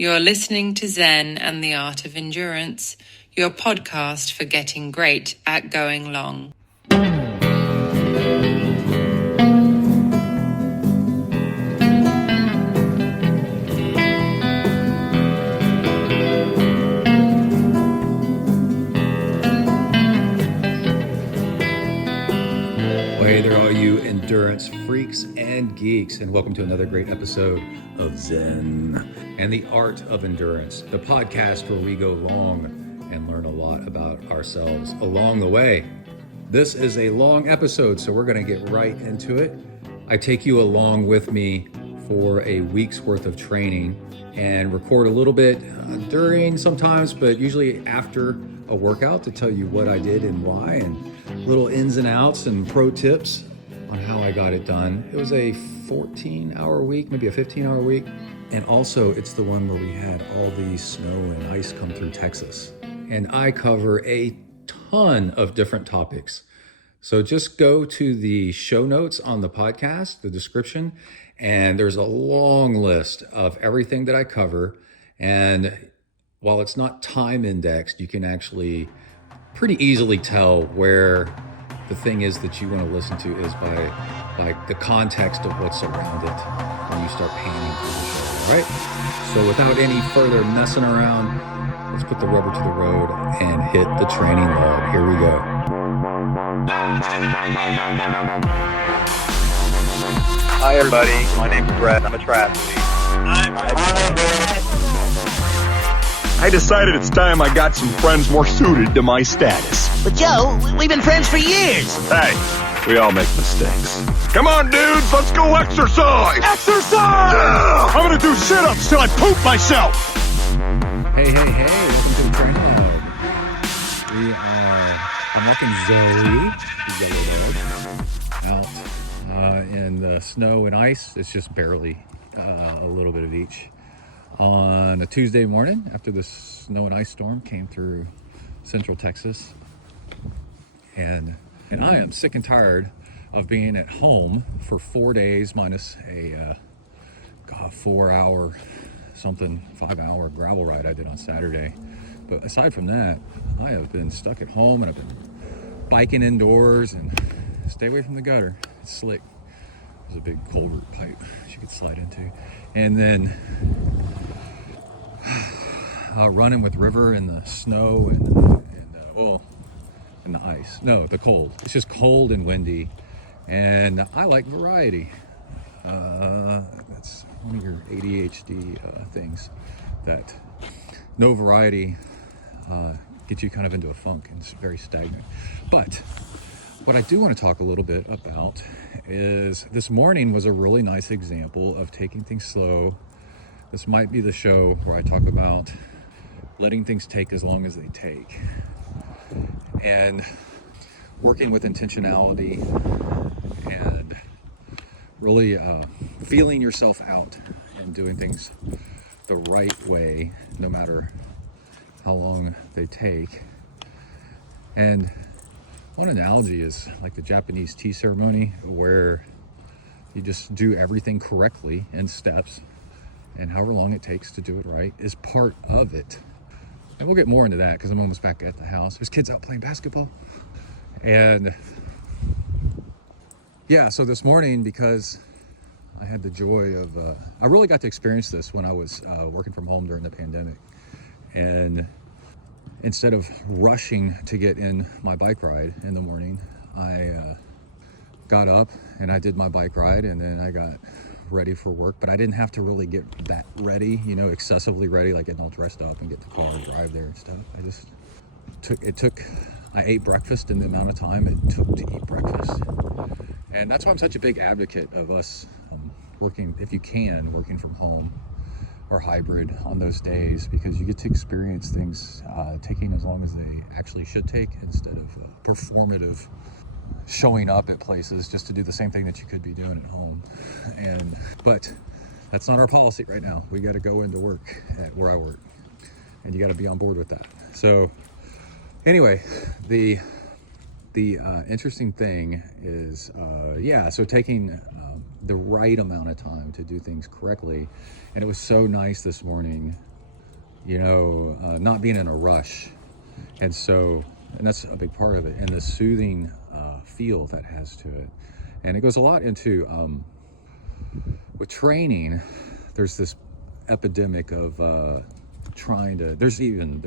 You're listening to Zen and the Art of Endurance, your podcast for getting great at going long. Hey there, all you endurance freaks and geeks, and welcome to another great episode of Zen and the Art of Endurance, the podcast where we go long and learn a lot about ourselves along the way. This is a long episode, so we're going to get right into it. I take you along with me for a week's worth of training and record a little bit during sometimes, but usually after a workout to tell you what I did and why, and little ins and outs and pro tips on how I got it done. It was a 14-hour week, maybe a 15-hour week. And also it's the one where we had all the snow and ice come through Texas. And I cover a ton of different topics. So just go to the show notes on the podcast, the description, and there's a long list of everything that I cover. And while it's not time indexed, you can actually pretty easily tell where the thing is that you want to listen to is by the context of what's around it when you start panning through the show, all right? So without any further messing around, let's put the rubber to the road and hit the training log. Here we go. Hi everybody, my name's Brett. I'm a triathlete. I decided it's time I got some friends more suited to my status. But Joe, we've been friends for years. Hey, we all make mistakes. Come on, dudes, let's go exercise! Exercise! Yeah! I'm gonna do sit-ups till I poop myself! Hey, welcome to the training log. I'm walking Zoey, the yellow dog, out in the snow and ice. It's just barely a little bit of each. On a Tuesday morning, after the snow and ice storm came through central Texas. And I am sick and tired of being at home for 4 days minus a 4-hour something, 5-hour gravel ride I did on Saturday. But aside from that, I have been stuck at home and I've been biking indoors and stay away from the gutter. It's slick. There's a big culvert pipe you could slide into. And then running with River in the snow and the ice. No, the cold. It's just cold and windy. And I like variety. That's one of your ADHD things, that no variety gets you kind of into a funk and it's very stagnant. But what I do want to talk a little bit about is this morning was a really nice example of taking things slow. This might be the show where I talk about letting things take as long as they take and working with intentionality and really feeling yourself out and doing things the right way, no matter how long they take. And one analogy is like the Japanese tea ceremony, where you just do everything correctly in steps, and however long it takes to do it right is part of it. And we'll get more into that because I'm almost back at the house. There's kids out playing basketball. And yeah, so this morning, because I had the joy of, I really got to experience this when I was working from home during the pandemic. And instead of rushing to get in my bike ride in the morning, I got up and I did my bike ride, and then I got ready for work. But I didn't have to really get that ready, excessively ready, like getting all dressed up and get the car and drive there and stuff. I ate breakfast in the amount of time it took to eat breakfast. And that's why I'm such a big advocate of us working, if you can, working from home or hybrid on those days, because you get to experience things taking as long as they actually should take, instead of performative showing up at places just to do the same thing that you could be doing at home. But that's not our policy right now. We got to go into work at where I work, and you got to be on board with that. So anyway, the interesting thing is, so taking the right amount of time to do things correctly. And it was so nice this morning not being in a rush. And that's a big part of it. And the soothing feel that has to it. And it goes a lot into, with training, there's this epidemic of there's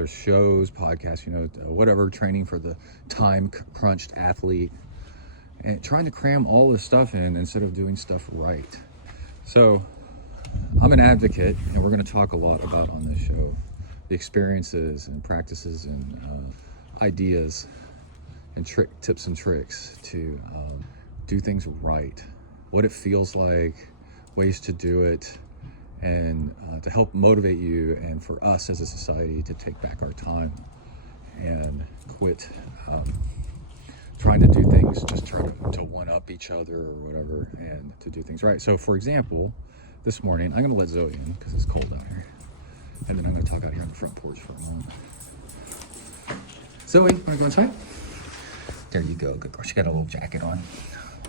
shows, podcasts, whatever, training for the time-crunched athlete, and trying to cram all this stuff in instead of doing stuff right. So I'm an advocate, and we're going to talk a lot about on this show the experiences and practices and ideas and tips and tricks to do things right, what it feels like, ways to do it, and to help motivate you and for us as a society to take back our time and quit trying to do things, just try to one-up each other or whatever, and to do things right. So for example, this morning, I'm gonna let Zoey in because it's cold out here. And then I'm gonna talk out here on the front porch for a moment. Zoey, wanna go inside? There you go, good girl. She got a little jacket on.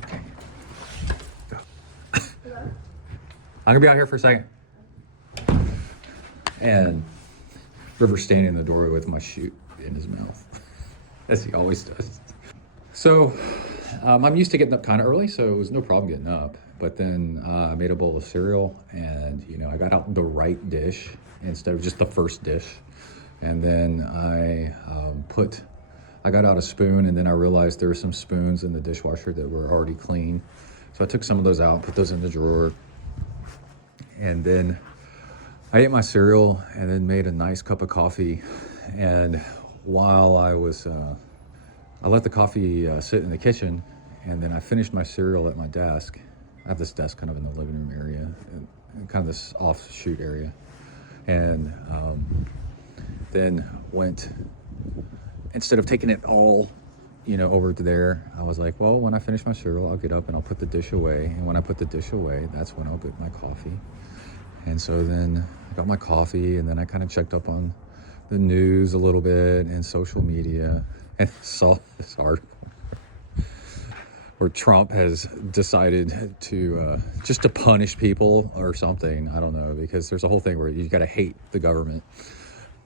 Okay. Go. I'm gonna be out here for a second. And River's standing in the doorway with my shoe in his mouth, as he always does. So I'm used to getting up kind of early, so it was no problem getting up. But then I made a bowl of cereal, and I got out the right dish instead of just the first dish. And then I got out a spoon, and then I realized there were some spoons in the dishwasher that were already clean. So I took some of those out, put those in the drawer. And then I ate my cereal and then made a nice cup of coffee. And while I let the coffee sit in the kitchen, and then I finished my cereal at my desk. I have this desk kind of in the living room area, and kind of this offshoot area. And then went, instead of taking it all, over to there, I was like, well, when I finish my cereal, I'll get up and I'll put the dish away. And when I put the dish away, that's when I'll get my coffee. And so then I got my coffee, and then I kind of checked up on the news a little bit and social media, and saw this article where Trump has decided to just to punish people or something. I don't know, because there's a whole thing where you got to hate the government.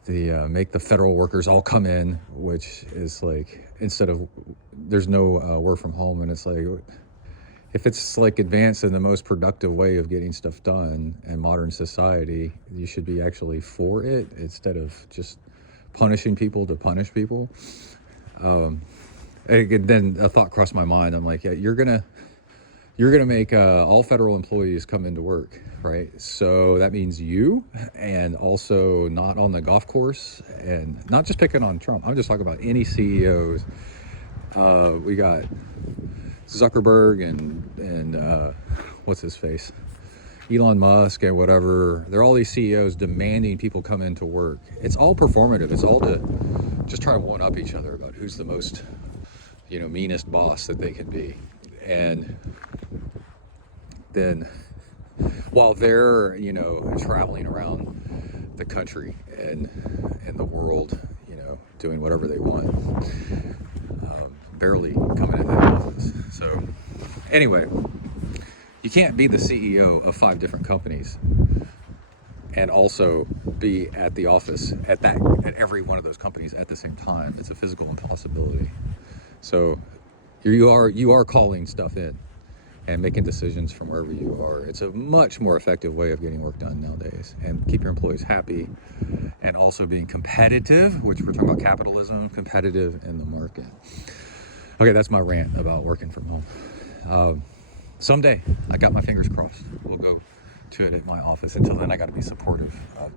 Make the federal workers all come in, which is like, instead of, there's no work from home, and it's like, if it's like advanced in the most productive way of getting stuff done in modern society, you should be actually for it instead of just punishing people to punish people. Then a thought crossed my mind. I'm like, yeah, you're gonna make all federal employees come into work, right? So that means you, and also not on the golf course, and not just picking on Trump. I'm just talking about any CEOs. We got Zuckerberg and what's his face, Elon Musk and whatever. They're all these CEOs demanding people come into work. It's all performative. It's all to just try to one up each other about who's the most, meanest boss that they can be. And then while they're, traveling around the country and the world, doing whatever they want, barely coming into the office. So anyway, you can't be the CEO of 5 different companies and also be at the office at every one of those companies at the same time. It's a physical impossibility. So you are calling stuff in and making decisions from wherever you are. It's a much more effective way of getting work done nowadays, and keep your employees happy, and also being competitive, which we're talking about capitalism, competitive in the market. Okay, that's my rant about working from home. Someday, I got my fingers crossed, we'll go to it at my office. Until then, I got to be supportive of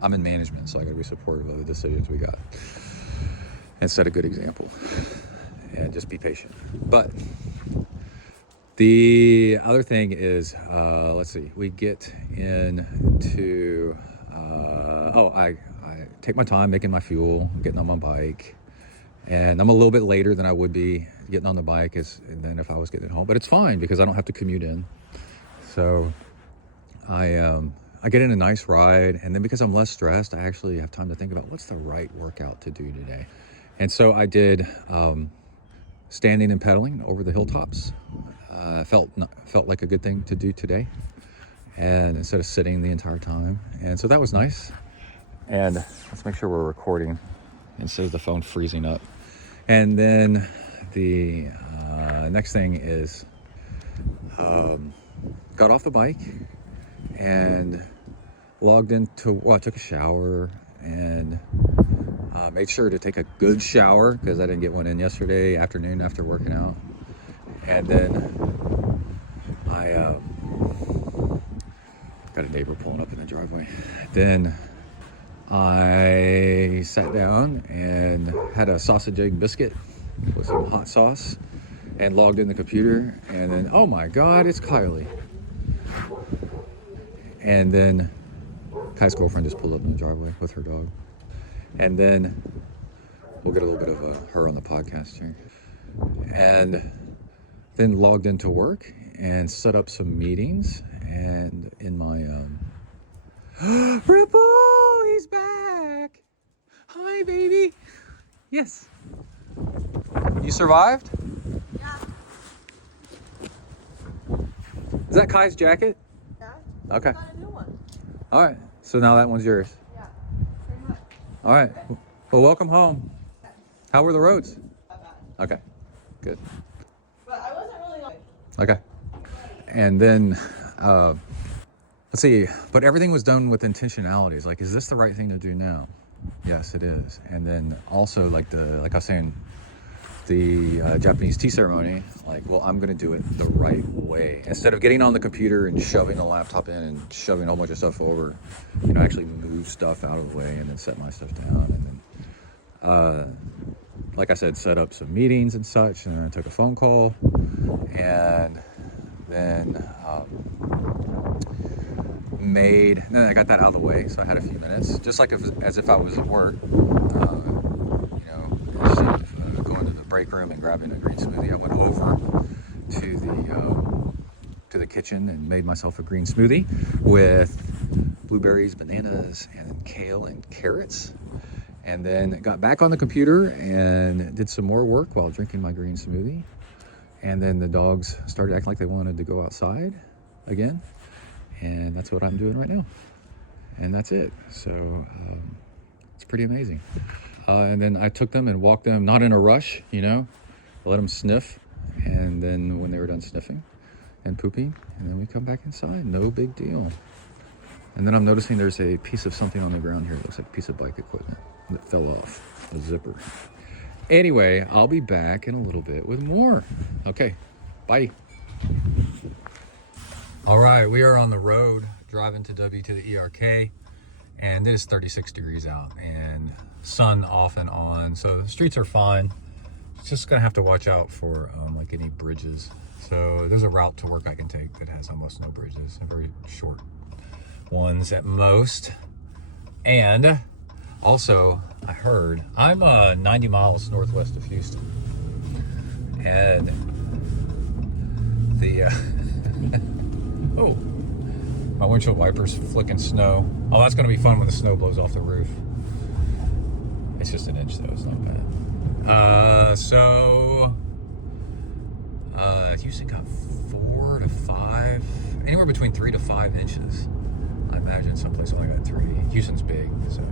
I'm in management, so I got to be supportive of the decisions we got and set a good example, and just be patient. But the other thing is, let's see, we get into, I take my time making my fuel, getting on my bike. And I'm a little bit later than I would be getting on the bike than if I was getting home. But it's fine because I don't have to commute in. So I get in a nice ride. And then because I'm less stressed, I actually have time to think about what's the right workout to do today. And so I did standing and pedaling over the hilltops. Felt like a good thing to do today. And instead of sitting the entire time. And so that was nice. And let's make sure we're recording instead of the phone freezing up. And then the next thing is got off the bike and logged into, I took a shower and made sure to take a good shower because I didn't get one in yesterday afternoon after working out. And then I got a neighbor pulling up in the driveway. Then I sat down and had a sausage egg biscuit with some hot sauce and logged in the computer. And then, oh my God, it's Kylie. And then Kai's girlfriend just pulled up in the driveway with her dog. And then we'll get a little bit of her on the podcast here. And then logged into work and set up some meetings. And in my Ripple, he's back. Hi, baby. Yes. You survived? Yeah. Is that Kai's jacket? Yeah. Okay. I got a new one. All right. So now that one's yours. Yeah. Pretty much. All right. Well, welcome home. How were the roads? Not bad. Okay. Good. But I wasn't really like. Okay. And then, let's see, but everything was done with intentionalities. Like, is this the right thing to do now? Yes, it is. And then also like I was saying, the Japanese tea ceremony, like, well, I'm going to do it the right way. Instead of getting on the computer and shoving the laptop in and shoving a whole bunch of stuff over, actually move stuff out of the way and then set my stuff down. And then, like I said, set up some meetings and such. And then I took a phone call and then then I got that out of the way. So I had a few minutes, just like as if I was at work, instead of going to the break room and grabbing a green smoothie, I went over to the kitchen and made myself a green smoothie with blueberries, bananas, and kale and carrots. And then got back on the computer and did some more work while drinking my green smoothie. And then the dogs started acting like they wanted to go outside again. And that's what I'm doing right now. And that's it. So it's pretty amazing. And then I took them and walked them, not in a rush, I let them sniff. And then when they were done sniffing and pooping, and then we come back inside, no big deal. And then I'm noticing there's a piece of something on the ground here. It looks like a piece of bike equipment that fell off, a zipper. Anyway, I'll be back in a little bit with more. Okay, bye. All right, we are on the road driving to the ERK, and it is 36 degrees out and sun off and on. So the streets are fine. Just gonna have to watch out for like any bridges. So there's a route to work I can take that has almost no bridges, very short ones at most. And also, I heard I'm 90 miles northwest of Houston, and the oh, my windshield wipers flicking snow. Oh, that's gonna be fun when the snow blows off the roof. It's just an inch though, it's not bad. Houston got 4 to 5, anywhere between 3 to 5 inches. I imagine someplace only got 3. Houston's big, so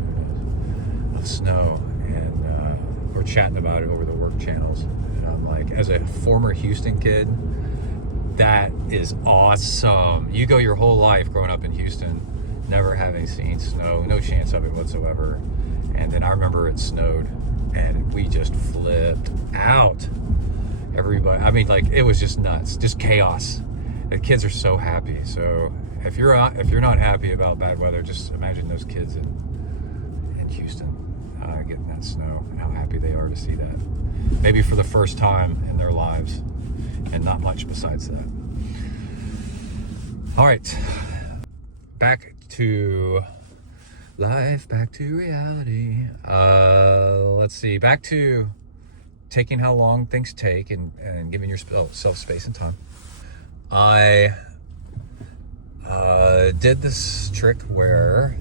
of snow, and we're chatting about it over the work channels. And I'm like, as a former Houston kid, that is awesome. You go your whole life growing up in Houston, never having seen snow, no chance of it whatsoever. And then I remember it snowed and we just flipped out. Everybody, I mean, like, it was just nuts, just chaos. The kids are so happy. So if you're not happy about bad weather, just imagine those kids in Houston getting that snow and how happy they are to see that. Maybe for the first time in their lives, and not much besides that. All right, back to life, back to reality. Let's see, back to taking how long things take and giving yourself space and time. I did this trick where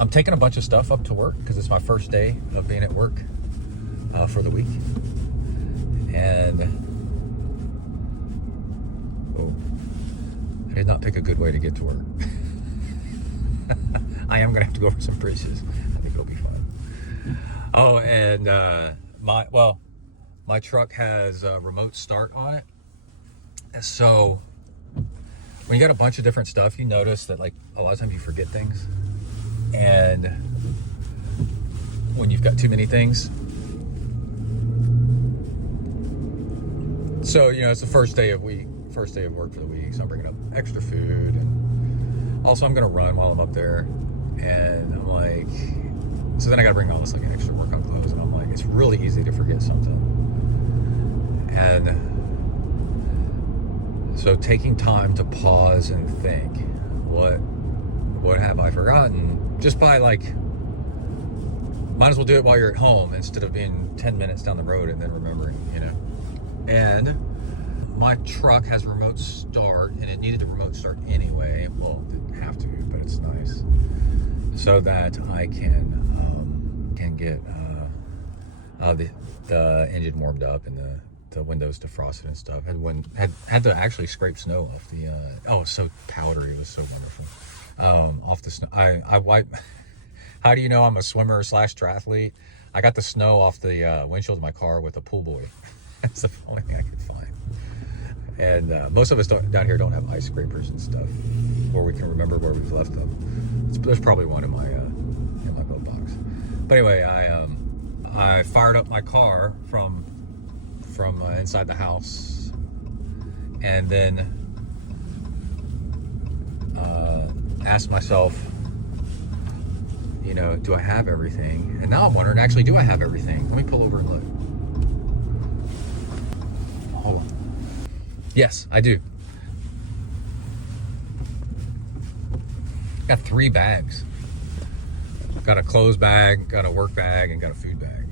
I'm taking a bunch of stuff up to work because it's my first day of being at work for the week. And I did not pick a good way to get to work. I am gonna have to go over some bridges. I think it'll be fun. Oh, and my truck has a remote start on it. So when you got a bunch of different stuff, you notice that like a lot of times you forget things. And when you've got too many things. So, you know, it's the first day of work for the week. So I'm bringing up extra food. And also I'm going to run while I'm up there. And I'm like, so then I got to bring all this like extra workout clothes. And I'm like, it's really easy to forget something. And so taking time to pause and think, what have I forgotten? Just by like, might as well do it while you're at home instead of being 10 minutes down the road and then remembering, you know. And my truck has remote start, and it needed a remote start anyway. Well, it didn't have to, but it's nice. So that I can get the engine warmed up and the windows defrosted and stuff. Had to actually scrape snow off the oh, it's so powdery, it was so wonderful. Off the snow. I wipe. How do you know I'm a swimmer / triathlete? I got the snow off the windshield of my car with a pool boy. That's the only thing I can find. And most of us down here don't have ice scrapers and stuff, where we can remember where we've left them. There's probably one in my glove box. But anyway, I fired up my car from inside the house, and then asked myself, you know, do I have everything? And now I'm wondering, actually, do I have everything? Let me pull over and look. Hold on. Yes, I do. Got 3 bags. Got a clothes bag, got a work bag, and got a food bag.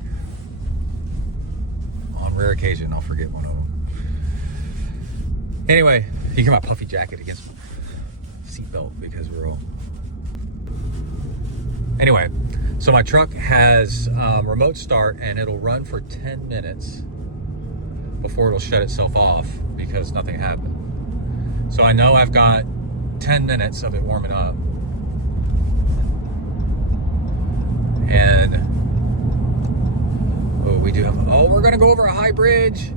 On rare occasion, I'll forget one of them. Anyway, you get my puffy jacket against my seatbelt because we're all... Anyway, so my truck has remote start, and it'll run for 10 minutes before it'll shut itself off because nothing happened. So I know I've got 10 minutes of it warming up. And we're gonna go over a high bridge.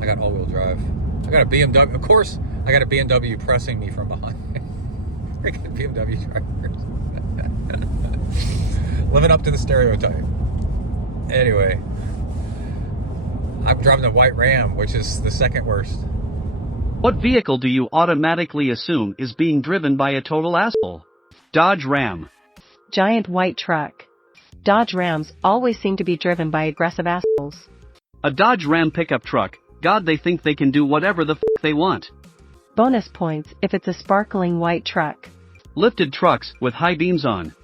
I got all-wheel drive. I got a BMW. Of course, I got a BMW pressing me from behind. Freaking BMW drivers. Living up to the stereotype. Anyway, I'm driving the white Ram, which is the second worst. What vehicle do you automatically assume is being driven by a total asshole? Dodge Ram. Giant white truck. Dodge Rams always seem to be driven by aggressive assholes. A Dodge Ram pickup truck. God, they think they can do whatever the f*** they want. Bonus points if it's a sparkling white truck. Lifted trucks with high beams on.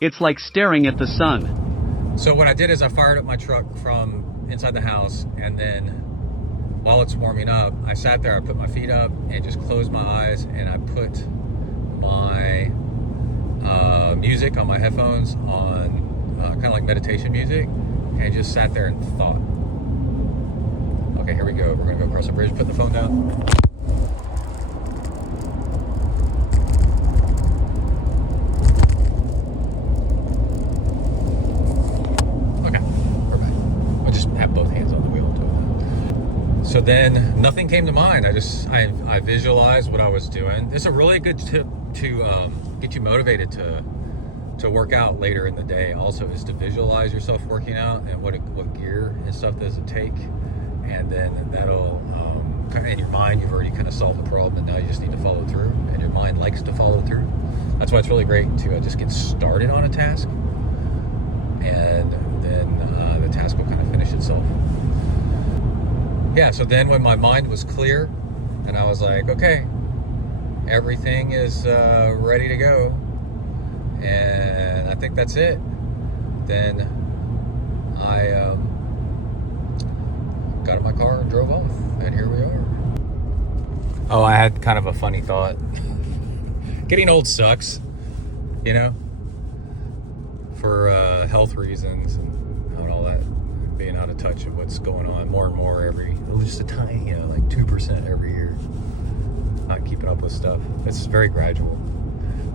It's like staring at the sun. So what I did is I fired up my truck from inside the house, and then while it's warming up, I sat there, I put my feet up and just closed my eyes, and I put my music on my headphones on kind of like meditation music, and just sat there and thought. Okay, here we go. We're gonna go across the bridge, put the phone down. Okay, we're back. I'll just have both hands on the wheel until then. So then nothing came to mind. I visualized what I was doing. This is a really good tip to get you motivated to work out later in the day. Also, is to visualize yourself working out and what gear and stuff does it take, and then that'll in your mind you've already kind of solved the problem, and now you just need to follow through, and your mind likes to follow through. That's why it's really great to just get started on a task, and then the task will kind of finish itself. Yeah, so then when my mind was clear and I was like, okay, everything is ready to go, and I think that's it, then I got in my car and drove off, and here we are. Oh, I had kind of a funny thought. Getting old sucks, you know, for health reasons and all that, being out of touch of what's going on more and more just a tiny, like 2% every year, not keeping up with stuff. It's very gradual.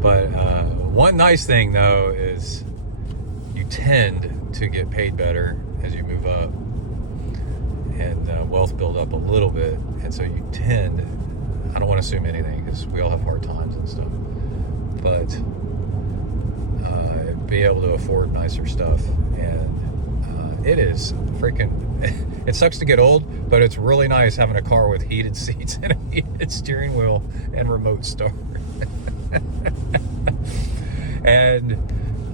But One nice thing though is you tend to get paid better as you move up, and wealth build up a little bit, and so you tend, I don't want to assume anything because we all have hard times and stuff, but be able to afford nicer stuff, and it is freaking, it sucks to get old, but it's really nice having a car with heated seats and a heated steering wheel and remote start. And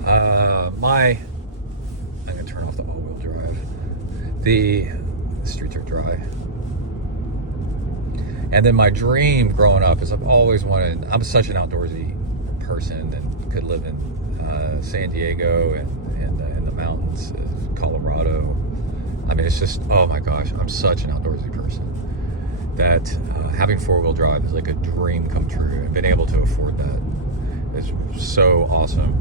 I'm gonna turn off the all-wheel drive. The streets are dry. And then my dream growing up is I've always wanted, I'm such an outdoorsy person and could live in San Diego and in the mountains of Colorado. I mean, it's just, oh my gosh, I'm such an outdoorsy person that having four-wheel drive is like a dream come true, and being able to afford that is so awesome,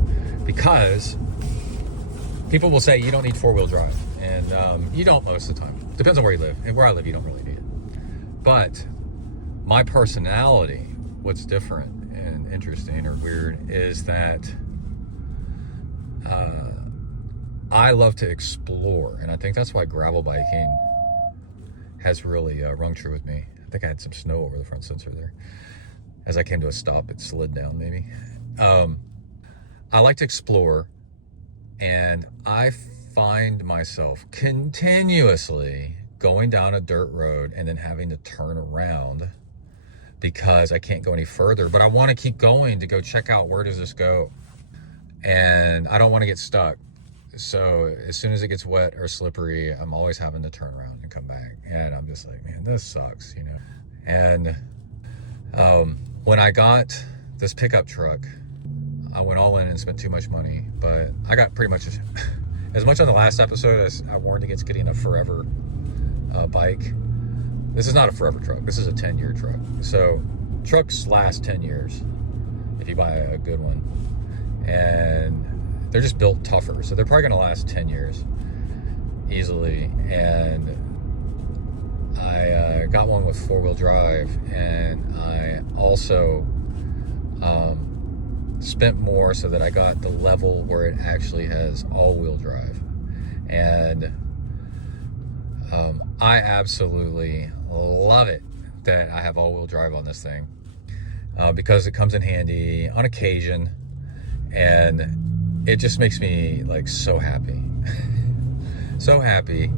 because people will say you don't need four-wheel drive, and you don't most of the time. Depends on where you live, and where I live you don't really need it. But my personality, what's different and interesting or weird is that I love to explore, and I think that's why gravel biking has really rung true with me. I think I had some snow over the front sensor there. As I came to a stop, it slid down maybe. I like to explore, and I find myself continuously going down a dirt road and then having to turn around because I can't go any further, but I want to keep going to go check out where does this go, and I don't want to get stuck. So as soon as it gets wet or slippery, I'm always having to turn around and come back, and I'm just like, man, this sucks, you know. And when I got this pickup truck, I went all in and spent too much money, but I got pretty much as much on the last episode as I warned against getting a forever bike. This is not a forever truck. This is a 10-year truck. So trucks last 10 years if you buy a good one, and they're just built tougher, so they're probably going to last 10 years easily. And I got one with four-wheel drive, and I also spent more so that I got the level where it actually has all-wheel drive. And I absolutely love it that I have all-wheel drive on this thing, because it comes in handy on occasion, and it just makes me like so happy. So happy,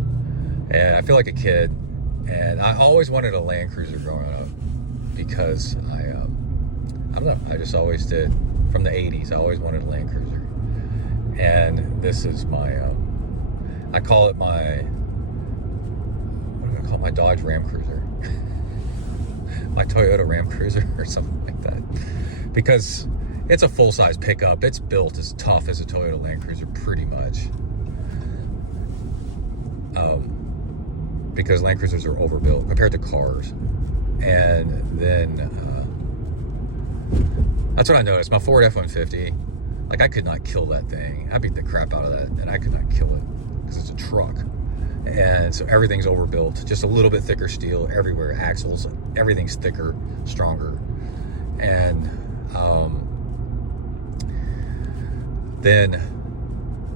and I feel like a kid. And I always wanted a Land Cruiser growing up, because I don't know, I just always did. From the 80s, I always wanted a Land Cruiser, and this is my I call it my, what do I call it, my Dodge Ram Cruiser. My Toyota Ram Cruiser or something like that, because it's a full-size pickup. It's built as tough as a Toyota Land Cruiser pretty much, because Land Cruisers are overbuilt compared to cars. And then that's what I noticed. My Ford F-150, like, I could not kill that thing. I beat the crap out of that, and I could not kill it because it's a truck. And so everything's overbuilt, just a little bit thicker steel everywhere, axles, everything's thicker, stronger. And then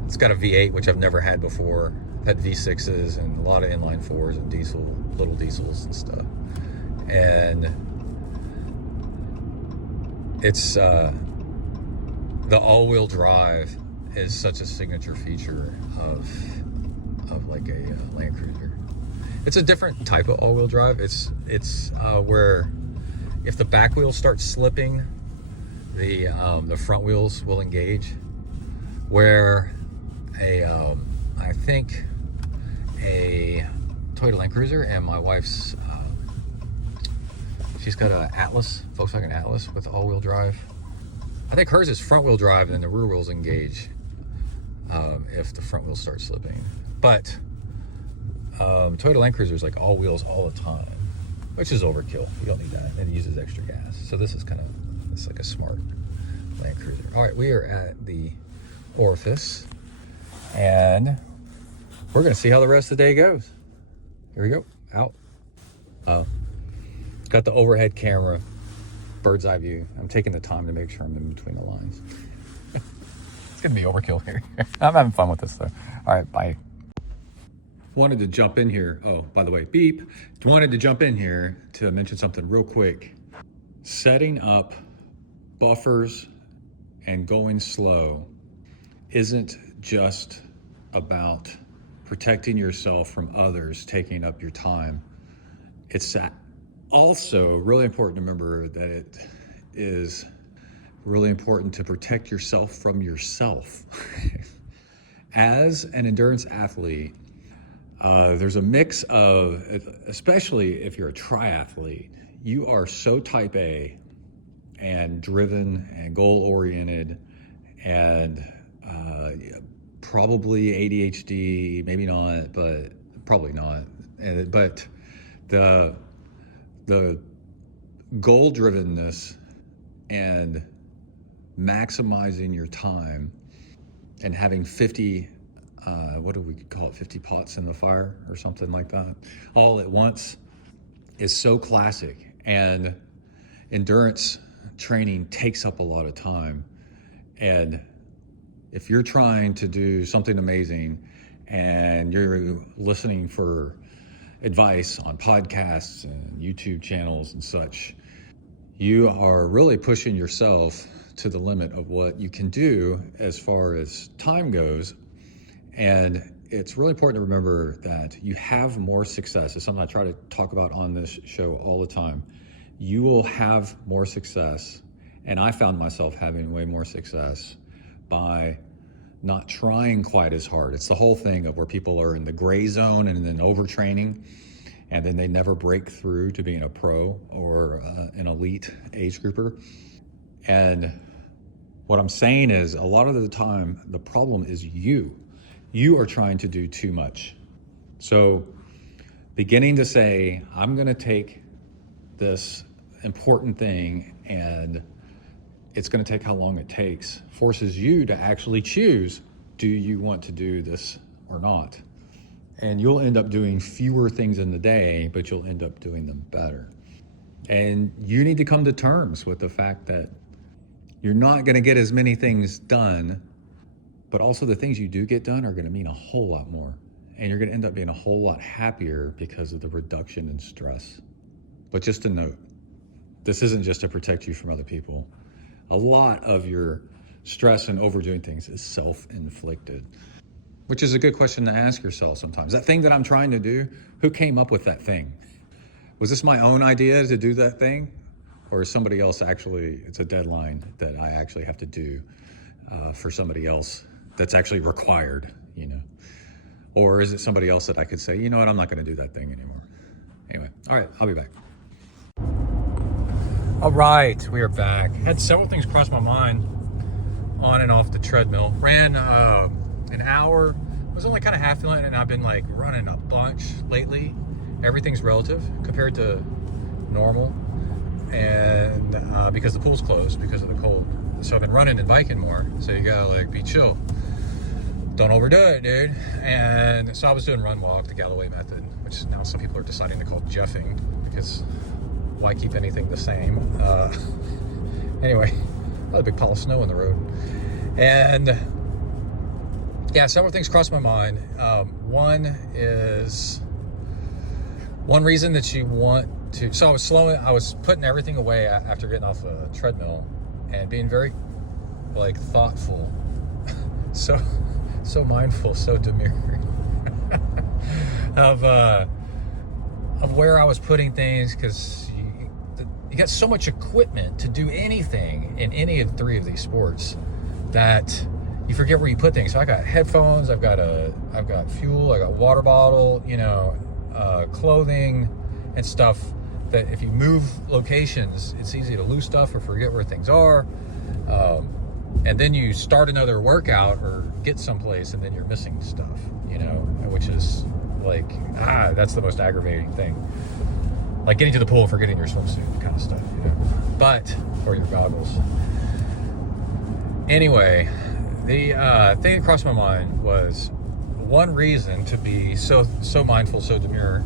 it's got a V8, which I've never had before. I've had V6s and a lot of inline fours and little diesels and stuff. And it's the all-wheel drive is such a signature feature of like a Land Cruiser. It's a different type of all-wheel drive. It's where if the back wheels start slipping, the front wheels will engage. Where I think a Toyota Land Cruiser, and my wife's she's got a Volkswagen Atlas with all-wheel drive. I think hers is front-wheel drive, and then the rear wheels engage if the front wheels start slipping. But Toyota Land Cruiser is like all wheels all the time, which is overkill. You don't need that, and it uses extra gas. So this is it's like a smart Land Cruiser. All right, we are at the orifice, and we're gonna see how the rest of the day goes. Here we go, out. Got the overhead camera, bird's eye view. I'm taking the time to make sure I'm in between the lines. gonna be overkill here. I'm having fun with this though. All right, bye. Wanted to jump in here. Oh, by the way, beep. Wanted to jump in here to mention something real quick. Setting up buffers and going slow isn't just about protecting yourself from others taking up your time. It's also really important to remember that it is really important to protect yourself from yourself. As an endurance athlete, there's a mix of, especially if you're a triathlete, you are so type A and driven and goal-oriented and probably ADHD, maybe not, but probably not. But the goal-drivenness and maximizing your time and having 50, what do we call it, 50 pots in the fire or something like that, all at once is so classic. And endurance training takes up a lot of time. And if you're trying to do something amazing and you're listening for advice on podcasts and YouTube channels and such, you are really pushing yourself to the limit of what you can do as far as time goes. And it's really important to remember that you have more success. It's something I try to talk about on this show all the time. You will have more success. And I found myself having way more success by not trying quite as hard. It's the whole thing of where people are in the gray zone and then overtraining, and then they never break through to being a pro or an elite age grouper. And what I'm saying is, a lot of the time, the problem is you. You are trying to do too much. So beginning to say, I'm gonna take this important thing and it's gonna take how long it takes, forces you to actually choose, do you want to do this or not? And you'll end up doing fewer things in the day, but you'll end up doing them better. And you need to come to terms with the fact that you're not gonna get as many things done, but also the things you do get done are gonna mean a whole lot more. And you're gonna end up being a whole lot happier because of the reduction in stress. But just a note, this isn't just to protect you from other people. A lot of your stress and overdoing things is self-inflicted, which is a good question to ask yourself sometimes. That thing that I'm trying to do, who came up with that thing? Was this my own idea to do that thing? Or is somebody else actually, it's a deadline that I actually have to do for somebody else that's actually required, you know? Or is it somebody else that I could say, you know what, I'm not gonna do that thing anymore. Anyway, all right, I'll be back. All right, we are back. Had several things cross my mind on and off the treadmill. Ran an hour, was only kind of half feeling it, and I've been like running a bunch lately. Everything's relative compared to normal. And because the pool's closed because of the cold. So I've been running and biking more. So you gotta like be chill. Don't overdo it, dude. And so I was doing run walk, the Galloway method, which now some people are deciding to call Jeffing because why keep anything the same? Anyway, a big pile of snow in the road. And yeah, several things crossed my mind. One reason that you want to, so I was putting everything away after getting off a treadmill and being very like thoughtful, so mindful, so demure of where I was putting things, because you got so much equipment to do anything in any of three of these sports that you forget where you put things. So I got headphones, I've got fuel, I got water bottle, you know, clothing and stuff that if you move locations, it's easy to lose stuff or forget where things are. And then you start another workout or get someplace and then you're missing stuff, you know, which is like, that's the most aggravating thing. Like getting to the pool and forgetting your swimsuit kind of stuff, you know, or your goggles. Anyway, the thing that crossed my mind was one reason to be so mindful, so demure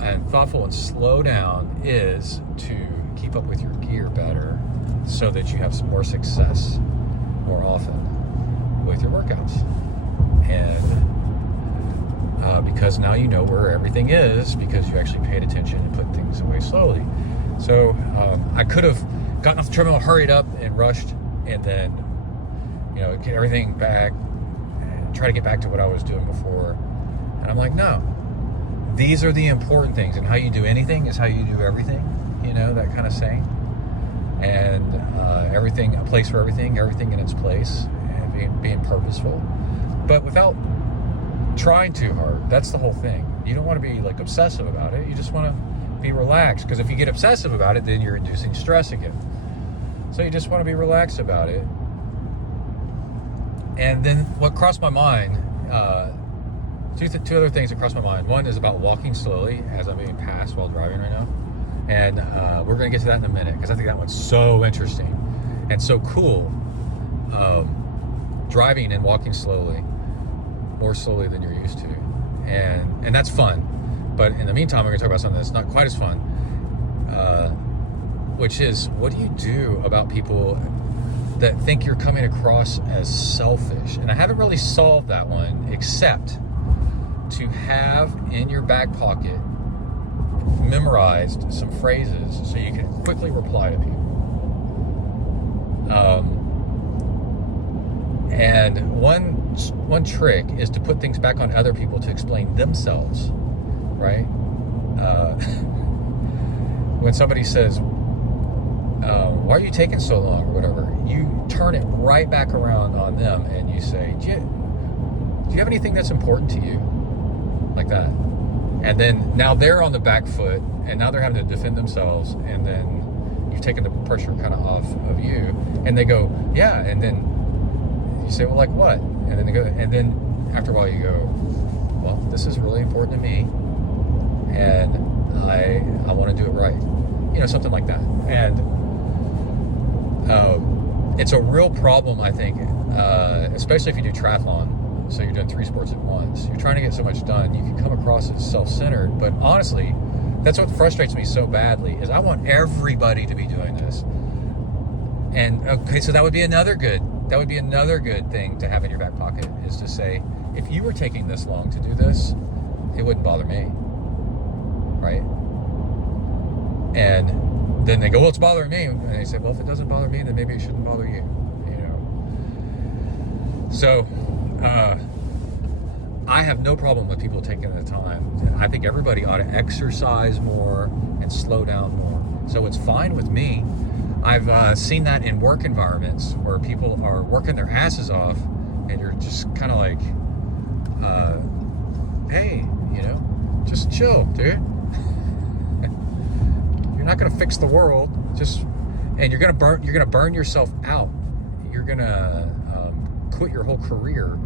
and thoughtful and slow down is to keep up with your gear better so that you have some more success more often. with your workouts. And because now you know where everything is, because you actually paid attention and put things away slowly. So I could have gotten off the treadmill, hurried up and rushed, and then, you know, get everything back and try to get back to what I was doing before. And I'm like, no, these are the important things, and how you do anything is how you do everything, you know, that kind of saying. And everything, a place for everything in its place, and being purposeful, but without trying too hard. That's the whole thing. You don't want to be like obsessive about it. You just want to be relaxed, because if you get obsessive about it, then you're inducing stress again. So you just want to be relaxed about it. And then what crossed my mind, two other things that crossed my mind. One is about walking slowly as I'm being passed while driving right now. And we're going to get to that in a minute, because I think that one's so interesting and so cool. Driving and walking slowly, more slowly than you're used to. And that's fun. But in the meantime, we're going to talk about something that's not quite as fun, which is, what do you do about people that think you're coming across as selfish? And I haven't really solved that one, except to have in your back pocket memorized some phrases so you can quickly reply to people. And one trick is to put things back on other people to explain themselves, right? When somebody says, why are you taking so long, or whatever, you turn it right back around on them and you say, do you have anything that's important to you? Like that. And then now they're on the back foot, and now they're having to defend themselves, and then you've taken the pressure kind of off of you, and they go, yeah, and then you say, well, like what? And then they go, and then after a while you go, well, this is really important to me, and I want to do it right, you know, something like that. And it's a real problem, I think, especially if you do triathlon. So you're doing 3 sports at once. You're trying to get so much done. You can come across as self-centered, but honestly, that's what frustrates me so badly, is I want everybody to be doing this. And okay, so that would be another good thing to have in your back pocket, is to say, if you were taking this long to do this, it wouldn't bother me, right? And then they go, well, it's bothering me. And they say, well, if it doesn't bother me, then maybe it shouldn't bother you, you know? So, I have no problem with people taking the time. I think everybody ought to exercise more and slow down more. So it's fine with me. I've seen that in work environments where people are working their asses off, and you're just kind of like, hey, you know, just chill, dude. You're not gonna fix the world. And you're gonna burn yourself out. You're gonna quit your whole career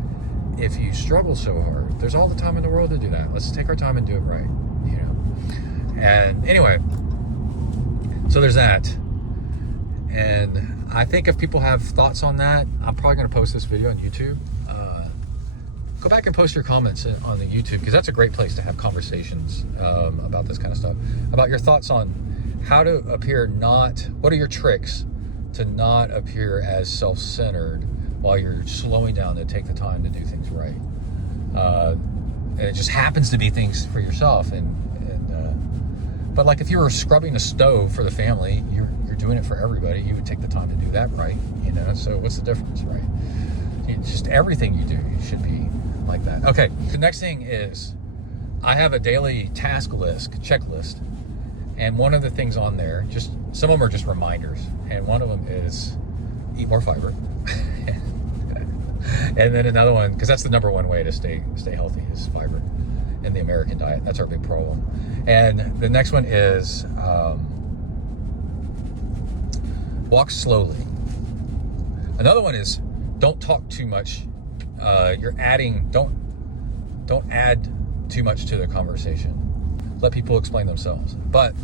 if you struggle so hard. There's all the time in the world to do that. Let's take our time and do it right, you know. And anyway, so there's that. And I think if people have thoughts on that, I'm probably going to post this video on YouTube. Go back and post your comments on the YouTube, because that's a great place to have conversations about this kind of stuff, about your thoughts on how to appear what are your tricks to not appear as self-centered while you're slowing down to take the time to do things right. And it just happens to be things for yourself. But like if you were scrubbing a stove for the family, you're doing it for everybody. You would take the time to do that right, you know? So what's the difference, right? Just everything you do, you should be like that. Okay, the next thing is, I have a daily task list, checklist. And one of the things on there, some of them are just reminders. And one of them is eat more fiber. And then another one, because that's the number one way to stay healthy, is fiber in the American diet. That's our big problem. And the next one is walk slowly. Another one is don't talk too much. Don't add too much to the conversation. Let people explain themselves. But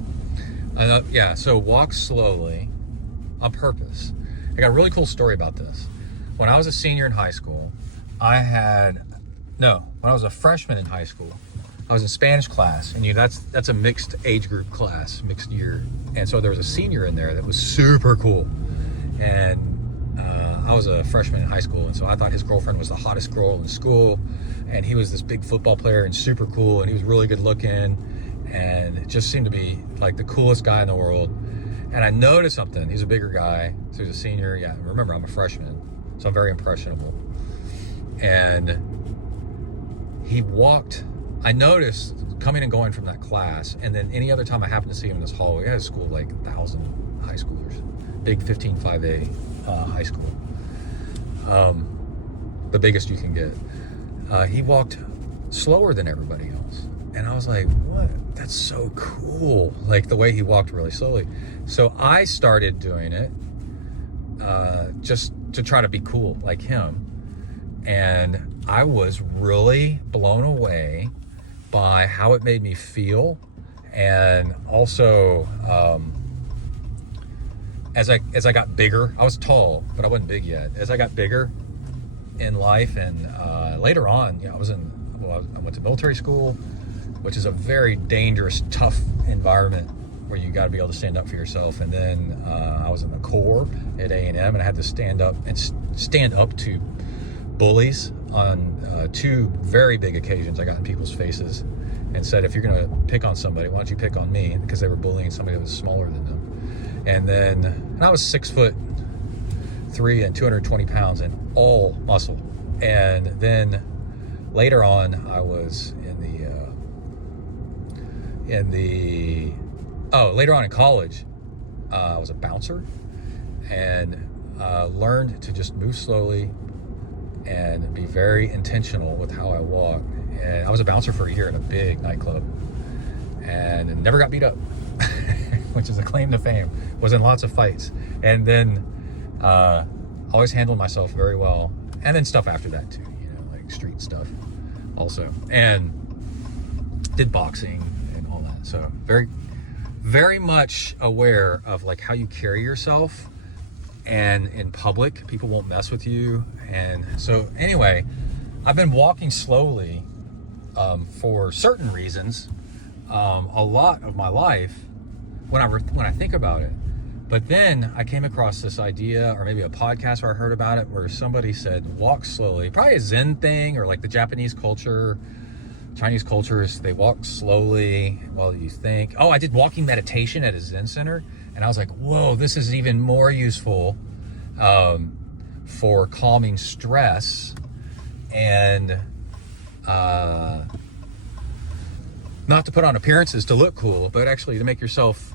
so walk slowly on purpose. I got a really cool story about this. When I was a senior in high school, when I was a freshman in high school, I was in Spanish class, and that's a mixed age group class, mixed year. And so there was a senior in there that was super cool. And I was a freshman in high school, and so I thought his girlfriend was the hottest girl in school, and he was this big football player and super cool, and he was really good looking, and just seemed to be like the coolest guy in the world. And I noticed something. He's a bigger guy, so he's a senior. Yeah, remember, I'm a freshman, so I'm very impressionable. And he walked, I noticed coming and going from that class, and then any other time I happened to see him in this hallway. I had a school of like 1,000 high schoolers, big 15-5A high school, the biggest you can get. He walked slower than everybody else, and I was like, what? That's so cool, like the way he walked really slowly. So I started doing it just to try to be cool like him, and I was really blown away by how it made me feel. And also as I got bigger, I was tall, but I wasn't big yet. As I got bigger in life, and later on, you know, I went to military school, which is a very dangerous, tough environment where you got to be able to stand up for yourself. And then I was in the Corps at A&M, and I had to stand up to bullies on 2 very big occasions. I got in people's faces and said, if you're going to pick on somebody, why don't you pick on me? Because they were bullying somebody that was smaller than them. And I was 6'3" and 220 pounds and all muscle. And then later on, I was later on in college, I was a bouncer, and learned to just move slowly and be very intentional with how I walk. And I was a bouncer for a year in a big nightclub, and never got beat up, which is a claim to fame. Was in lots of fights, and then always handled myself very well. And then stuff after that too, you know, like street stuff also, and did boxing and all that. So very, very much aware of like how you carry yourself, and in public, people won't mess with you. And so anyway, I've been walking slowly for certain reasons a lot of my life when I think about it. But then I came across this idea, or maybe a podcast where I heard about it, where somebody said walk slowly. Probably a Zen thing, or like the Japanese culture, Chinese cultures, they walk slowly while you think. Oh, I did walking meditation at a Zen center, and I was like, whoa, this is even more useful for calming stress, and not to put on appearances to look cool, but actually to make yourself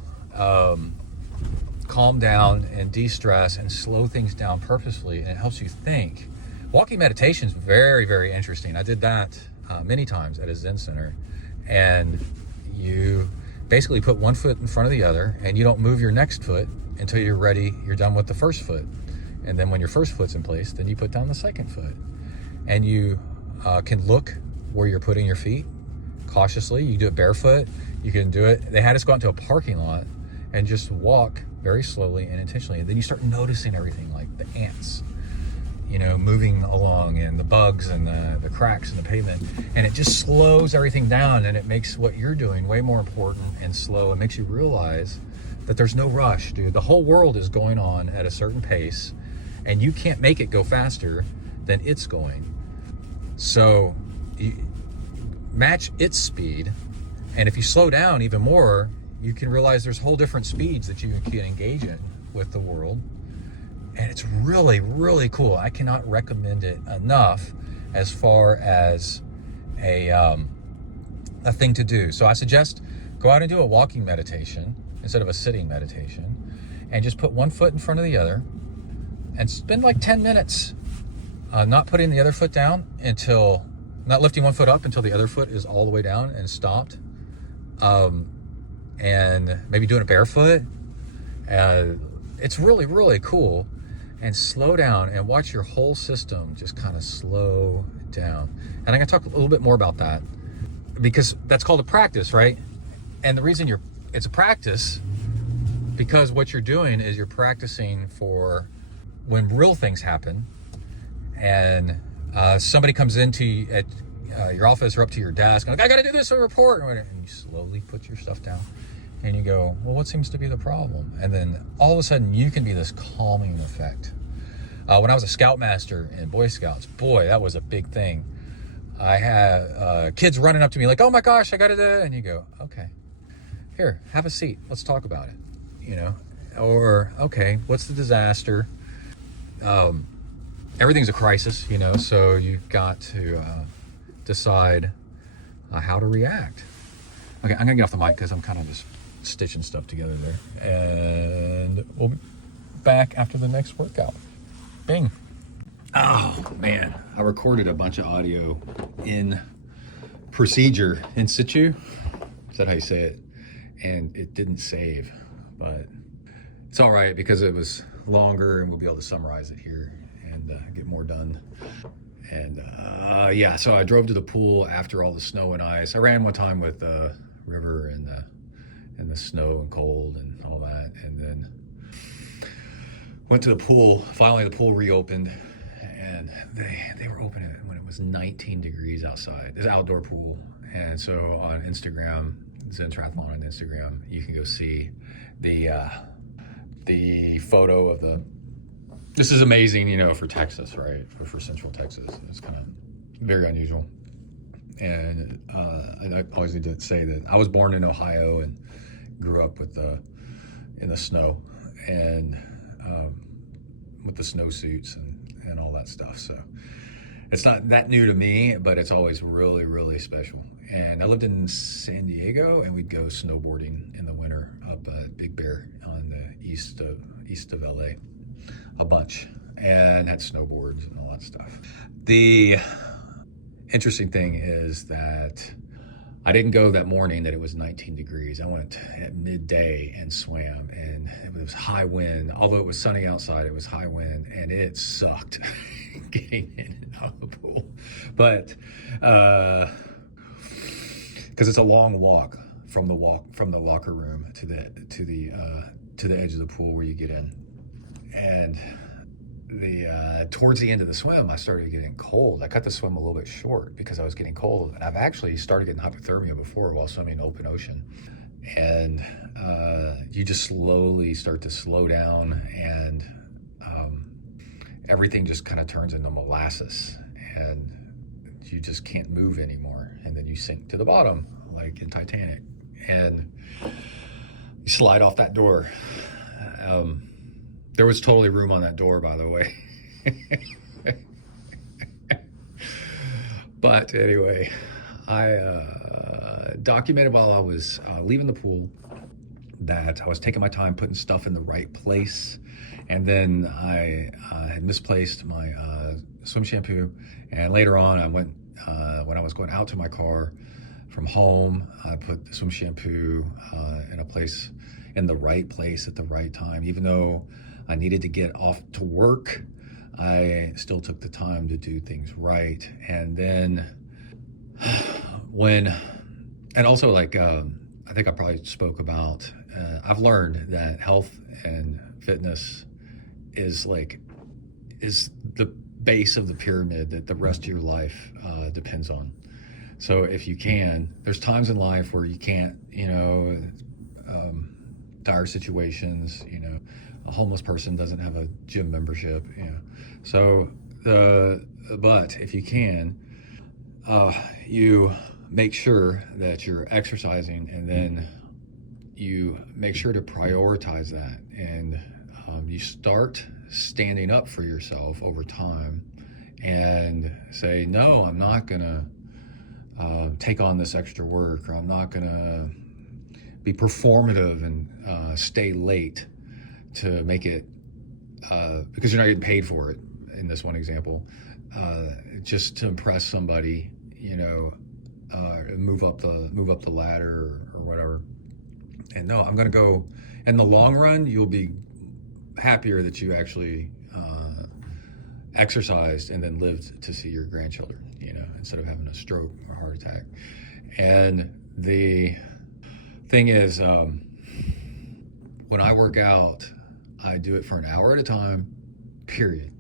calm down and de-stress and slow things down purposefully, and it helps you think. Walking meditation is very, very interesting. I did that many times at a Zen center, and you basically put one foot in front of the other, and you don't move your next foot until you're done with the first foot. And then when your first foot's in place, then you put down the second foot, and you can look where you're putting your feet cautiously. You do it barefoot. You can do it. They had us go out to a parking lot and just walk very slowly and intentionally. And then you start noticing everything, like the ants, you know, moving along, and the bugs and the cracks in the pavement. And it just slows everything down, and it makes what you're doing way more important and slow. It makes you realize that there's no rush, dude. The whole world is going on at a certain pace, and you can't make it go faster than it's going. So you match its speed, and if you slow down even more, you can realize there's whole different speeds that you can engage in with the world. And it's really, really cool. I cannot recommend it enough as far as a thing to do. So I suggest go out and do a walking meditation instead of a sitting meditation, and just put one foot in front of the other and spend like 10 minutes not putting the other foot down not lifting one foot up until the other foot is all the way down and stopped. And maybe doing it barefoot. It's really, really cool. And slow down and watch your whole system just kind of slow down. And I'm going to talk a little bit more about that, because that's called a practice, right? And the reason it's a practice, because what you're doing is you're practicing for when real things happen, and somebody comes into at your office or up to your desk, and like, I got to do this report, and you slowly put your stuff down, and you go, well, what seems to be the problem? And then all of a sudden you can be this calming effect When I was a scoutmaster in Boy Scouts, boy, that was a big thing. I had kids running up to me like, oh my gosh, I got to do it. And you go, okay, here, have a seat. Let's talk about it, you know? Or, okay, what's the disaster? Everything's a crisis, you know, so you've got to decide how to react. Okay, I'm gonna get off the mic because I'm kind of just stitching stuff together there. And we'll be back after the next workout. Bing. Oh, man. I recorded a bunch of audio in procedure, in situ. Is that how you say it? And it didn't save, but it's all right because it was longer and we'll be able to summarize it here and get more done. And yeah, so I drove to the pool after all the snow and ice. I ran one time with River and the snow and cold and all that, and then went to the pool. Finally, the pool reopened, and they were open when it was 19 degrees outside. It's an outdoor pool, and so on Instagram, Zen Triathlon on Instagram, you can go see the photo of the. This is amazing, you know, for Texas, right? For Central Texas, it's kind of very unusual. And I always need to say that I was born in Ohio and grew up with in the snow and with the snowsuits and all that stuff. So it's not that new to me, but it's always really, really special. And I lived in San Diego, and we'd go snowboarding in the winter up at Big Bear on the east of LA, a bunch, and had snowboards and all that stuff. The interesting thing is that I didn't go that morning that it was 19 degrees. I went at midday and swam, and it was high wind. Although it was sunny outside, it was high wind, and it sucked getting in and out of the pool. But because it's a long walk from the locker room to the edge of the pool where you get in, and towards the end of the swim, I started getting cold. I cut the swim a little bit short because I was getting cold, and I've actually started getting hypothermia before while swimming in open ocean. And you just slowly start to slow down, and everything just kind of turns into molasses, and you just can't move anymore. And then you sink to the bottom, like in Titanic, and you slide off that door. There was totally room on that door, by the way. But anyway, I documented while I was leaving the pool that I was taking my time putting stuff in the right place. And then I had misplaced my swim shampoo. And later on, I went, when I was going out to my car from home, I put the swim shampoo in the right place at the right time. Even though I needed to get off to work, I still took the time to do things right. And then and also like, I think I probably spoke about, I've learned that health and fitness is the base of the pyramid that the rest of your life depends on. So if you can, there's times in life where you can't, you know, dire situations, you know, a homeless person doesn't have a gym membership, you know. So but if you can, you make sure that you're exercising, and then you make sure to prioritize that, and you start standing up for yourself over time and say, no, I'm not gonna take on this extra work, or I'm not gonna be performative and stay late to make it, because you're not getting paid for it in this one example, just to impress somebody, you know, move up the ladder or whatever. And no, I'm gonna go, in the long run, you'll be happier that you actually exercised and then lived to see your grandchildren, you know, instead of having a stroke or a heart attack. And the thing is, when I work out, I do it for an hour at a time, period,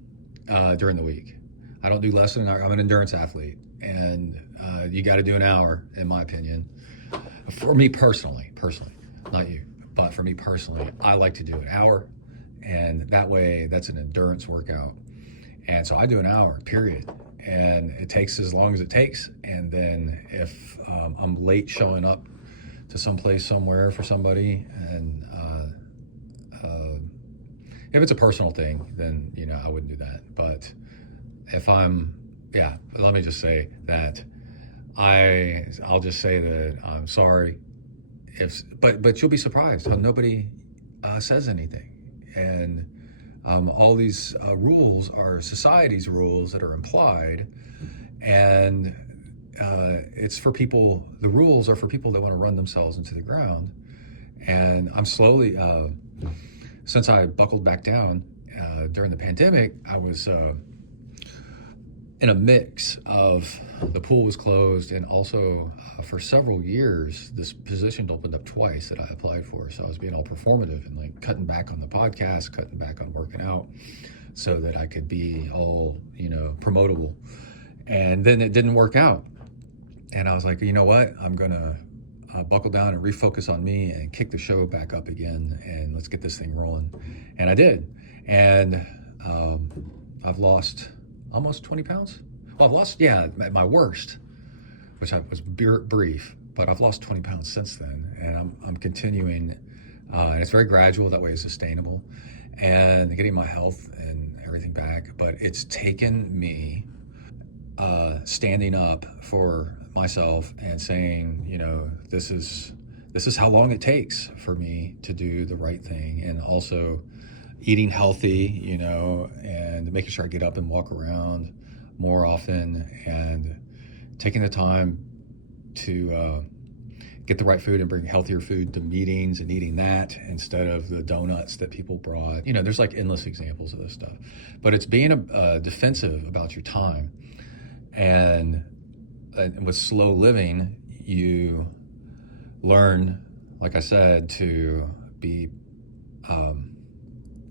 during the week. I don't do less than an hour. I'm an endurance athlete, and you got to do an hour, in my opinion. For me personally, not you, but for me personally, I like to do an hour, and that way, that's an endurance workout. And so I do an hour, period. And it takes as long as it takes. And then if I'm late showing up to someplace somewhere for somebody, and if it's a personal thing, then, you know, I wouldn't do that. But if let me just say that I'll just say that I'm sorry. But you'll be surprised how nobody says anything. And all these rules are society's rules that are implied, and it's for people. The rules are for people that want to run themselves into the ground. And I'm slowly, since I buckled back down during the pandemic, I was in a mix of the pool was closed, and also for several years this position opened up twice that I applied for. So I was being all performative and like cutting back on the podcast, cutting back on working out, so that I could be all, you know, promotable. And then it didn't work out, and I was like, you know what, I'm gonna buckle down and refocus on me and kick the show back up again, and let's get this thing rolling. And I did. And I've lost almost 20 pounds. Well, I've lost, at my worst, which was brief, but I've lost 20 pounds since then. And I'm continuing, and it's very gradual, that way it's sustainable, and getting my health and everything back. But it's taken me standing up for myself and saying, you know, this is how long it takes for me to do the right thing, and also eating healthy, you know, and making sure I get up and walk around more often, and taking the time to get the right food and bring healthier food to meetings and eating that instead of the donuts that people brought. You know, there's like endless examples of this stuff. But it's being defensive about your time. And with slow living, you learn, like I said, to be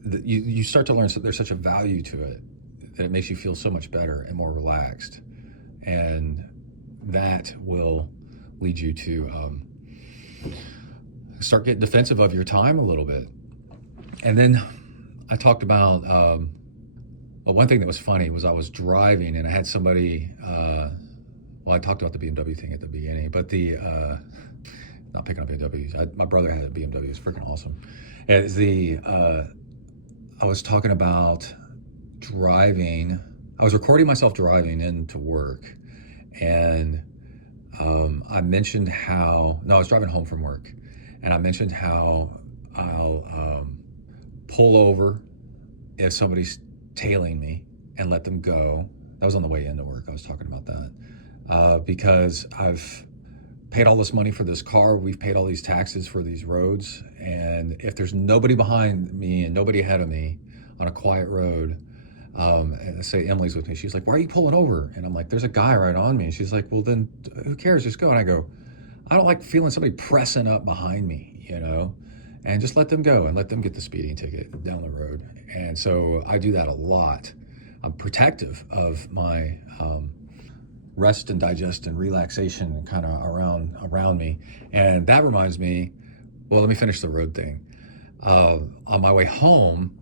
you start to learn that there's such a value to it, that it makes you feel so much better and more relaxed, and that will lead you to start getting defensive of your time a little bit. And then I talked about one thing that was funny was I was driving, and I had somebody I talked about the BMW thing at the beginning, but not picking up BMWs. My brother had a BMW. It's freaking awesome. And I was talking about driving. I was recording myself driving into work, and I mentioned how, no, I was driving home from work, and I mentioned how I'll pull over if somebody's tailing me and let them go. That was on the way into work. I was talking about that because I've paid all this money for this car. We've paid all these taxes for these roads. And if there's nobody behind me and nobody ahead of me on a quiet road, and say Emily's with me, she's like, why are you pulling over? And I'm like, there's a guy right on me. And she's like, well, then who cares? Just go. And I go, I don't like feeling somebody pressing up behind me, you know, and just let them go and let them get the speeding ticket down the road. And so I do that a lot. I'm protective of my rest and digest and relaxation kind of around me. And that reminds me, well, let me finish the road thing. On my way home,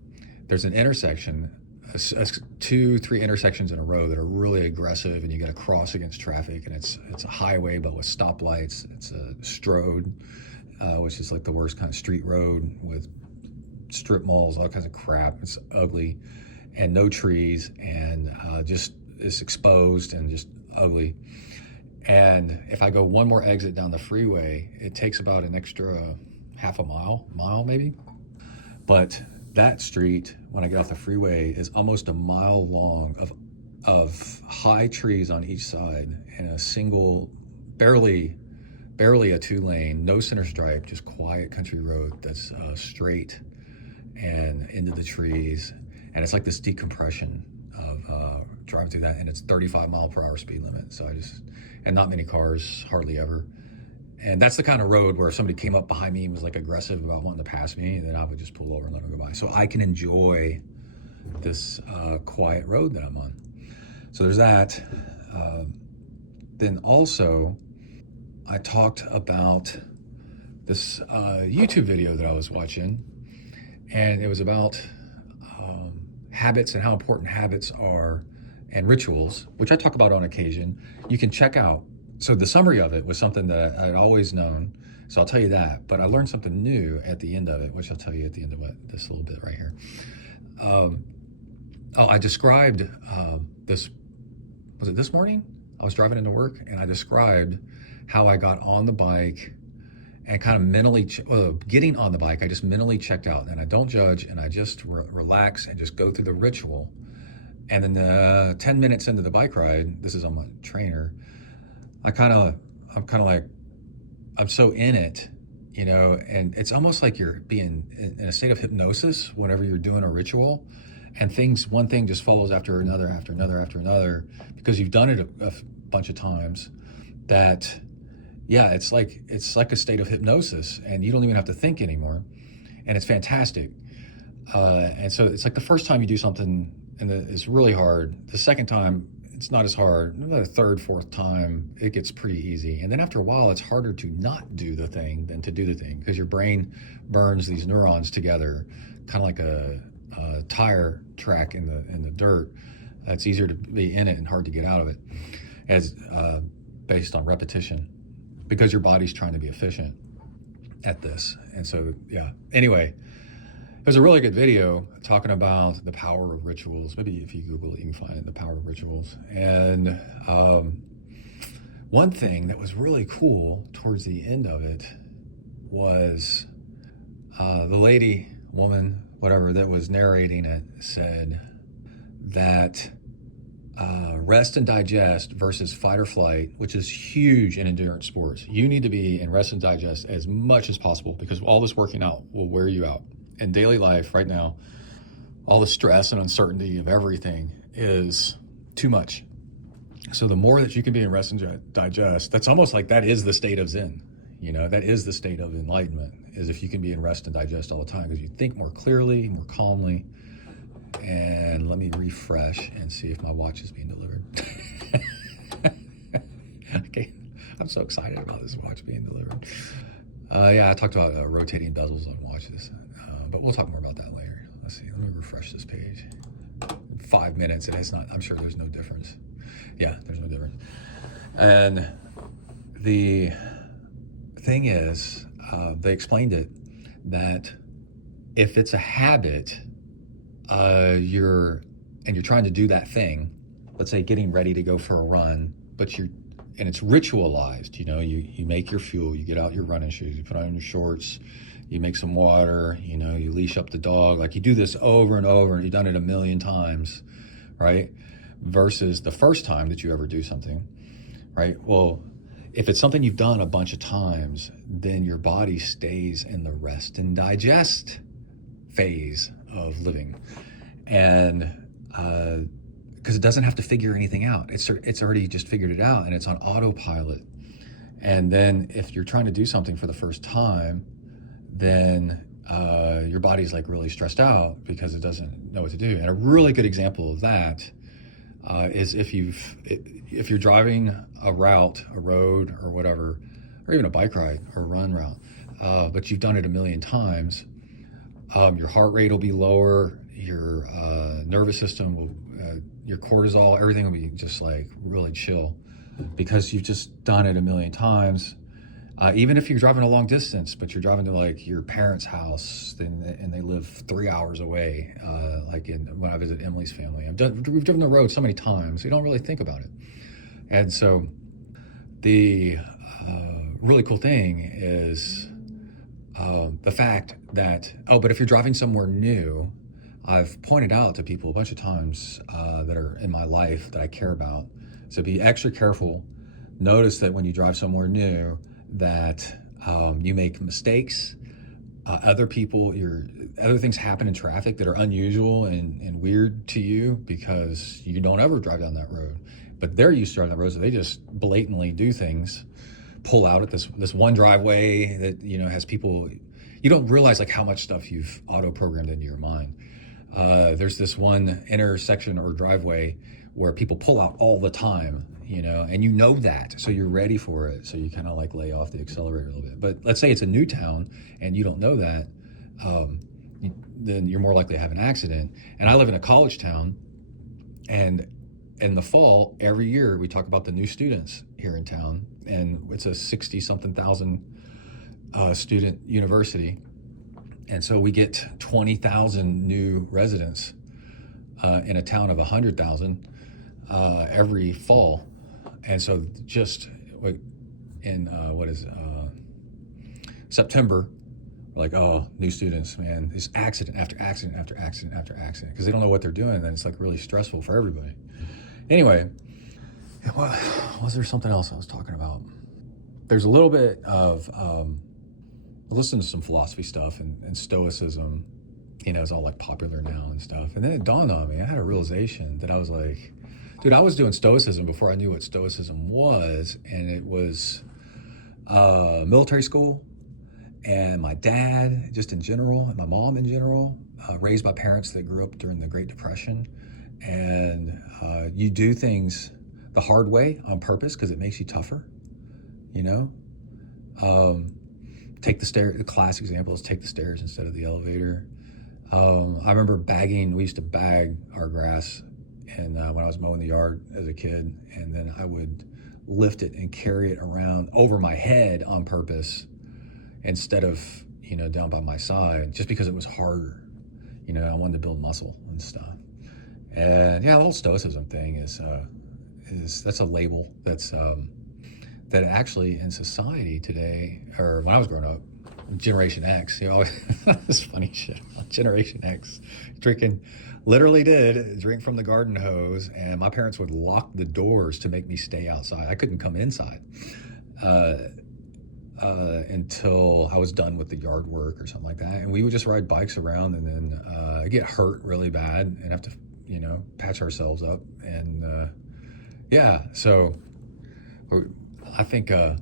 there's an intersection, 2-3 intersections in a row that are really aggressive, and you got to cross against traffic, and it's a highway but with stoplights. It's a strode, which is like the worst kind of street road with strip malls, all kinds of crap. It's ugly, and no trees, and just it's exposed and just ugly. And if I go one more exit down the freeway, it takes about an extra half a mile maybe. But that street, when I get off the freeway, is almost a mile long of high trees on each side, and a single, barely a 2-lane, no center stripe, just quiet country road that's straight and into the trees. And it's like this decompression of driving through that, and it's 35-mile-per-hour speed limit. So and not many cars, hardly ever. And that's the kind of road where if somebody came up behind me and was like aggressive about wanting to pass me, then I would just pull over and let them go by. So I can enjoy this quiet road that I'm on. So there's that. Then also, I talked about this YouTube video that I was watching, and it was about habits and how important habits are and rituals, which I talk about on occasion, you can check out. So the summary of it was something that I'd always known, so I'll tell you that, but I learned something new at the end of it, which I'll tell you at the end of this little bit right here. I described this, was it this morning? I was driving into work and I described how I got on the bike and kind of mentally, getting on the bike, I just mentally checked out, and I don't judge, and I just relax and just go through the ritual. And then 10 minutes into the bike ride, this is on my trainer, I'm kind of like, I'm so in it, you know, and it's almost like you're being in a state of hypnosis whenever you're doing a ritual, and one thing just follows after another, because you've done it a bunch of times. That, yeah, it's like a state of hypnosis, and you don't even have to think anymore, and it's fantastic. And so it's like the first time you do something, and it's really hard. The second time, it's not as hard. The third, fourth time, it gets pretty easy. And then after a while, it's harder to not do the thing than to do the thing, because your brain burns these neurons together, kind of like a tire track in the dirt. That's easier to be in it and hard to get out of it, as based on repetition, because your body's trying to be efficient at this. And so, yeah. Anyway, it was a really good video talking about the power of rituals. Maybe if you Google it, you can find the power of rituals. And one thing that was really cool towards the end of it was the woman, whatever, that was narrating it said that rest and digest versus fight or flight, which is huge in endurance sports. You need to be in rest and digest as much as possible, because all this working out will wear you out. In daily life right now, all the stress and uncertainty of everything is too much. So the more that you can be in rest and digest, that's almost like that is the state of Zen. You know, that is the state of enlightenment, is if you can be in rest and digest all the time, because you think more clearly, more calmly. And let me refresh and see if my watch is being delivered. Okay, I'm so excited about this watch being delivered. Yeah, I talked about rotating bezels on watches, but we'll talk more about that later. Let's see, let me refresh this page. 5 minutes, and it's not, I'm sure there's no difference. Yeah, there's no difference. And the thing is, they explained it, that if it's a habit, you're trying to do that thing, let's say getting ready to go for a run, and it's ritualized, you know, you make your fuel, you get out your running shoes, you put on your shorts, you make some water, you know, you leash up the dog, like you do this over and over, and you've done it 1,000,000 times, right? Versus the first time that you ever do something, right? Well, if it's something you've done a bunch of times, then your body stays in the rest and digest phase of living, and because it doesn't have to figure anything out. It's already just figured it out, and it's on autopilot. And then if you're trying to do something for the first time, then your body's like really stressed out because it doesn't know what to do. And a really good example of that is if you're driving a route, a road or whatever, or even a bike ride or a run route, but you've done it 1,000,000 times, your heart rate will be lower, your nervous system will, your cortisol, everything will be just like really chill, because you've just done it 1,000,000 times. Even if you're driving a long distance, but you're driving to like your parents' house, and they live 3 hours away, like when I visit Emily's family, we've driven the road so many times, you don't really think about it. And so the really cool thing is the fact that, but if you're driving somewhere new, I've pointed out to people a bunch of times that are in my life that I care about. So be extra careful. Notice that when you drive somewhere new, that you make mistakes. Other things happen in traffic that are unusual and weird to you, because you don't ever drive down that road. But they're used to driving that road, so they just blatantly do things. Pull out at this one driveway that, you know, has people. You don't realize like how much stuff you've auto-programmed into your mind. There's this one intersection or driveway where people pull out all the time, you know, and you know that, so you're ready for it. So you kind of like lay off the accelerator a little bit. But let's say it's a new town and you don't know that. then you're more likely to have an accident. And I live in a college town, and in the fall, every year we talk about the new students here in town, and it's a 60-something thousand student university. And so we get 20,000 new residents in a town of 100,000 every fall. And so just in September, we're like, oh, new students, man, it's accident after accident after accident after accident, because they don't know what they're doing, and it's like really stressful for everybody. Anyway, was there something else I was talking about? There's a little bit of I listened to some philosophy stuff, and Stoicism, is all like popular now and stuff. And then it dawned on me, I had a realization that I was like, dude, I was doing Stoicism before I knew what Stoicism was, and it was military school, and my dad, just in general, and my mom in general, raised by parents that grew up during the Great Depression. And you do things the hard way on purpose because it makes you tougher, take the stairs. The classic example is take the stairs instead of the elevator. I remember we used to bag our grass, and when I was mowing the yard as a kid, and then I would lift it and carry it around over my head on purpose instead of, down by my side, just because it was harder. I wanted to build muscle and stuff. And yeah, the whole Stoicism thing is that's a label that's that actually in society today, or when I was growing up, Generation X, this funny shit. Generation X, literally did drink from the garden hose, and my parents would lock the doors to make me stay outside. I couldn't come inside until I was done with the yard work or something like that. And we would just ride bikes around, and then get hurt really bad and have to, patch ourselves up. And so I think I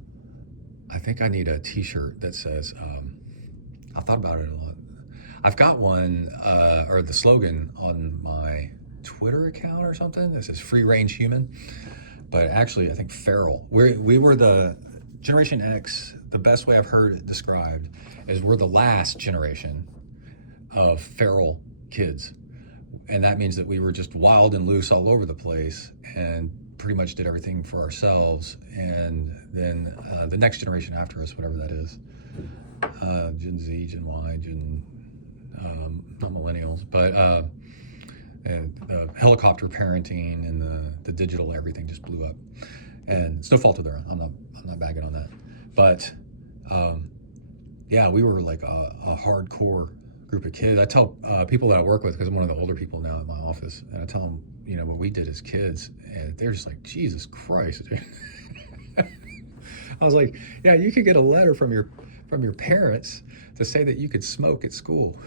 need a t-shirt that says, I thought about it a lot. I've got one, or the slogan on my Twitter account or something that says free range human, but actually I think feral. We were the Generation X. The best way I've heard it described is we're the last generation of feral kids. And that means that we were just wild and loose all over the place and pretty much did everything for ourselves. And then the next generation after us, whatever that is, Gen Z, Gen Y, not millennials, but and the helicopter parenting and the digital everything just blew up. And it's no fault of their own. I'm not bagging on that. But we were like a hardcore group of kids. I tell people that I work with, because I'm one of the older people now at my office, and I tell them, what we did as kids, and they're just like, Jesus Christ, dude. I was like, yeah, you could get a letter from your parents to say that you could smoke at school.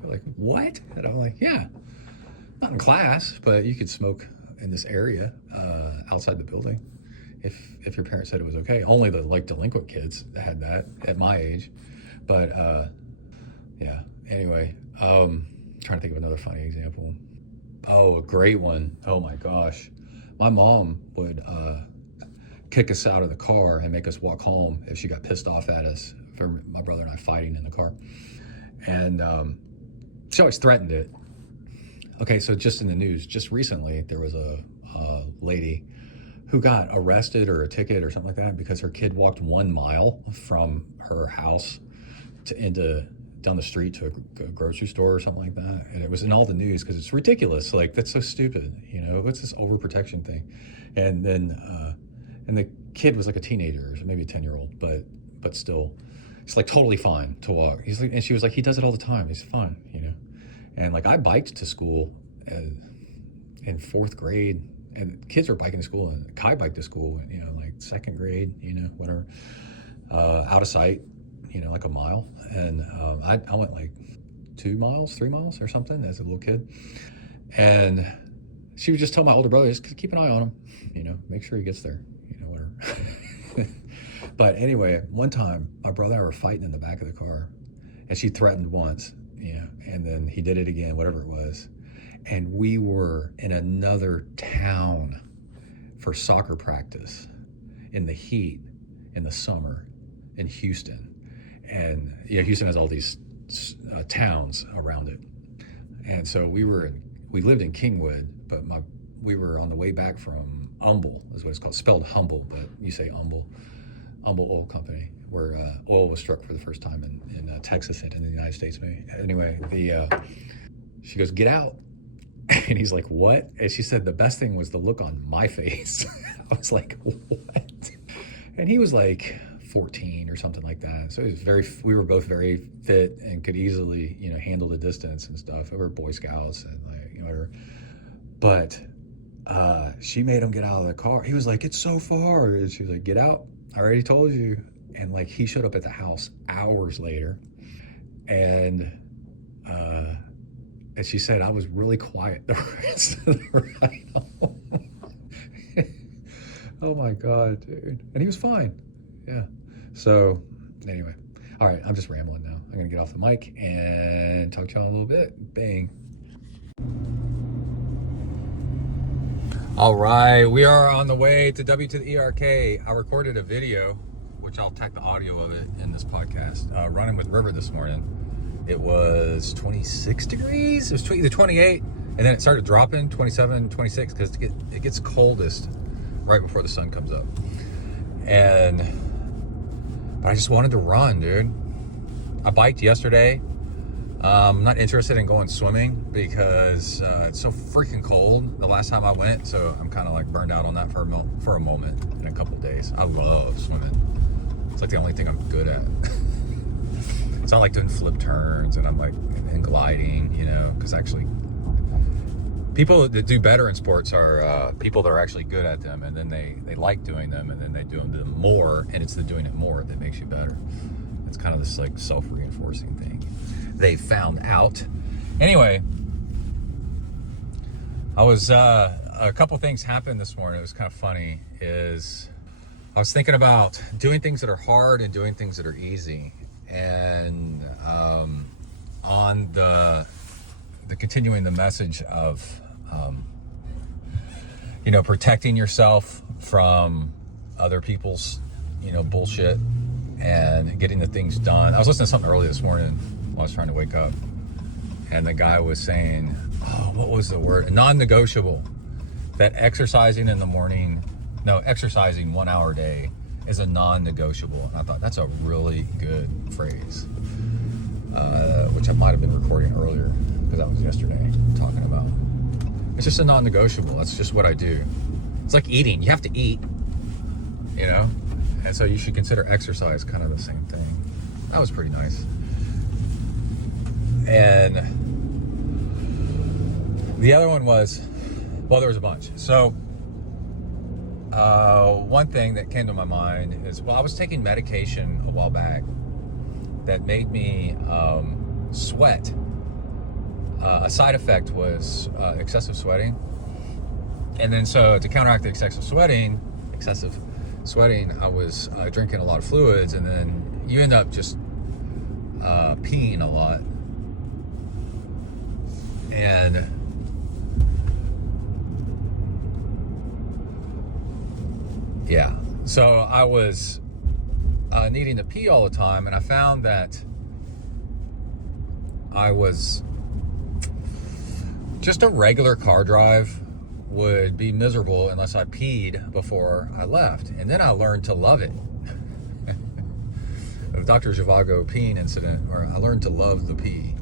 They're like, what? And I'm like, yeah, not in class, but you could smoke in this area outside the building if your parents said it was okay. Only the delinquent kids that had that at my age. But anyway, trying to think of another funny example. Oh, a great one. Oh my gosh. My mom would kick us out of the car and make us walk home if she got pissed off at us for my brother and I fighting in the car. And she always threatened it. Okay, so just in the news, just recently, there was a lady who got arrested or a ticket or something like that because her kid walked 1 mile from her house down the street to a grocery store or something like that. And it was in all the news because it's ridiculous. Like, that's so stupid, what's this overprotection thing? And then, and the kid was like a teenager, or maybe a 10-year-old, but still, it's like totally fine to walk. And she was like, he does it all the time. He's fine, And like, I biked to school in 4th grade, and kids were biking to school, and Kai biked to school, like 2nd grade, whatever, out of sight, like a mile. And I went like 2 miles, 3 miles or something as a little kid. And she would just tell my older brother, just keep an eye on him, make sure he gets there, whatever. But anyway, one time my brother and I were fighting in the back of the car, and she threatened once, and then he did it again, whatever it was. And we were in another town for soccer practice in the heat in the summer in Houston. And Houston has all these towns around it. And so we lived in Kingwood, but we were on the way back from Humble, is what it's called, spelled humble, but you say Humble Oil Company, where oil was struck for the first time in Texas and in the United States. Anyway, she goes, "Get out." And he's like, "What?" And she said, "The best thing was the look on my face." I was like, "What?" And he was like 14 or something like that. So we were both very fit and could easily, handle the distance and stuff. We were Boy Scouts and whatever. But she made him get out of the car. He was like, "It's so far." And she was like, "Get out. I already told you." And he showed up at the house hours later. And she said, I was really quiet the rest of the ride home. Oh my God, dude. And he was fine. Yeah. So anyway, all right, I'm just rambling now. I'm going to get off the mic and talk to y'all in a little bit. Bang. All right, we are on the way to W to the ERK. I recorded a video, which I'll tack the audio of it in this podcast, running with River this morning. It was 26 degrees. It was either 28, and then it started dropping 27, 26, because it gets coldest right before the sun comes up. But I just wanted to run, dude. I biked yesterday. I'm not interested in going swimming because it's so freaking cold the last time I went, so I'm kind of burned out on that for a moment in a couple of days. I love swimming. It's the only thing I'm good at. It's not like doing flip turns and and gliding, because actually people that do better in sports are people that are actually good at them, and then they like doing them, and then they do them more, and it's the doing it more that makes you better. It's kind of this self-reinforcing thing they found out. Anyway, I was a couple things happened this morning. It was kind of funny. I was thinking about doing things that are hard and doing things that are easy, and on the continuing the message of protecting yourself from other people's bullshit and getting the things done. I was listening to something early this morning while I was trying to wake up, and the guy was saying, what was the word? Non-negotiable. That exercising in the morning, exercising 1 hour a day is a non-negotiable. And I thought that's a really good phrase, which I might have been recording earlier because that was yesterday talking about. It's just a non-negotiable. That's just what I do. It's like eating. You have to eat, and so you should consider exercise kind of the same thing. That was pretty nice. And the other one was, there was a bunch. So one thing that came to my mind is, I was taking medication a while back that made me sweat. A side effect was excessive sweating. And then so to counteract the excessive sweating, I was drinking a lot of fluids, and then you end up just peeing a lot. And yeah, so I was needing to pee all the time, and I found that I was just a regular car drive would be miserable unless I peed before I left. And then I learned to love it. The Dr. Zhivago peeing incident, where I learned to love the pee.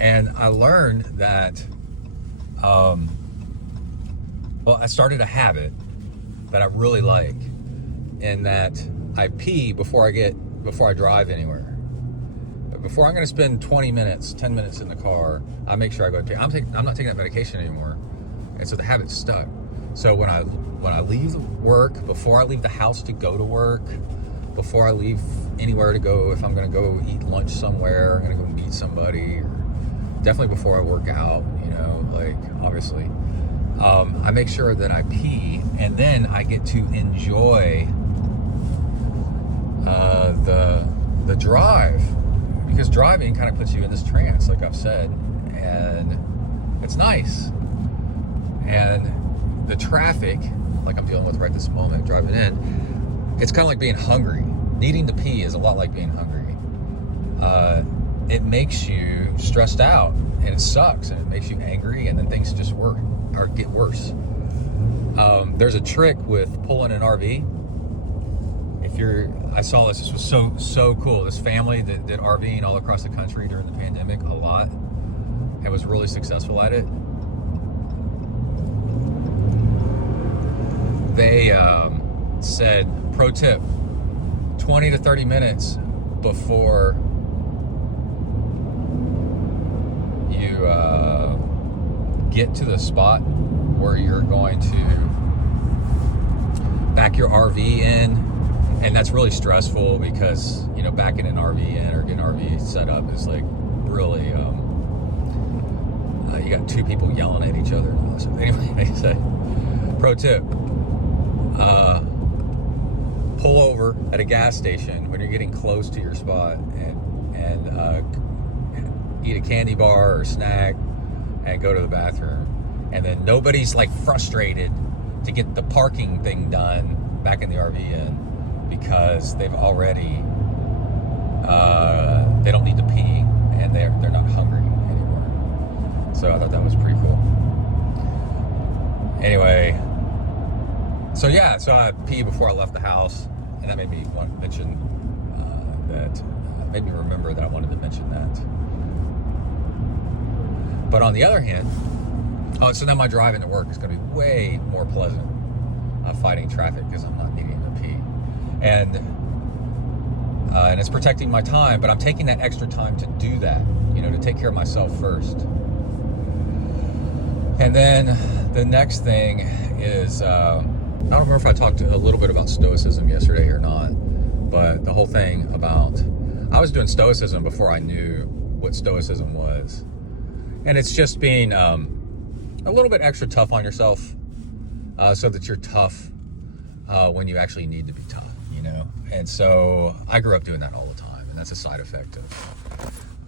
And I learned that, I started a habit that I really like, in that I pee before I drive anywhere. But before I'm going to spend 10 minutes in the car, I make sure I go pee. I'm not taking that medication anymore. And so the habit's stuck. So when I leave work, before I leave the house to go to work, before I leave anywhere to go, if I'm going to go eat lunch somewhere, I'm going to go meet somebody, or definitely before I work out, obviously, I make sure that I pee, and then I get to enjoy the drive, because driving kind of puts you in this trance, like I've said, and it's nice. And the traffic, like I'm dealing with right this moment, driving in, it's kind of like being hungry. Needing to pee is a lot like being hungry. it makes you stressed out, and it sucks, and it makes you angry, and then things just get worse. There's a trick with pulling an RV. I saw this was so cool. This family that did RVing all across the country during the pandemic a lot and was really successful at it. They said, pro tip, 20 to 30 minutes before you get to the spot where you're going to back your RV in. And that's really stressful because, you know, backing an RV in or getting an RV set up is like really, you got two people yelling at each other. So anyway, they say, pro tip, pull over at a gas station when you're getting close to your spot and eat a candy bar or snack and go to the bathroom. And then nobody's like frustrated to get the parking thing done back in the RV in, because they've already, they don't need to pee, and they're not hungry anymore. So I thought that was pretty cool. Anyway, so I peed before I left the house, and that made me want to mention made me remember that I wanted to mention that. But on the other hand, so now my drive into work is going to be way more pleasant, fighting traffic because I'm not needing to pee. And it's protecting my time, but I'm taking that extra time to do that, you know, to take care of myself first. And then the next thing is, I don't remember if I talked a little bit about stoicism yesterday or not, but the whole thing about, I was doing stoicism before I knew what stoicism was. And it's just being a little bit extra tough on yourself, so that you're tough when you actually need to be tough. And so I grew up doing that all the time, and that's a side effect of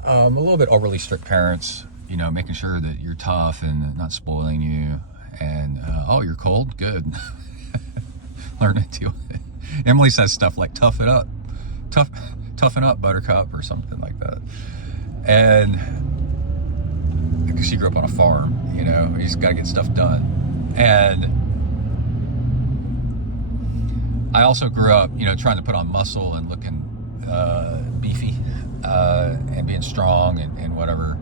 a little bit overly strict parents, you know, making sure that you're tough and not spoiling you. And oh, you're cold? Good. Learn to deal with it. Emily says stuff like toughen up, buttercup, or something like that. And because she grew up on a farm, you know, you just got to get stuff done. And I also grew up, you know, trying to put on muscle and looking beefy and being strong and whatever.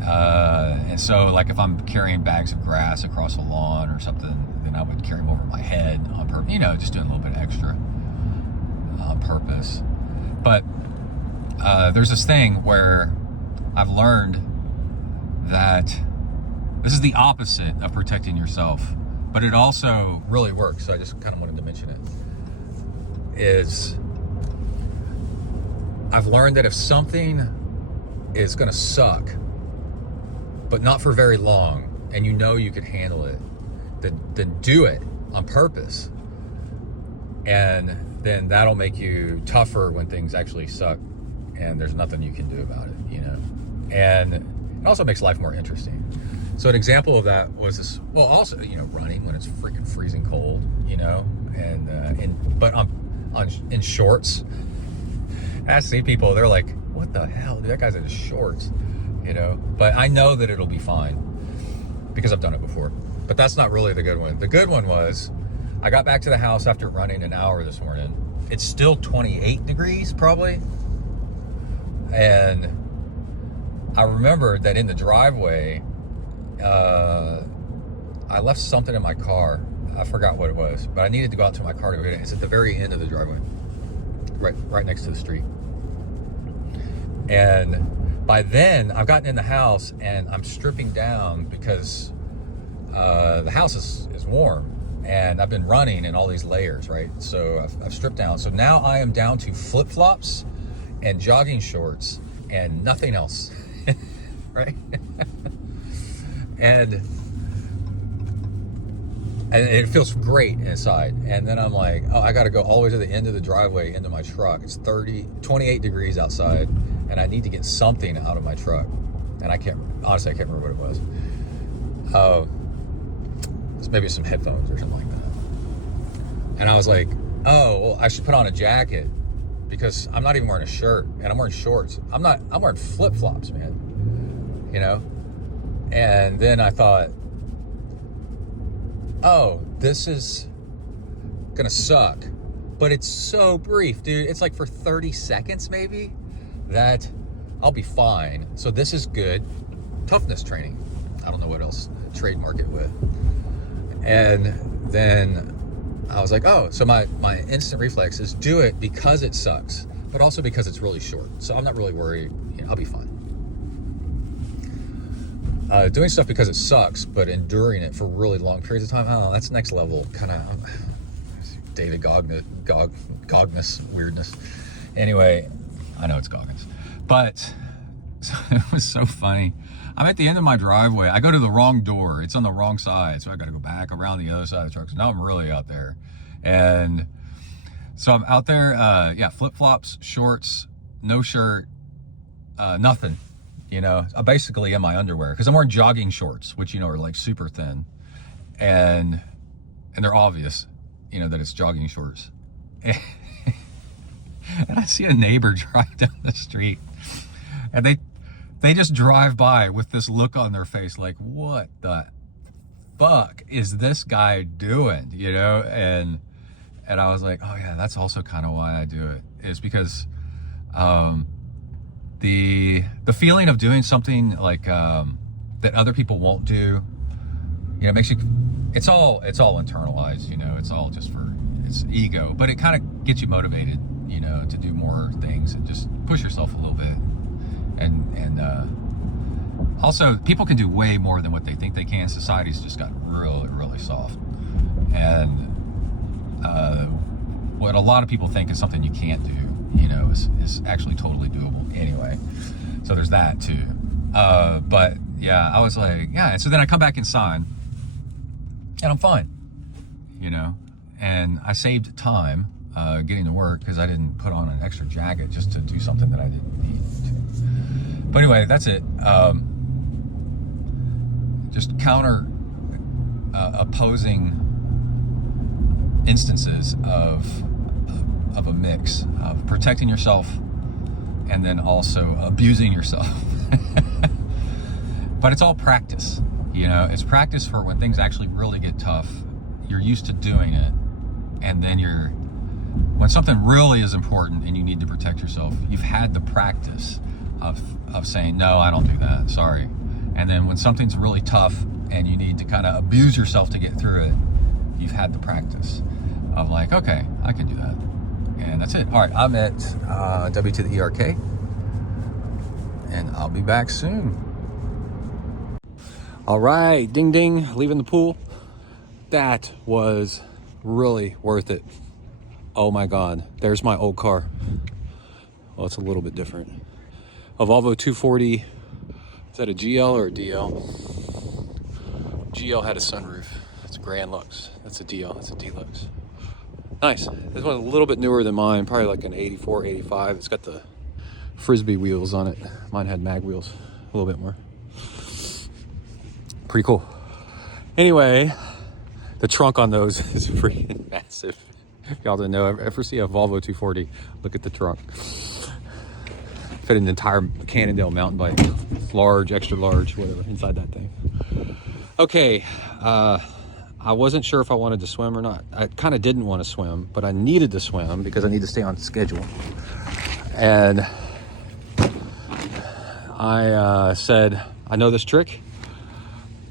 And so, like, if I'm carrying bags of grass across a lawn or something, then I would carry them over my head on purpose, you know, just doing a little bit extra on purpose. But there's this thing where I've learned that this is the opposite of protecting yourself, but it also really works. So I just kind of wanted to mention it. Is I've learned that if something is going to suck, but not for very long, and you know you can handle it, then do it on purpose. And then that'll make you tougher when things actually suck and there's nothing you can do about it, you know. And it also makes life more interesting. So an example of that was this, well, also, you know, running when it's freaking freezing cold, you know, but in shorts. I see people, they're like, what the hell, dude, that guy's in shorts, you know. But I know that it'll be fine because I've done it before. But that's not really the good one. The good one was, I got back to the house after running an hour this morning. It's still 28 degrees probably. And I remembered that in the driveway, I left something in my car. I forgot what it was, but I needed to go out to my car to get it. It's at the very end of the driveway, right next to the street. And by then, I've gotten in the house and I'm stripping down because the house is warm, and I've been running in all these layers, right? So I've stripped down. So now I am down to flip-flops and jogging shorts and nothing else, right? and it feels great inside. And then I'm like, oh, I got to go all the way to the end of the driveway into my truck. It's 28 degrees outside, and I need to get something out of my truck. And I can't remember what it was. Maybe some headphones or something like that. And I was like, oh, well, I should put on a jacket because I'm not even wearing a shirt and I'm wearing shorts. I'm wearing flip-flops, man, you know? And then I thought, oh, this is gonna suck, but it's so brief, dude. It's like for 30 seconds maybe that I'll be fine. So this is good. Toughness training. I don't know what else to trademark it with. And then I was like, oh, so my instant reflex is do it because it sucks, but also because it's really short. So I'm not really worried. You know, I'll be fine. Doing stuff because it sucks, but enduring it for really long periods of time, oh, that's next level kind of David Goggins weirdness. Anyway, I know it's Goggins, but so it was so funny. I'm at the end of my driveway. I go to the wrong door. It's on the wrong side, so I got to go back around the other side of the truck. So now I'm really out there. And so I'm out there, flip-flops, shorts, no shirt, nothing, you know. I'm basically in my underwear because I'm wearing jogging shorts, which, you know, are like super thin. And they're obvious, you know, that it's jogging shorts. And I see a neighbor drive down the street, and they just drive by with this look on their face like, what the fuck is this guy doing, you know? And I was like, oh yeah, that's also kind of why I do it, is because the feeling of doing something like that other people won't do, you know, makes you, it's all internalized, you know, it's all just it's ego, but it kind of gets you motivated, you know, to do more things and just push yourself a little bit. And also, people can do way more than what they think they can. Society's just got really, really soft. And what a lot of people think is something you can't do, you know, is actually totally doable anyway. So there's that too. But yeah, I was like, yeah. And so then I come back inside and I'm fine, you know, and I saved time getting to work because I didn't put on an extra jacket just to do something that I didn't need to. But anyway, that's it. Just counter opposing instances of a mix of protecting yourself and then also abusing yourself. But it's all practice, you know. It's practice for when things actually really get tough. You're used to doing it, and then when something really is important and you need to protect yourself, you've had the practice of saying, no, I don't do that, sorry. And then when something's really tough and you need to kind of abuse yourself to get through it, you've had the practice of like, okay, I can do that. And that's it. All right, I'm at W to the ERK, and I'll be back soon. All right, ding ding, leaving the pool. That was really worth it. Oh my God, there's my old car. Well, it's a little bit different. A Volvo 240, is that a GL or a DL? GL had a sunroof. That's a Grand Lux. That's a DL, that's a Deluxe. Nice. This one's a little bit newer than mine, probably like an 84, 85. It's got the Frisbee wheels on it. Mine had mag wheels, a little bit more. Pretty cool. Anyway, the trunk on those is freaking massive. If y'all didn't know, ever see a Volvo 240, look at the trunk. Fit an entire Cannondale mountain bike, large, extra large, whatever, inside that thing. Okay, I wasn't sure if I wanted to swim or not. I kind of didn't want to swim, but I needed to swim because I need to stay on schedule. And I said, I know this trick.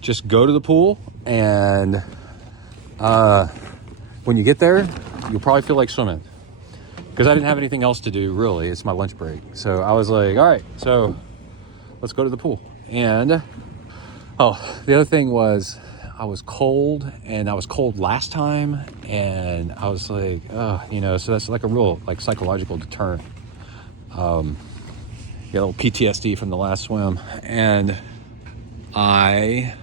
Just go to the pool, and when you get there, you'll probably feel like swimming. Because I didn't have anything else to do, really. It's my lunch break. So I was like, all right, so let's go to the pool. And, the other thing was I was cold, and I was cold last time. And I was like, you know, so that's like a real, like, psychological deterrent. Get a little PTSD from the last swim. And I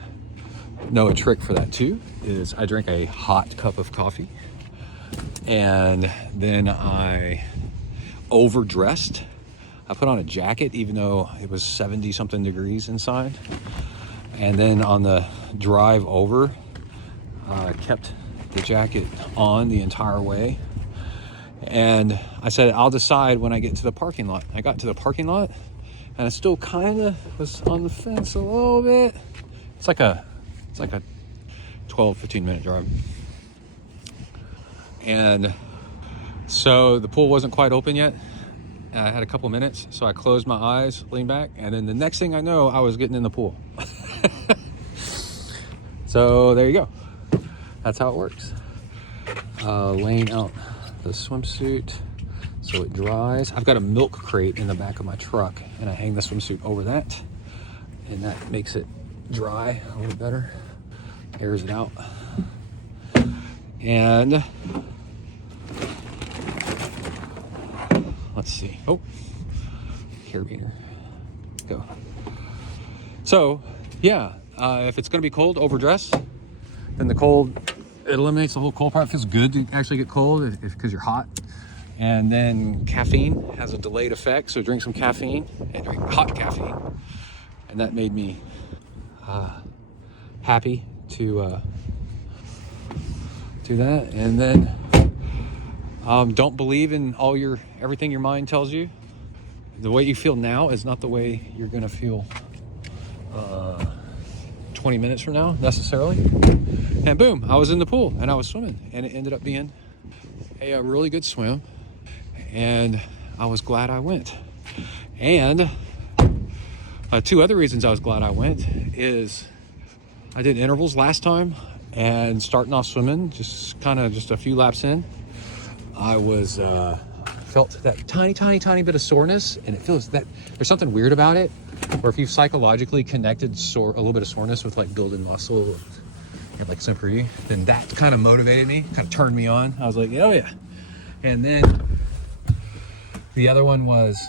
know a trick for that too, is I drink a hot cup of coffee. And then I overdressed. I put on a jacket even though it was 70 something degrees inside. And then on the drive over, I kept the jacket on the entire way. And I said, I'll decide when I get to the parking lot. I got to the parking lot, and I still kind of was on the fence a little bit. It's like a 12, 15 minute drive. And so the pool wasn't quite open yet. I had a couple minutes, so I closed my eyes, leaned back, and then the next thing I know, I was getting in the pool. So there you go. That's how it works. Laying out the swimsuit so it dries. I've got a milk crate in the back of my truck, and I hang the swimsuit over that, and that makes it dry a little better, airs it out. And let's see. Oh, carabiner. Go. So, yeah, if it's going to be cold, overdress. Then the cold, it eliminates the whole cold part. It feels good to actually get cold because you're hot. And then caffeine has a delayed effect, so drink some caffeine, and drink hot caffeine. And that made me happy to do that. And then don't believe in everything your mind tells you. The way you feel now is not the way you're gonna feel 20 minutes from now necessarily. And boom, I was in the pool and I was swimming, and it ended up being a really good swim, and I was glad I went. And two other reasons I was glad I went is I did intervals last time, and starting off swimming, just a few laps in, I was felt that tiny bit of soreness, and it feels that there's something weird about it, where if you've psychologically connected a little bit of soreness with like building muscle, and like Simpri, then that kind of motivated me, kind of turned me on. I was like, oh yeah. And then the other one was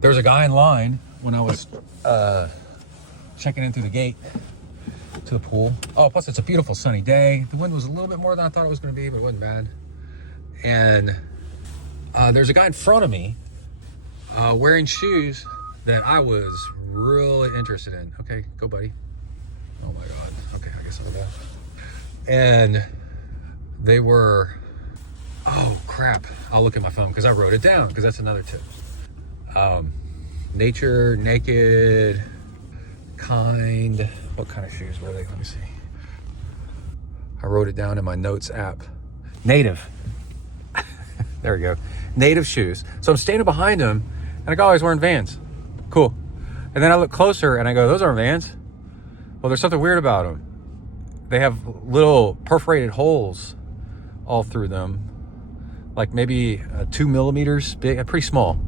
there was a guy in line when I was checking in through the gate to the pool. Oh, plus it's a beautiful sunny day. The wind was a little bit more than I thought it was going to be, but it wasn't bad. And there's a guy in front of me wearing shoes that I was really interested in. Okay, go buddy. Oh my God. Okay, I guess I'll go. And they were, oh crap. I'll look at my phone because I wrote it down, because that's another tip. Nature, naked, kind. What kind of shoes were they? Let me see. I wrote it down in my notes app. Native. There we go. Native shoes. So I'm standing behind him, and I go, oh, he's wearing Vans. Cool. And then I look closer and I go, those aren't Vans. Well, there's something weird about them. They have little perforated holes all through them, like maybe 2 millimeters big, pretty small,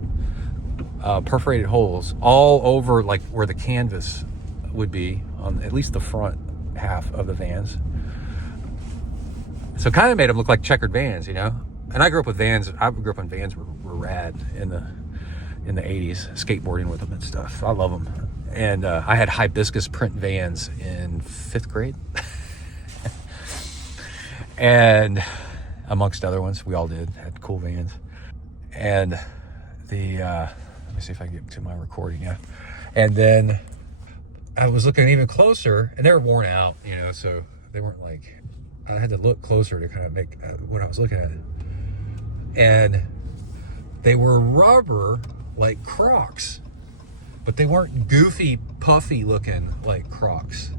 perforated holes all over, like where the canvas would be on at least the front half of the Vans. So it kind of made them look like checkered Vans, you know? And I grew up with Vans. I grew up on Vans were rad in the 80s, skateboarding with them and stuff. I love them. And I had hibiscus print Vans in 5th grade. And amongst other ones, we all had cool Vans. And let me see if I can get to my recording, yeah. And then I was looking even closer, and they were worn out, you know, so they weren't like, I had to look closer to kind of make what I was looking at. And they were rubber like Crocs, but they weren't goofy, puffy looking like Crocs.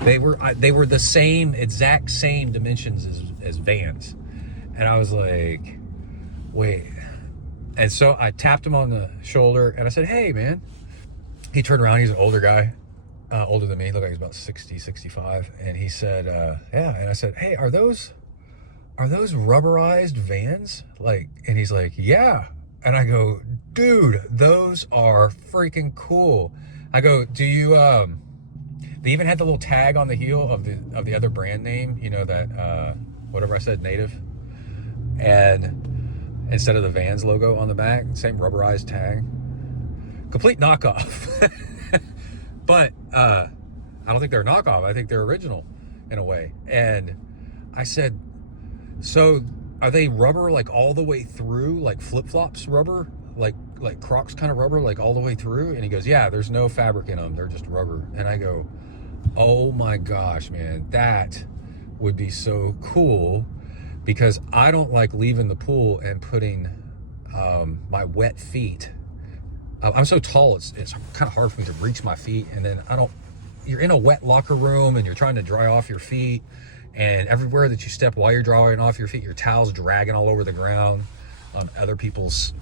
They were the exact same dimensions as Vans. And I was like, wait. And so I tapped him on the shoulder and I said, hey man. He turned around, he's an older guy, older than me, he looked like he's about 60, 65. And he said, yeah. And I said, hey, are those rubberized Vans? Like, and he's like, yeah. And I go, dude, those are freaking cool. I go, do you, they even had the little tag on the heel of the other brand name, you know, that, whatever I said, Native. And instead of the Vans logo on the back, same rubberized tag. Complete knockoff. But I don't think they're a knockoff. I think they're original in a way. And I said, so are they rubber like all the way through, like flip-flops rubber, like Crocs kind of rubber, like all the way through? And he goes, yeah, there's no fabric in them. They're just rubber. And I go, Oh my gosh, man, that would be so cool, because I don't like leaving the pool and putting my wet feet. I'm so tall, it's kind of hard for me to reach my feet, and then you're in a wet locker room and you're trying to dry off your feet, and everywhere that you step while you're drying off your feet, your towel's dragging all over the ground on other people's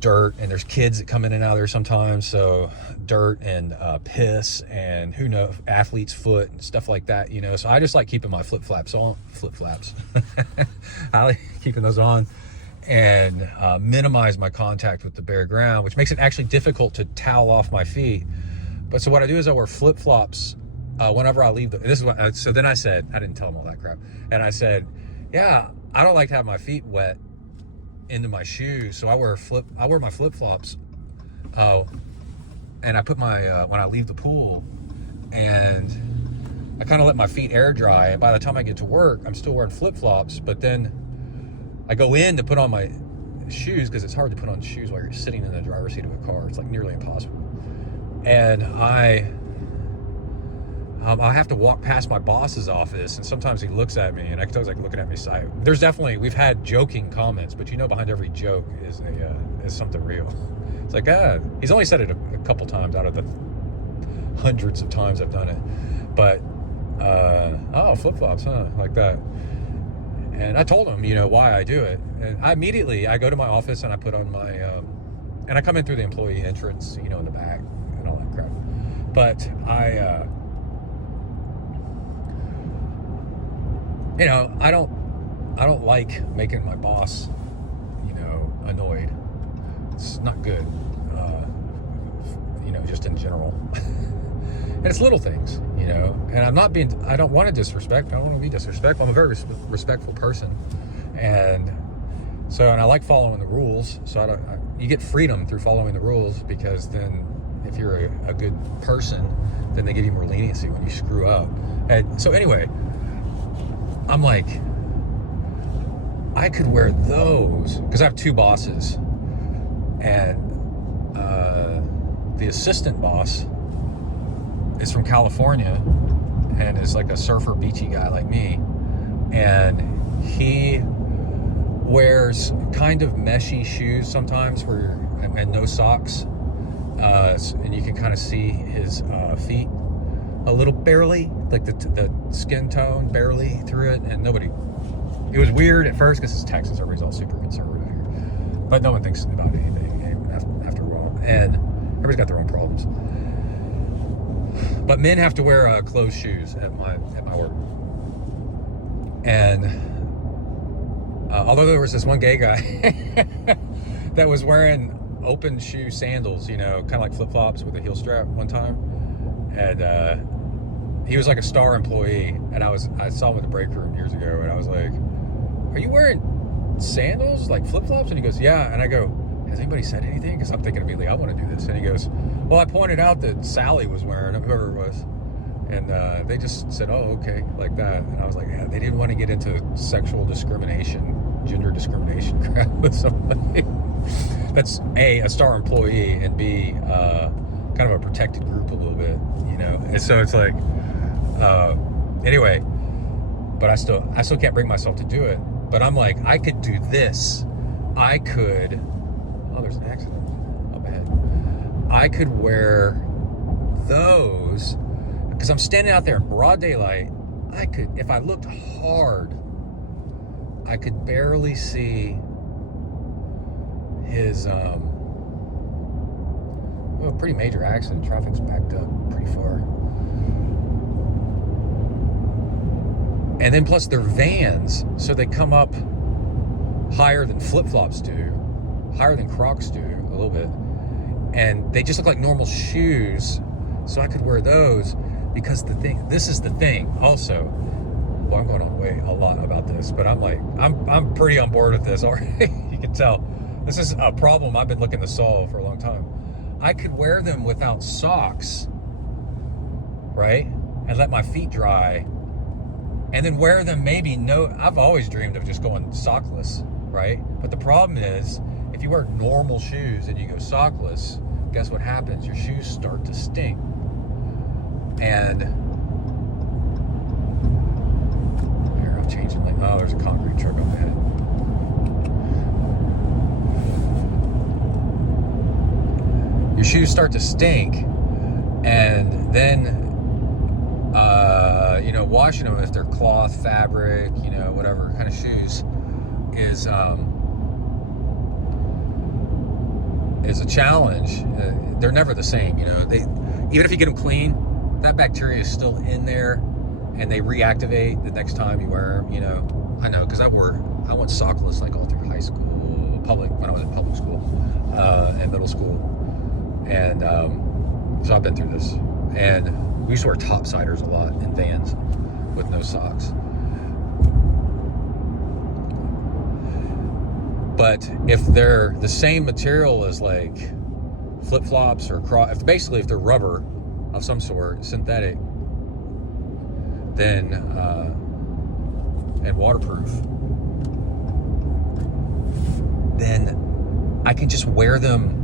dirt, and there's kids that come in and out there sometimes, so dirt and piss and who knows, athlete's foot and stuff like that, you know. So I just like keeping my flip-flops I like keeping those on, and minimize my contact with the bare ground, which makes it actually difficult to towel off my feet. But so what I do is I wear flip-flops whenever I leave this is what so then I said, I didn't tell them all that crap, and I said, yeah, I don't like to have my feet wet into my shoes, so I wear my flip-flops, and I put my when I leave the pool, and I kind of let my feet air dry, and by the time I get to work I'm still wearing flip-flops, but then I go in to put on my shoes, because it's hard to put on shoes while you're sitting in the driver's seat of a car. It's like nearly impossible, and I have to walk past my boss's office, and sometimes he looks at me, and I can tell he's like looking at me. There's definitely, we've had joking comments, but you know, behind every joke is something real. It's like, he's only said it a couple times out of the hundreds of times I've done it, but oh, flip-flops, huh, like that. And I told him, you know, why I do it, and I go to my office and I put on my and I come in through the employee entrance, you know, in the back and all that crap, but you know, I don't like making my boss, you know, annoyed. It's not good, you know, just in general. And it's little things, you know, and I don't want to be disrespectful. I'm a very respectful person. And I like following the rules. So you get freedom through following the rules, because then if you're a good person, then they give you more leniency when you screw up. And so anyway, I'm like, I could wear those, because I have two bosses, and the assistant boss is from California and is like a surfer, beachy guy like me, and he wears kind of meshy shoes sometimes, and no socks, and you can kind of see his feet a little, barely, like the skin tone barely through it, and it was weird at first because it's Texas, everybody's all super conservative here, but no one thinks about anything after a while, and everybody's got their own problems. But men have to wear closed shoes at my work, and although there was this one gay guy that was wearing open shoe sandals, you know, kind of like flip-flops with a heel strap one time, and he was like a star employee, and I saw him at the break room years ago, and I was like, are you wearing sandals, like flip-flops? And he goes, yeah. And I go, has anybody said anything? Because I'm thinking immediately, I want to do this. And he goes, well, I pointed out that Sally was wearing them, whoever it was, and they just said, oh, okay, like that. And I was like, yeah, they didn't want to get into sexual discrimination, gender discrimination crap with somebody that's A, a star employee, and B, kind of a protected group a little bit, you know. And so it's like, anyway, but I still can't bring myself to do it. But I'm like, I could do this. Oh, there's an accident up ahead. I could wear those, because I'm standing out there in broad daylight. I could, if I looked hard, I could barely see his, a pretty major accident. Traffic's backed up pretty far. And then plus they're vans, so they come up higher than flip-flops do, higher than Crocs do a little bit. And they just look like normal shoes, so I could wear those, because this is the thing also. Well, I'm going on way a lot about this, but I'm like, I'm pretty on board with this already. You can tell. This is a problem I've been looking to solve for a long time. I could wear them without socks, right? And let my feet dry. And then wear them I've always dreamed of just going sockless, right? But the problem is, if you wear normal shoes and you go sockless, guess what happens? Your shoes start to stink. And here, I'm changing lane. Oh, there's a concrete truck up ahead. Your shoes start to stink, and then washing them, if they're cloth, fabric, whatever kind of shoes, is a challenge. They're never the same. Even if you get them clean, that bacteria is still in there, and they reactivate the next time you wear them. I know, because I went sockless like all through high school, when I was in public school, and middle school, and so I've been through this. And we used to wear topsiders a lot in vans with no socks. But if they're the same material as like flip-flops or if they're rubber of some sort, synthetic, then and waterproof, then I can just wear them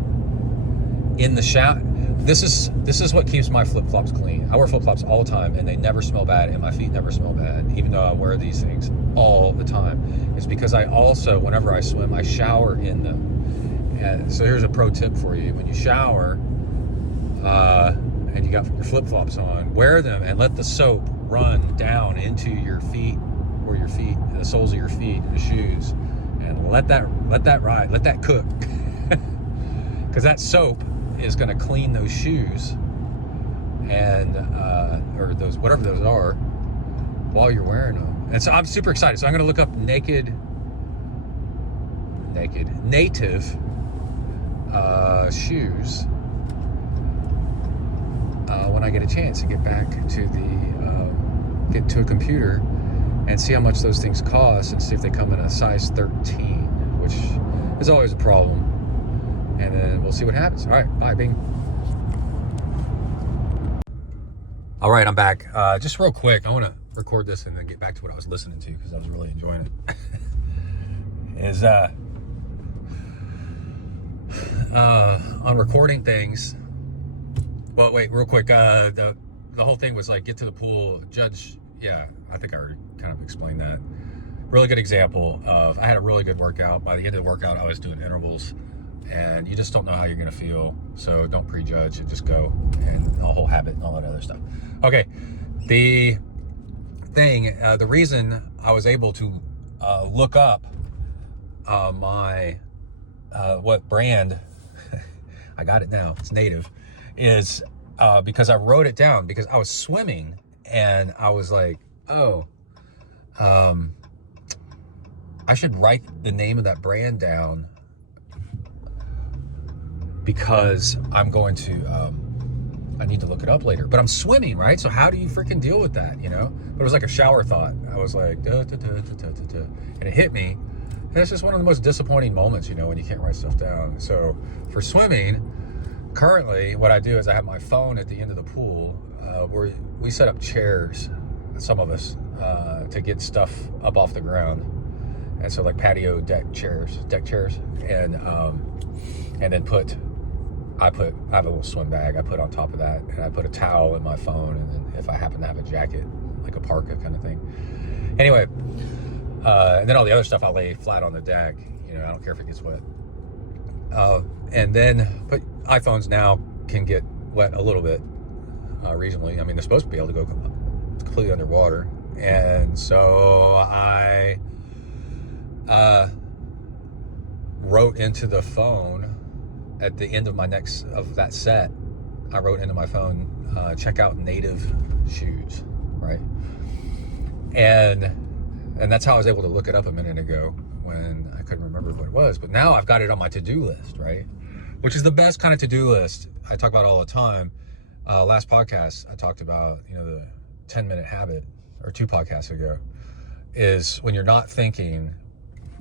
in the shower. This is what keeps my flip-flops clean. I wear flip-flops all the time, and they never smell bad, and my feet never smell bad, even though I wear these things all the time. It's because I also, whenever I swim, I shower in them. And so here's a pro tip for you. When you shower, and you got your flip-flops on, wear them and let the soap run down into your feet, or the soles of your feet, the shoes, and let that ride, let that cook. Because that soap is going to clean those shoes and or those, whatever those are, while you're wearing them. And so I'm super excited. So I'm going to look up native shoes when I get a chance to get back to get to a computer and see how much those things cost, and see if they come in a size 13, which is always a problem. And then we'll see what happens. All right, bye, Bing. All right, I'm back. Just real quick, I want to record this and then get back to what I was listening to, because I was really enjoying it. On recording things. Well, wait, real quick. The whole thing was like, get to the pool, judge. Yeah, I think I already kind of explained that. Really good example of, I had a really good workout. By the end of the workout, I was doing intervals. And you just don't know how you're going to feel, so don't prejudge and just go, and a whole habit and all that other stuff. Okay, the reason I was able to look up what brand, I got it now, it's Native, is because I wrote it down, because I was swimming and I was like, I should write the name of that brand down, because I'm going to, I need to look it up later. But I'm swimming, right? So how do you freaking deal with that, But it was like a shower thought. I was like, and it hit me. And it's just one of the most disappointing moments, when you can't write stuff down. So for swimming, currently what I do is I have my phone at the end of the pool, where we set up chairs, some of us, to get stuff up off the ground. And so like patio deck chairs, and then I have a little swim bag I put on top of that, and I put a towel in my phone, and then if I happen to have a jacket, like a parka kind of thing. Anyway, and then all the other stuff I'll lay flat on the deck. I don't care if it gets wet. And then, but iPhones now can get wet a little bit reasonably. I mean, they're supposed to be able to go completely underwater. And so I wrote into the phone at the end of that set, I wrote into my phone, check out Native shoes, right? And that's how I was able to look it up a minute ago when I couldn't remember what it was. But now I've got it on my to-do list, right? Which is the best kind of to-do list I talk about all the time. Last podcast, I talked about, the 10-minute habit, or 2 podcasts ago, is when you're not thinking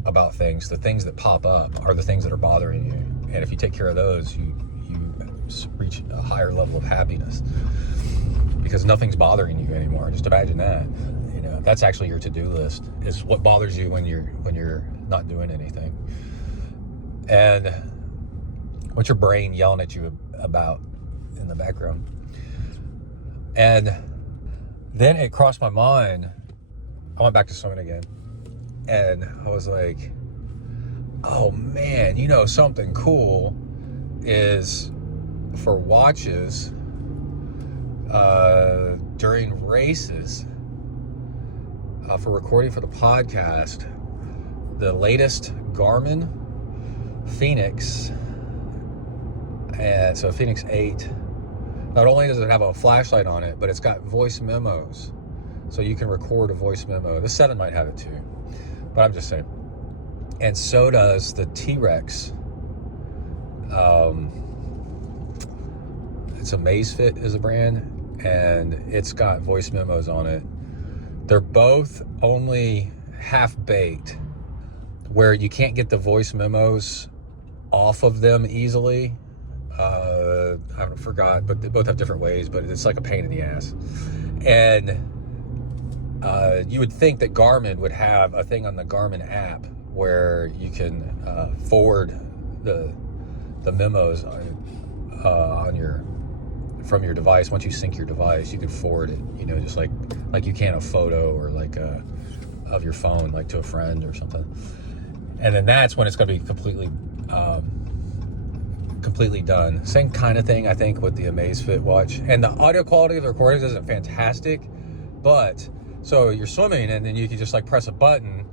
about things, the things that pop up are the things that are bothering you. And if you take care of those, you reach a higher level of happiness, because nothing's bothering you anymore. Just imagine that. That's actually your to-do list, is what bothers you when you're not doing anything. And what's your brain yelling at you about in the background? And then it crossed my mind. I went back to swimming again. And I was like, oh man, you know, something cool is for watches during races, for recording for the podcast, the latest Garmin Phoenix, so Phoenix 8, not only does it have a flashlight on it, but it's got voice memos, so you can record a voice memo. The 7 might have it too, but I'm just saying. And so does the T-Rex. It's a Amazfit is a brand, and it's got voice memos on it. They're both only half-baked, where you can't get the voice memos off of them easily. I forgot, but they both have different ways, but it's like a pain in the ass. And you would think that Garmin would have a thing on the Garmin app where you can forward the memos from your device. Once you sync your device, you could forward it, you know, just like you can a photo or like of your phone, like to a friend or something. And then that's when it's going to be completely done. Same kind of thing, I think, with the Amazfit watch. And the audio quality of the recordings isn't fantastic, but so you're swimming and then you can just like press a button.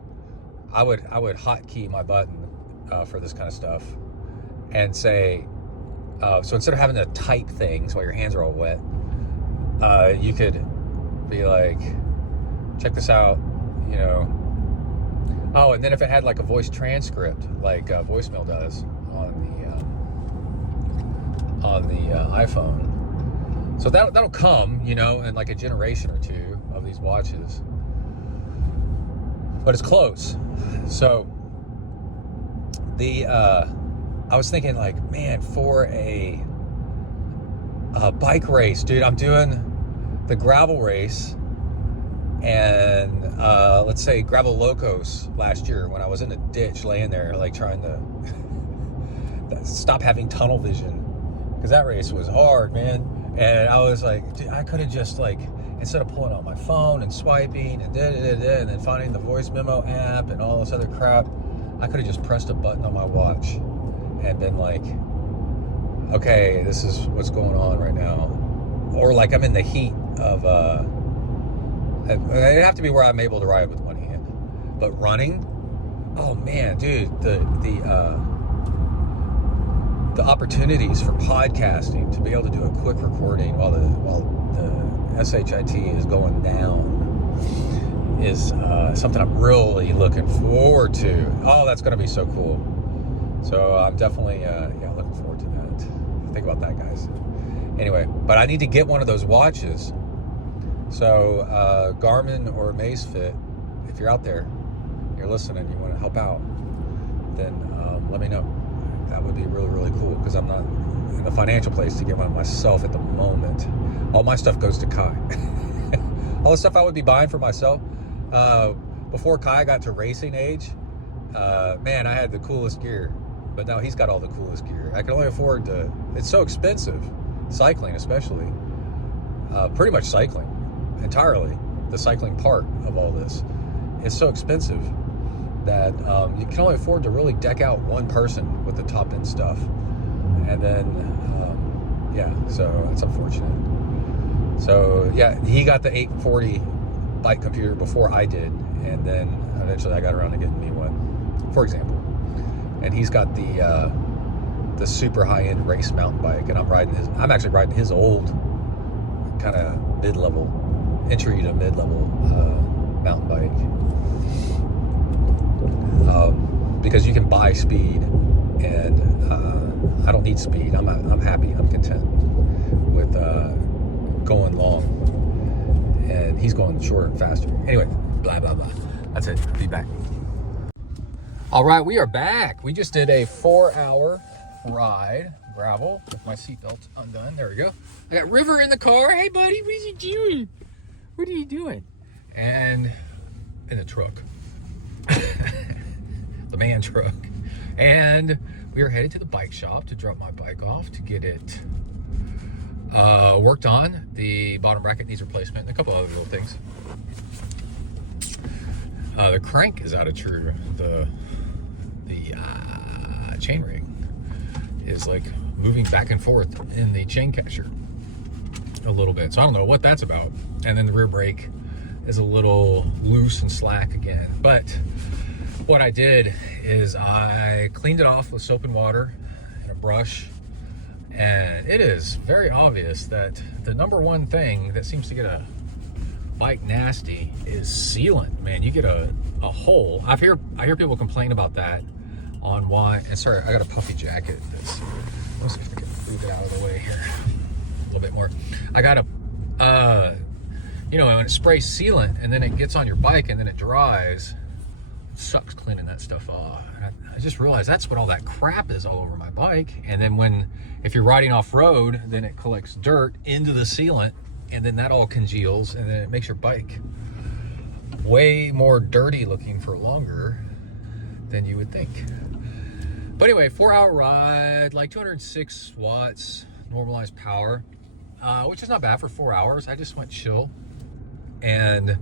I would hotkey my button for this kind of stuff and say, so instead of having to type things while your hands are all wet, you could be like, check this out, you know. Oh, and then if it had like a voice transcript, like voicemail does on the iPhone. So that'll come, you know, in like a generation or two of these watches. But it's close. So I was thinking like, man, for a bike race, dude, I'm doing the gravel race, and let's say Gravel Locos last year when I was in a ditch laying there like trying to stop having tunnel vision, because that race was hard, man. And I was like, dude, I could have just like, instead of pulling out my phone and swiping and and then finding the voice memo app and all this other crap, I could have just pressed a button on my watch and been like, okay, this is what's going on right now. Or like I'm in the heat of it'd have to be where I'm able to ride with one hand. But running, oh man, dude, the opportunities for podcasting, to be able to do a quick recording while the SHIT is going down, is something I'm really looking forward to. Oh, that's going to be so cool. So I'm definitely looking forward to that. Think about that, guys. Anyway, but I need to get one of those watches. So Garmin or Amazfit, if you're out there, you're listening, you want to help out, then let me know. That would be really, really cool, because I'm not in a financial place to get one myself at the moment. All my stuff goes to Kai. All the stuff I would be buying for myself, before Kai got to racing age, man, I had the coolest gear, but now he's got all the coolest gear. I can only afford to, it's so expensive, cycling especially, pretty much cycling entirely, the cycling part of all this is so expensive that you can only afford to really deck out one person with the top end stuff. And then, so it's unfortunate. So yeah, he got the 840 bike computer before I did, and then eventually I got around to getting me one, for example. And he's got the super high-end race mountain bike, and I'm actually riding his old kind of mid-level, entry to mid-level mountain bike. Because you can buy speed, and I don't need speed. I'm happy. I'm content with going long, and he's going shorter and faster. Anyway, blah blah blah. That's it. Be back. All right, we are back. We just did a 4-hour ride gravel with my seatbelt undone. There we go. I got River in the car. Hey, buddy, what are you doing? What are you doing? And in the truck. The man truck. And we are headed to the bike shop to drop my bike off to get it Worked on. The bottom bracket needs replacement and a couple other little things. The crank is out of true. The chain ring is like moving back and forth in the chain catcher a little bit. So I don't know what that's about. And then the rear brake is a little loose and slack again. But what I did is I cleaned it off with soap and water and a brush. And it is very obvious that the number one thing that seems to get a bike nasty is sealant. Man, you get a hole. I hear people complain about that on why. And sorry, I got a puffy jacket. Let's see if I can move it out of the way here a little bit more. I got a, you know, when it sprays sealant and then it gets on your bike and then it dries, it sucks cleaning that stuff off. I just realized that's what all that crap is all over my bike. And then if you're riding off-road, then it collects dirt into the sealant, and then that all congeals, and then it makes your bike way more dirty looking for longer than you would think. But anyway, 4-hour ride, like 206 watts, normalized power, which is not bad for 4 hours. I just went chill. And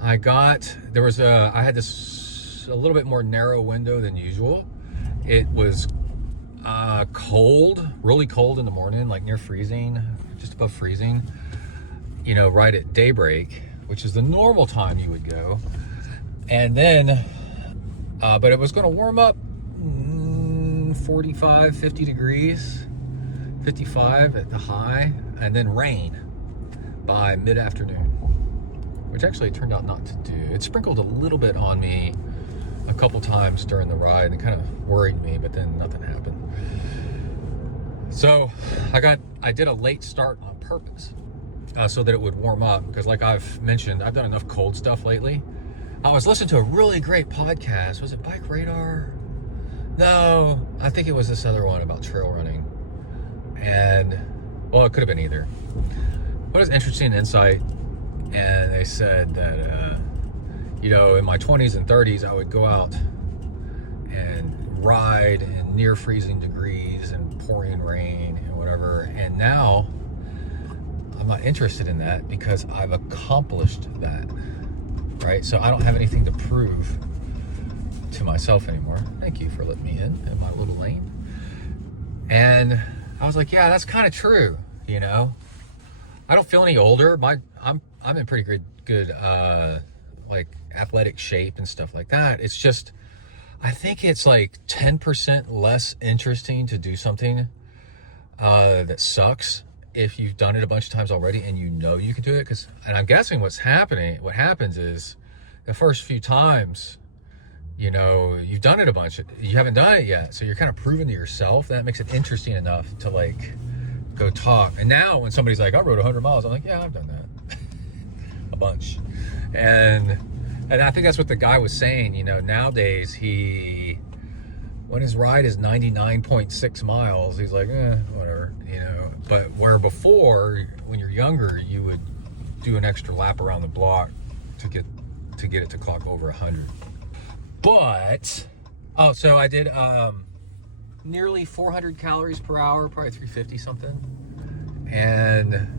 I had this a little bit more narrow window than usual. It was cold, really cold in the morning, like near freezing, just above freezing, you know, right at daybreak, which is the normal time you would go. And then, but it was going to warm up 45, 50 degrees, 55 at the high, and then rain by mid-afternoon, which actually turned out not to do. It sprinkled a little bit on me a couple times during the ride and it kind of worried me, but then nothing happened. So I did a late start on purpose so that it would warm up, because like I've mentioned, I've done enough cold stuff lately. I was listening to a really great podcast. Was it Bike Radar? No, I think it was this other one about trail running. And, well, it could have been either. But it was interesting insight. And they said that, you know, in my 20s and 30s, I would go out and ride in near freezing degrees and pouring rain and whatever. And now I'm not interested in that because I've accomplished that, right? So I don't have anything to prove to myself anymore. Thank you for letting me in my little lane. And I was like, yeah, that's kind of true, you know? I don't feel any older. I'm in pretty good like athletic shape and stuff like that. It's just, I think it's like 10% less interesting to do something that sucks if you've done it a bunch of times already and you know you can do it. And I'm guessing what happens is the first few times, you know, you've done it a bunch, you haven't done it yet. So you're kind of proving to yourself. That makes it interesting enough to like go talk. And now when somebody's like, I rode 100 miles, I'm like, yeah, I've done that a bunch. And I think that's what the guy was saying, you know, nowadays when his ride is 99.6 miles, he's like, whatever, you know. But where before, when you're younger, you would do an extra lap around the block to get it to clock over 100. But, so I did nearly 400 calories per hour, probably 350 something. And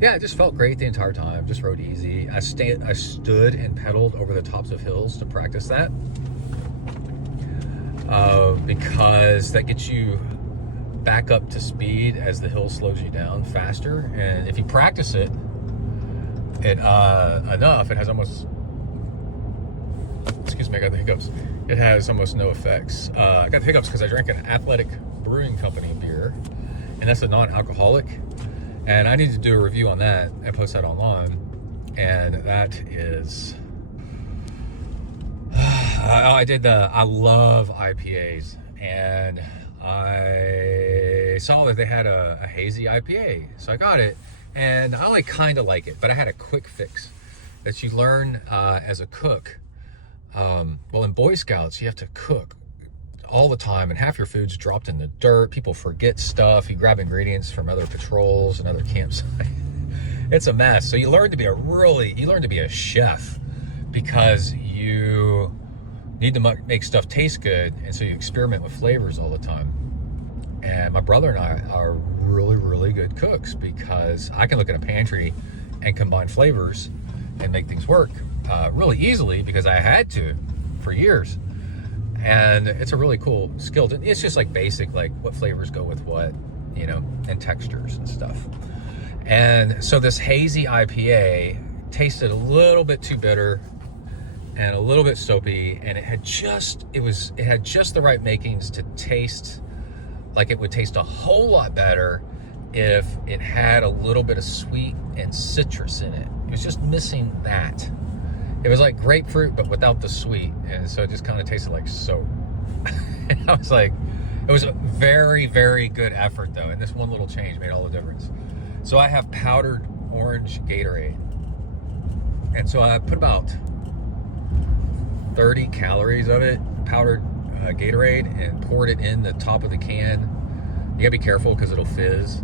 yeah, it just felt great the entire time. Just rode easy. I stood and pedaled over the tops of hills to practice that. Because that gets you back up to speed as the hill slows you down faster. And if you practice it enough, it has almost, excuse me, I got the hiccups. It has almost no effects. I got the hiccups because I drank an Athletic Brewing Company beer, and that's a non-alcoholic. And I need to do a review on that and post that online. And that is, I love IPAs. And I saw that they had a hazy IPA. So I got it. And I like kind of like it, but I had a quick fix that you learn as a cook. Well, in Boy Scouts, you have to cook all the time, and half your food's dropped in the dirt. People forget stuff. You grab ingredients from other patrols and other campsites. It's a mess. So you learn to be a chef, because you need to make stuff taste good, and so you experiment with flavors all the time. And my brother and I are really, really good cooks, because I can look at a pantry and combine flavors and make things work really easily, because I had to for years. And it's a really cool skill. It's just like basic, like what flavors go with what, you know, and textures and stuff. And so this hazy IPA tasted a little bit too bitter and a little bit soapy, and it had just the right makings to taste like it would taste a whole lot better if it had a little bit of sweet and citrus in it. It was just missing that. It was like grapefruit, but without the sweet. And so it just kind of tasted like soap. And I was like, it was a very, very good effort though. And this one little change made all the difference. So I have powdered orange Gatorade. And so I put about 30 calories of it, powdered Gatorade, and poured it in the top of the can. You gotta be careful because it'll fizz.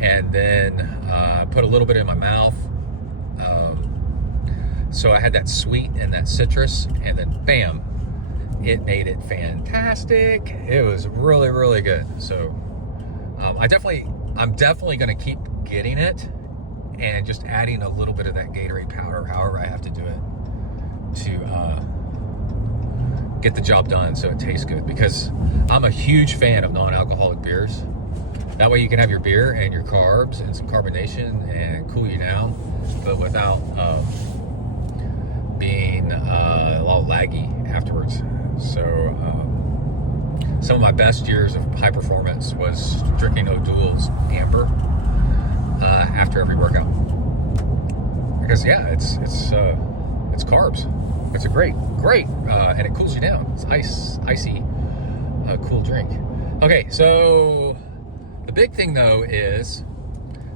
And then put a little bit in my mouth. So I had that sweet and that citrus, and then bam, it made it fantastic. It was really, really good. So I'm definitely gonna keep getting it and just adding a little bit of that Gatorade powder, however I have to do it, to get the job done so it tastes good, because I'm a huge fan of non-alcoholic beers. That way you can have your beer and your carbs and some carbonation and cool you down, but without being a lot laggy afterwards. So some of my best years of high performance was drinking O'Doul's Amber after every workout, because yeah, it's carbs. It's a great, and it cools you down. It's icy, cool drink. Okay, so the big thing though is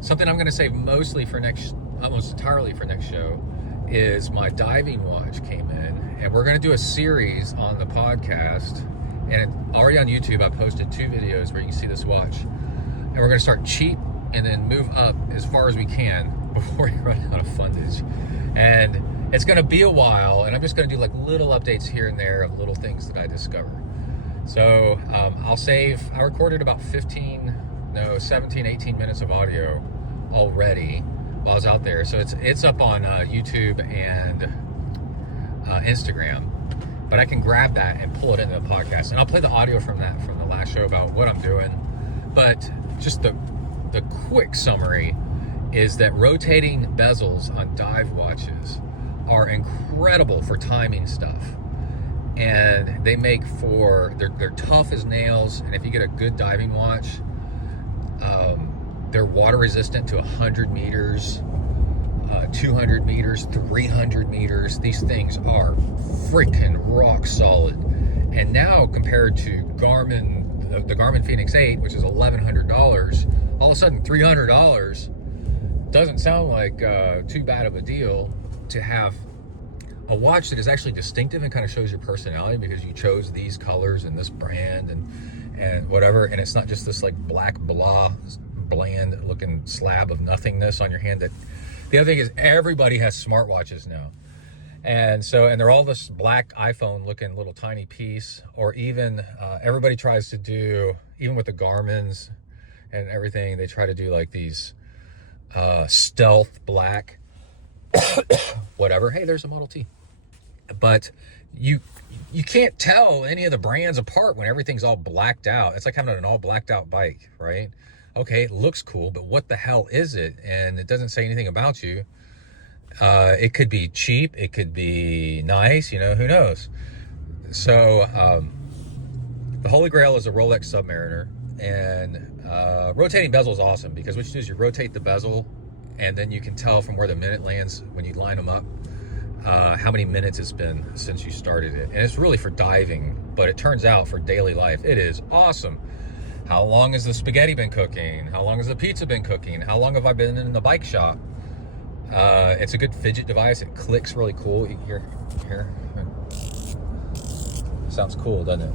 something I'm going to save almost entirely for next show. Is my diving watch came in, and we're going to do a series on the podcast, and already on YouTube I posted 2 videos where you can see this watch, and we're going to start cheap and then move up as far as we can before we run out of fundage. And it's going to be a while, and I'm just going to do like little updates here and there of little things that I discover. So I recorded about 17, 18 minutes of audio already while I was out there. So it's up on YouTube and Instagram, but I can grab that and pull it into the podcast. And I'll play the audio from the last show about what I'm doing. But just the quick summary is that rotating bezels on dive watches are incredible for timing stuff. And they make they're tough as nails. And if you get a good diving watch, they're water resistant to 100 meters, 200 meters, 300 meters. These things are freaking rock solid. And now compared to the Garmin Fenix 8, which is $1,100, all of a sudden $300 doesn't sound like too bad of a deal to have a watch that is actually distinctive and kind of shows your personality, because you chose these colors and this brand and whatever, and it's not just this like black bland looking slab of nothingness on your hand. That the other thing is, everybody has smartwatches now, and they're all this black iPhone looking little tiny piece, or even everybody tries to do, even with the Garmin's and everything, they try to do like these stealth black whatever. Hey, there's a Model T. But you can't tell any of the brands apart when everything's all blacked out. It's like having an all blacked out bike, right? Okay, it looks cool, but what the hell is it? And it doesn't say anything about you. It could be cheap, it could be nice, who knows? So the Holy Grail is a Rolex Submariner, and rotating bezel is awesome, because what you do is you rotate the bezel, and then you can tell from where the minute lands when you line them up how many minutes it's been since you started it. And it's really for diving, but it turns out for daily life it is awesome. How long has the spaghetti been cooking? How long has the pizza been cooking? How long have I been in the bike shop? It's a good fidget device. It clicks really cool. Here. Sounds cool, doesn't it?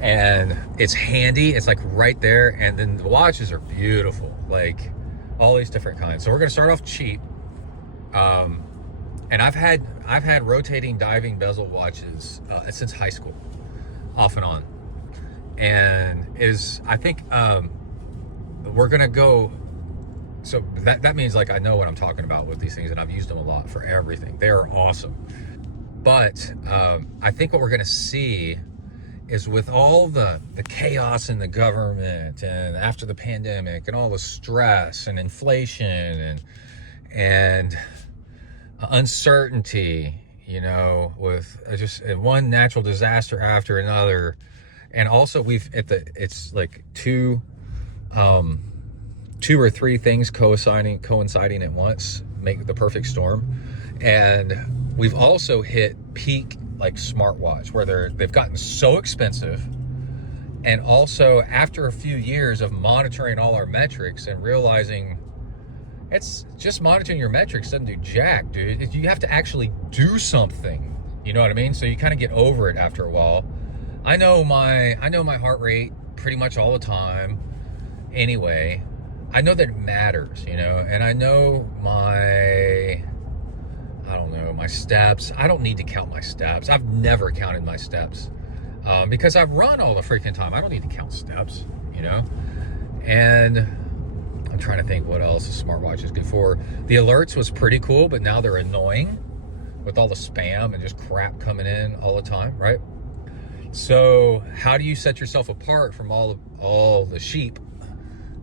And it's handy. It's like right there. And then the watches are beautiful, like all these different kinds. So we're going to start off cheap. And I've had rotating diving bezel watches since high school, off and on. And I think we're gonna go. So that means like I know what I'm talking about with these things, and I've used them a lot for everything. They're awesome. But I think what we're gonna see is with all the chaos in the government and after the pandemic and all the stress and inflation and uncertainty, you know, with just one natural disaster after another, and also it's like two or three things coinciding at once make the perfect storm. And we've also hit peak like smartwatch where they've gotten so expensive, and also after a few years of monitoring all our metrics and realizing it's just monitoring your metrics doesn't do jack, dude. You have to actually do something, you know what I mean? So you kind of get over it after a while. I know my heart rate pretty much all the time anyway. I know that it matters, you know, and I know my steps. I don't need to count my steps. I've never counted my steps because I've run all the freaking time. I don't need to count steps, you know. And I'm trying to think what else a smartwatch is good for. The alerts was pretty cool, but now they're annoying with all the spam and just crap coming in all the time, right? So how do you set yourself apart from all the sheep?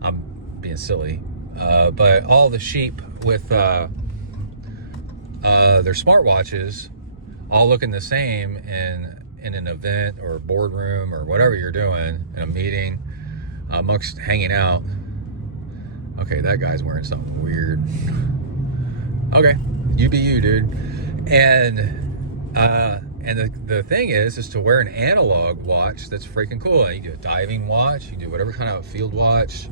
I'm being silly, but all the sheep with their smartwatches all looking the same in an event or a boardroom or whatever you're doing, in a meeting, amongst hanging out. Okay, that guy's wearing something weird. Okay, you be you, dude. And the thing is to wear an analog watch that's freaking cool. You do a diving watch, you do whatever kind of field watch,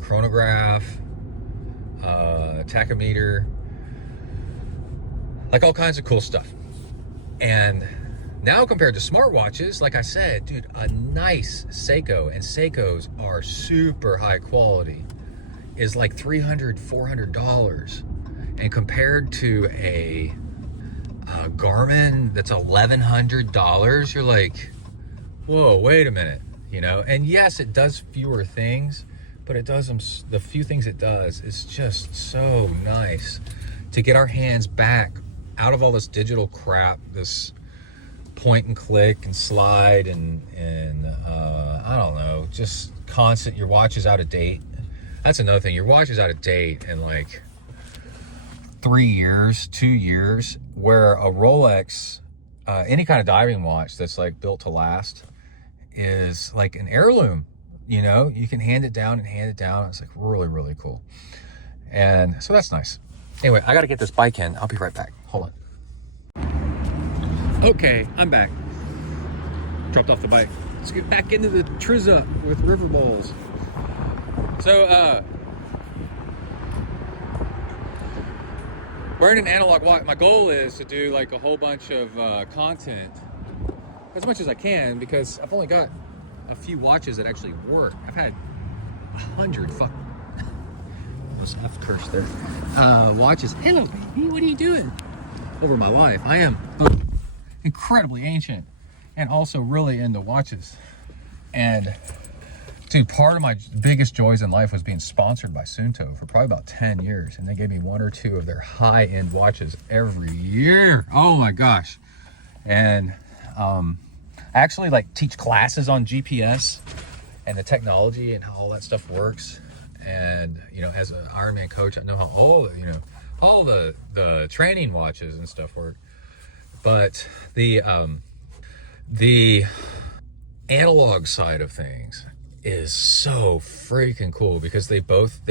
chronograph, tachometer, like all kinds of cool stuff. And now compared to smartwatches, like I said, dude, a nice Seiko, and Seikos are super high quality, is like $300, $400. And compared to a Garmin that's $1,100, you're like, whoa, wait a minute, you know? And yes, it does fewer things, but it does them, the few things it does is just so nice to get our hands back out of all this digital crap, this point and click and slide and I don't know, just constant. Your watch is out of date. That's another thing. Your watch is out of date in like 3 years, 2 years, where a Rolex, any kind of diving watch that's like built to last, is like an heirloom. You know, you can hand it down and hand it down. It's like really, really cool. And so that's nice. Anyway, I got to get this bike in. I'll be right back. Hold on. Okay, I'm back. Dropped off the bike. Let's get back into the Trizza with river bowls. So, wearing an analog watch, my goal is to do like a whole bunch of content as much as I can, because I've only got a few watches that actually work. I've had 100 I've cursed there. Watches. Hello, baby. What are you doing? Over my life. I am incredibly ancient and also really into watches. And dude, part of my biggest joys in life was being sponsored by Sunto for probably about 10 years. And they gave me 1 or 2 of their high-end watches every year. Oh my gosh. And I actually like teach classes on GPS and the technology and how all that stuff works. And, you know, as an Ironman coach, I know how all the training watches and stuff work. But the analog side of things is so freaking cool, because they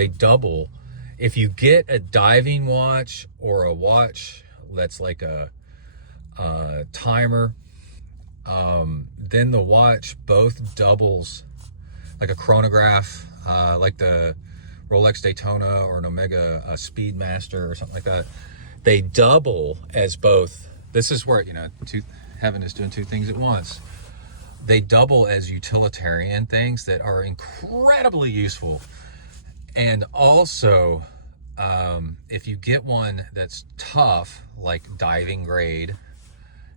double. If you get a diving watch or a watch that's like a timer, then the watch both doubles, like a chronograph, like the Rolex Daytona or an Omega Speedmaster or something like that. They double as both. This is where, you know, heaven is doing 2 things at once. They double as utilitarian things that are incredibly useful. And also, if you get one that's tough, like diving grade,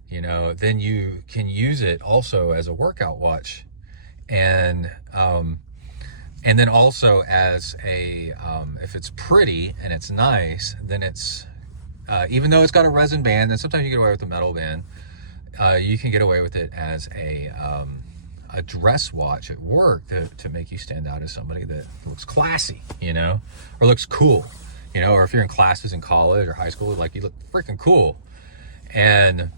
you know, then you can use it also as a workout watch. And And then also as a, if it's pretty and it's nice, then it's, even though it's got a resin band, and sometimes you get away with a metal band, you can get away with it as a dress watch at work to make you stand out as somebody that looks classy, you know, or looks cool, you know, or if you're in classes in college or high school, like you look freaking cool. And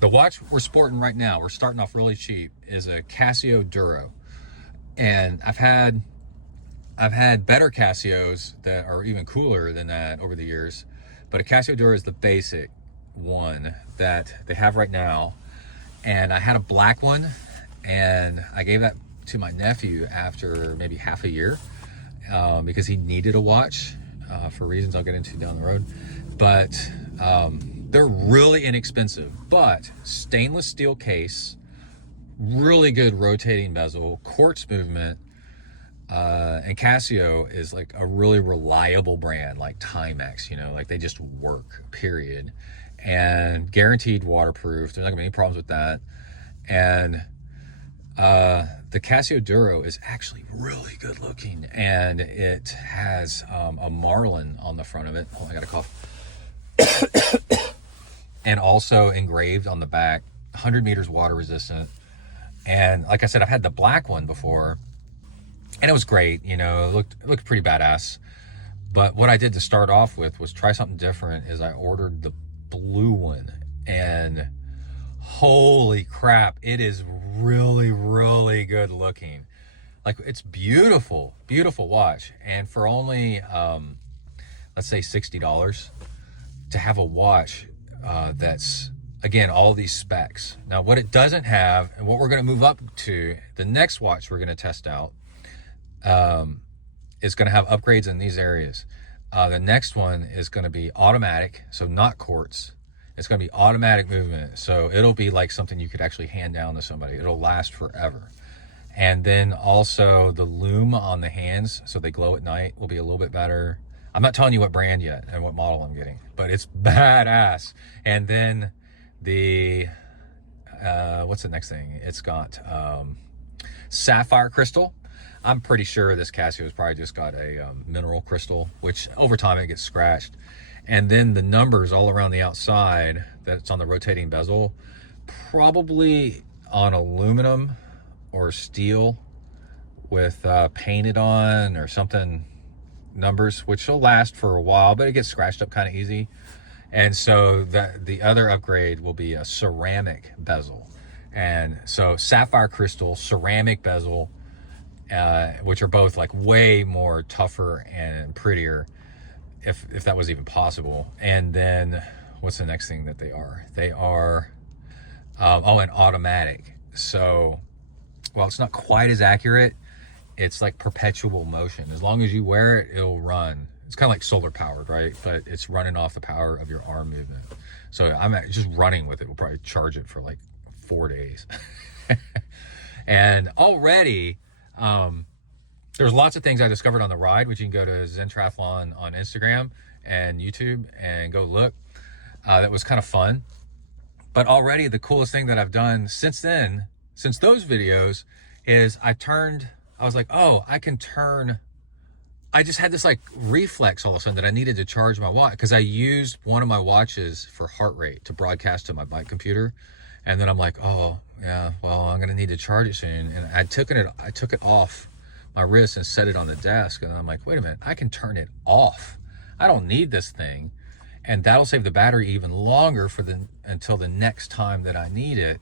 the watch we're sporting right now, we're starting off really cheap, is a Casio Duro. And I've had better Casios that are even cooler than that over the years, but a Casio Duro is the basic one that they have right now. And I had a black one, and I gave that to my nephew after maybe half a year because he needed a watch for reasons I'll get into down the road. But they're really inexpensive, but stainless steel case, really good rotating bezel, quartz movement, and Casio is like a really reliable brand, like Timex, you know, like they just work, period. And guaranteed waterproof. There's not gonna be any problems with that. And the Casio Duro is actually really good looking, and it has a marlin on the front of it. Oh, I got a cough. And also engraved on the back, 100 meters water resistant. And like I said, I've had the black one before, and it was great, you know, it looked pretty badass. But what I did to start off with was try something different. Is I ordered the blue one, and holy crap, it is really, really good looking. Like, it's beautiful watch. And for only let's say $60 to have a watch that's, again, all these specs. Now, what it doesn't have, and what we're going to move up to, the next watch we're going to test out is going to have upgrades in these areas. The next one is going to be automatic, so not quartz. It's going to be automatic movement, so it'll be like something you could actually hand down to somebody. It'll last forever. And then also the lume on the hands, so they glow at night, will be a little bit better. I'm not telling you what brand yet and what model I'm getting, but it's badass. And then the what's the next thing? It's got sapphire crystal. I'm pretty sure this Casio has probably just got a mineral crystal, which over time it gets scratched. And then the numbers all around the outside that's on the rotating bezel, probably on aluminum or steel with painted on or something numbers, which will last for a while, but it gets scratched up kind of easy. And so the other upgrade will be a ceramic bezel. And so sapphire crystal, ceramic bezel, which are both like way more tougher and prettier, if that was even possible. And then what's the next thing that they are? They are, an automatic. So while it's not quite as accurate, it's like perpetual motion. As long as you wear it, it'll run. It's kind of like solar powered, right? But it's running off the power of your arm movement. So I'm just running with it. We'll probably charge it for like 4 days. And already, there's lots of things I discovered on the ride, which you can go to Zen Triathlon on Instagram and YouTube and go look. That was kind of fun. But already the coolest thing that I've done since then, since those videos, is I was like, oh, I can turn. I just had this like reflex all of a sudden that I needed to charge my watch, because I used one of my watches for heart rate to broadcast to my bike computer. And then I'm like, oh yeah, well, I'm gonna need to charge it soon. And I took it off my wrist and set it on the desk. And I'm like, wait a minute, I can turn it off. I don't need this thing. And that'll save the battery even longer until the next time that I need it,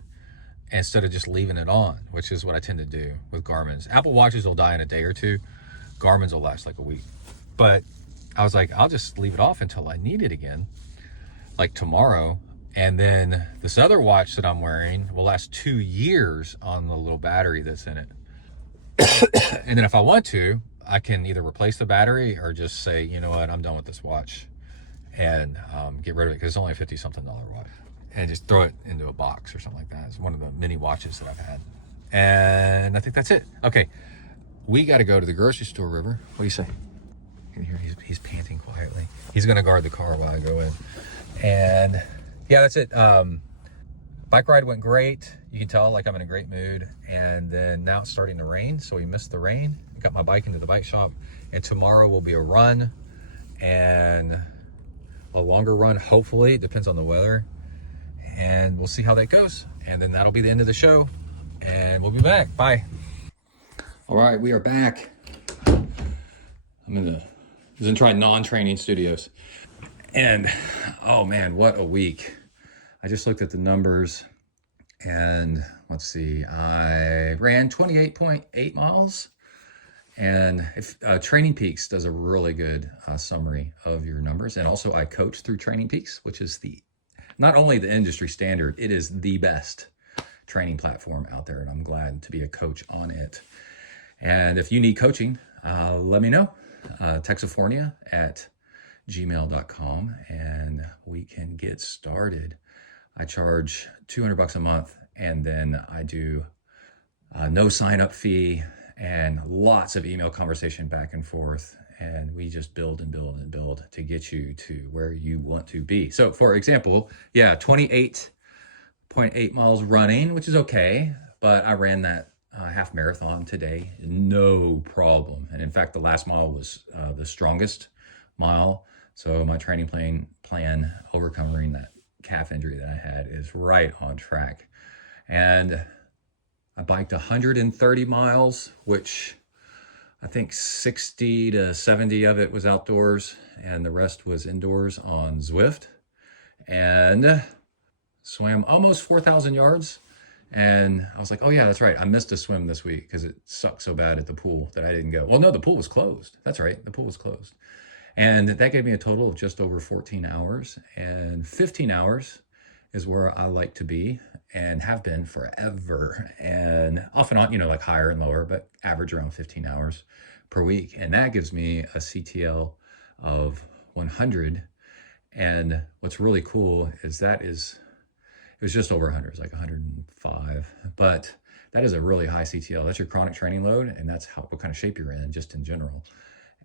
instead of just leaving it on, which is what I tend to do with Garmin's. Apple Watches will die in a day or two. Garmin's will last like a week. But I was like, I'll just leave it off until I need it again, like tomorrow. And then this other watch that I'm wearing will last 2 years on the little battery that's in it. And then if I want to, I can either replace the battery or just say, you know what, I'm done with this watch, and get rid of it, because it's only a $50-something watch, and just throw it into a box or something like that. It's one of the many watches that I've had. And I think that's it. Okay, we got to go to the grocery store, River. What do you say? You can hear he's panting quietly. He's going to guard the car while I go in. And yeah, that's it. Bike ride went great. You can tell like I'm in a great mood. And then now it's starting to rain, so we missed the rain. Got my bike into the bike shop, and tomorrow will be a run and a longer run, hopefully. It depends on the weather, and we'll see how that goes. And then that'll be the end of the show, and we'll be back. Bye. All right, we are back. I'm in the ZenEndurance non-training studios, and oh man, what a week. I just looked at the numbers, and let's see, I ran 28.8 miles. And if Training Peaks does a really good summary of your numbers. And also I coach through Training Peaks, which is not only the industry standard, it is the best training platform out there. And I'm glad to be a coach on it. And if you need coaching, let me know. Texifornia@gmail.com, and we can get started. I charge $200 a month, and then I do no sign-up fee and lots of email conversation back and forth. And we just build and build and build to get you to where you want to be. So for example, 28.8 miles running, which is okay. But I ran that half marathon today, no problem. And in fact, the last mile was the strongest mile. So my training plan overcoming that calf injury that I had is right on track. And I biked 130 miles, which I think 60 to 70 of it was outdoors, and the rest was indoors on Zwift. And swam almost 4,000 yards. And I was like, oh yeah, that's right. I missed a swim this week because it sucked so bad at the pool that I didn't go. Well, no, the pool was closed. That's right. The pool was closed. And that gave me a total of just over 14 hours. And 15 hours is where I like to be and have been forever. And off and on, like higher and lower, but average around 15 hours per week. And that gives me a CTL of 100. And what's really cool is it was just over 100, it's like 105. But that is a really high CTL. That's your chronic training load, and that's what kind of shape you're in, just in general.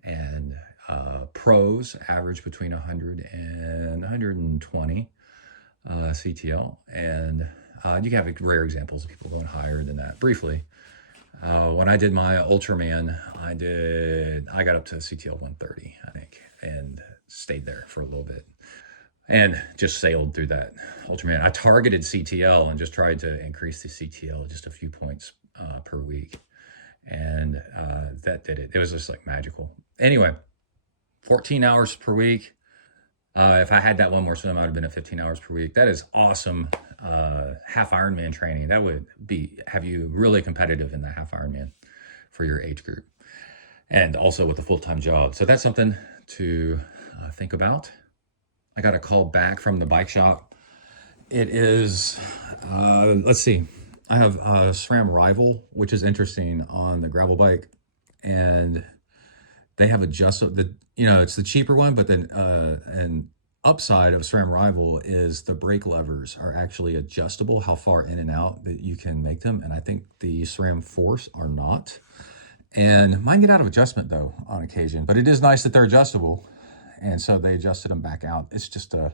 And pros average between 100 and 120 CTL. And you can have rare examples of people going higher than that. Briefly, when I did my Ultraman, I got up to CTL 130, I think, and stayed there for a little bit. And just sailed through that Ultraman. I targeted CTL and just tried to increase the CTL just a few points per week. And that did it. It was just like magical. Anyway, 14 hours per week. If I had that one more swim, I would have been at 15 hours per week. That is awesome. Half Ironman training. That would have you really competitive in the half Ironman for your age group. And also with a full-time job. So that's something to think about. I got a call back from the bike shop. It is, let's see. I have a SRAM Rival, which is interesting on the gravel bike. And they have adjustable, it's the cheaper one, but then an upside of SRAM Rival is the brake levers are actually adjustable, how far in and out that you can make them. And I think the SRAM Force are not. And mine get out of adjustment though on occasion, but it is nice that they're adjustable. And so they adjusted them back out. It's just a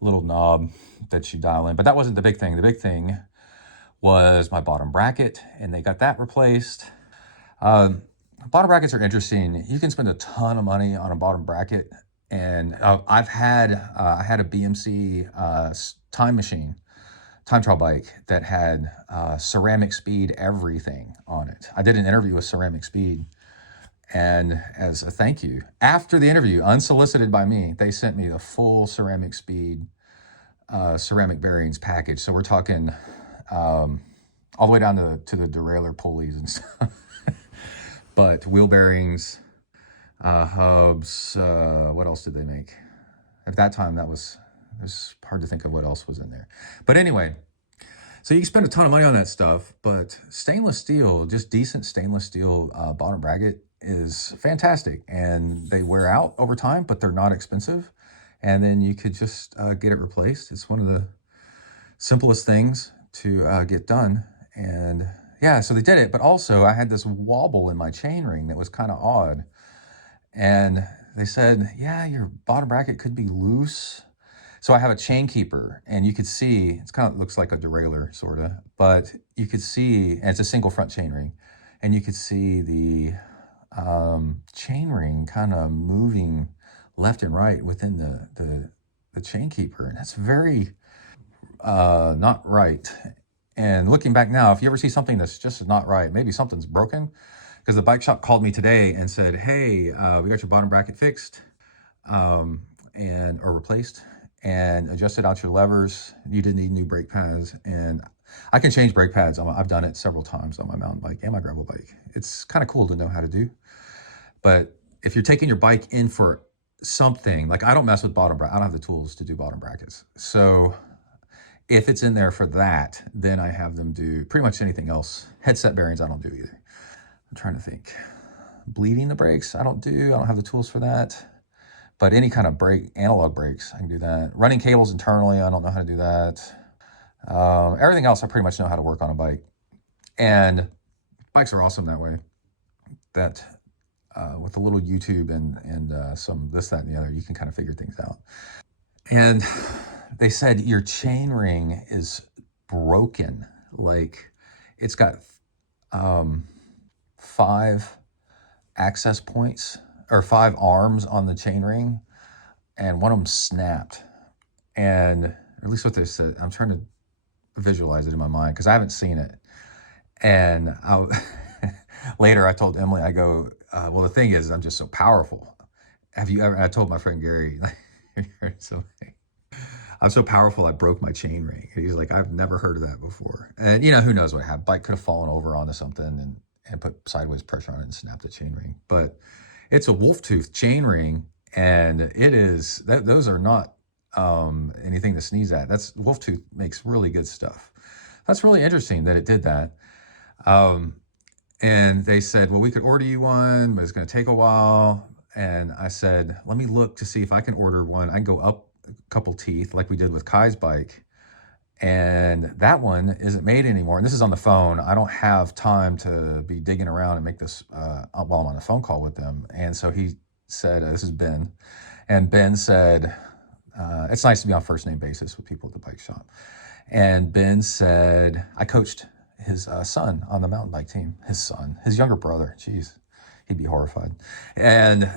little knob that you dial in. But that wasn't the big thing. The big thing was my bottom bracket, and they got that replaced. Bottom brackets are interesting. You can spend a ton of money on a bottom bracket. And I had a BMC time trial bike that had ceramic speed everything on it. I did an interview with Ceramic Speed. And as a thank you, after the interview, unsolicited by me, they sent me the full Ceramic Speed ceramic bearings package. So we're talking all the way down to the derailleur pulleys and stuff. But wheel bearings, hubs, what else did they make? At that time, it's hard to think of what else was in there. But anyway, so you can spend a ton of money on that stuff, but stainless steel, just decent stainless steel bottom bracket is fantastic, and they wear out over time, but they're not expensive. And then you could just get it replaced. It's one of the simplest things to get done. And yeah, so they did it. But also I had this wobble in my chainring that was kind of odd. And they said, yeah, your bottom bracket could be loose. So I have a chain keeper, and you could see, it's kind of looks like a derailleur sort of, but you could see, and it's a single front chain ring, and you could see the chain ring kind of moving left and right within the chain keeper. And that's very not right. And looking back now, if you ever see something that's just not right, maybe something's broken, because the bike shop called me today and said, hey, we got your bottom bracket fixed or replaced and adjusted out your levers. You did need new brake pads. And I can change brake pads. I've done it several times on my mountain bike and my gravel bike. It's kind of cool to know how to do. But if you're taking your bike in for something, like I don't mess with bottom bracket. I don't have the tools to do bottom brackets. So if it's in there for that, then I have them do pretty much anything else. Headset bearings, I don't do either. I'm trying to think. Bleeding the brakes, I don't do. I don't have the tools for that. But any kind of brake, analog brakes, I can do that. Running cables internally, I don't know how to do that. Everything else, I pretty much know how to work on a bike. And bikes are awesome that way. That with a little YouTube and some this, that, and the other, you can kind of figure things out. And they said your chain ring is broken. Like it's got 5 access points or 5 arms on the chain ring, and one of them snapped. And at least what they said, I'm trying to visualize it in my mind because I haven't seen it. And later I told Emily, I go, well, the thing is, I'm just so powerful. Have you ever, I told my friend Gary, I'm so powerful, I broke my chain ring. He's like, I've never heard of that before. And who knows what happened. Bike could have fallen over onto something and put sideways pressure on it and snapped the chain ring. But it's a wolf tooth chain ring, and it is, those are not anything to sneeze at. Wolf tooth makes really good stuff. That's really interesting that it did that. And they said, well, we could order you one, but it's going to take a while. And I said, let me look to see if I can order one. I can go up a couple teeth like we did with Kai's bike. And that one isn't made anymore. And this is on the phone. I don't have time to be digging around and make this while I'm on a phone call with them. And so he said, this is Ben. And Ben said, it's nice to be on first name basis with people at the bike shop. And Ben said, I coached his son on the mountain bike team. His younger brother, geez, he'd be horrified. And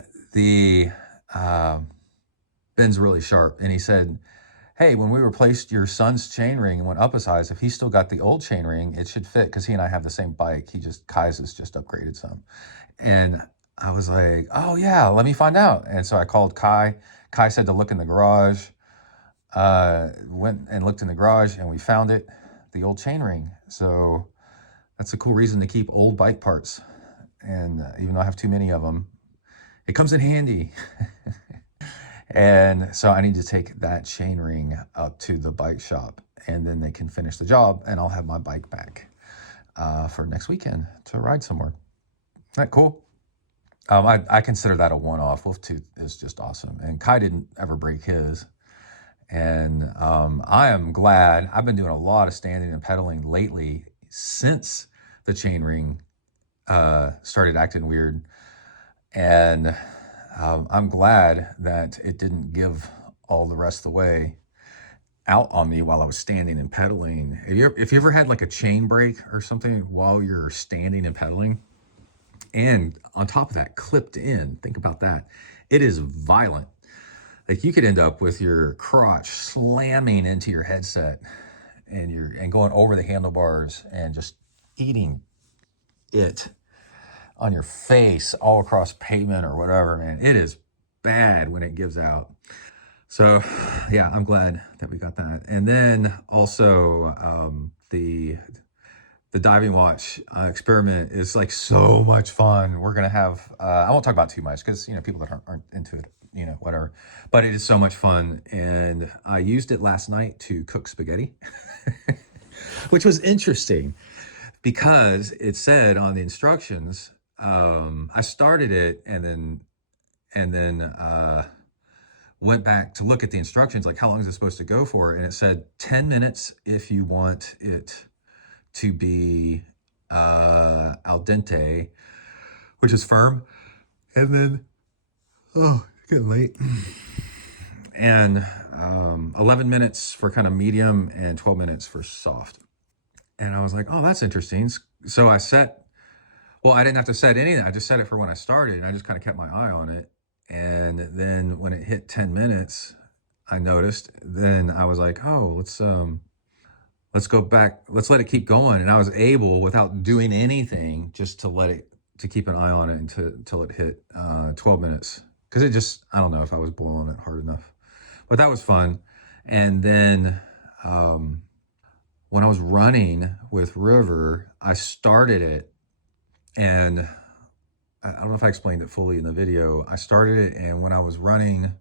Ben's really sharp. And he said, hey, when we replaced your son's chain ring and went up a size, if he's still got the old chain ring, it should fit, because he and I have the same bike. Kai's has just upgraded some. And I was like, oh yeah, let me find out. And so I called Kai. Kai said to look in the garage. Went and looked in the garage and we found it, the old chain ring. So that's a cool reason to keep old bike parts. And even though I have too many of them, it comes in handy. And so I need to take that chain ring up to the bike shop, and then they can finish the job, and I'll have my bike back for next weekend to ride somewhere. Isn't that cool? I consider that a one-off. Wolf Tooth is just awesome. And Kai didn't ever break his. And I am glad. I've been doing a lot of standing and pedaling lately since the chain ring started acting weird. And I'm glad that it didn't give all the rest of the way out on me while I was standing and pedaling. If you ever had like a chain break or something while you're standing and pedaling, and on top of that, clipped in, think about that. It is violent. Like you could end up with your crotch slamming into your headset and going over the handlebars and just eating it on your face all across pavement or whatever, man. It is bad when it gives out. So yeah, I'm glad that we got that. And then also the diving watch experiment is like so much fun. We're gonna have, I won't talk about too much because people that aren't into it, whatever, but it is so much fun. And I used it last night to cook spaghetti, which was interesting because it said on the instructions, I started it and then went back to look at the instructions, like how long is it supposed to go for? And it said 10 minutes if you want it to be al dente, which is firm. And then, oh, it's getting late. And 11 minutes for kind of medium and 12 minutes for soft. And I was like, oh, that's interesting. So I didn't have to set anything. I just set it for when I started, and I just kind of kept my eye on it. And then when it hit 10 minutes, I noticed, then I was like, oh, let's go back. Let's let it keep going. And I was able, without doing anything, just to keep an eye on it until it hit 12 minutes. Cause I don't know if I was boiling it hard enough, but that was fun. And then, when I was running with River, I started it, and I don't know if I explained it fully in the video. I started it, and when I was running,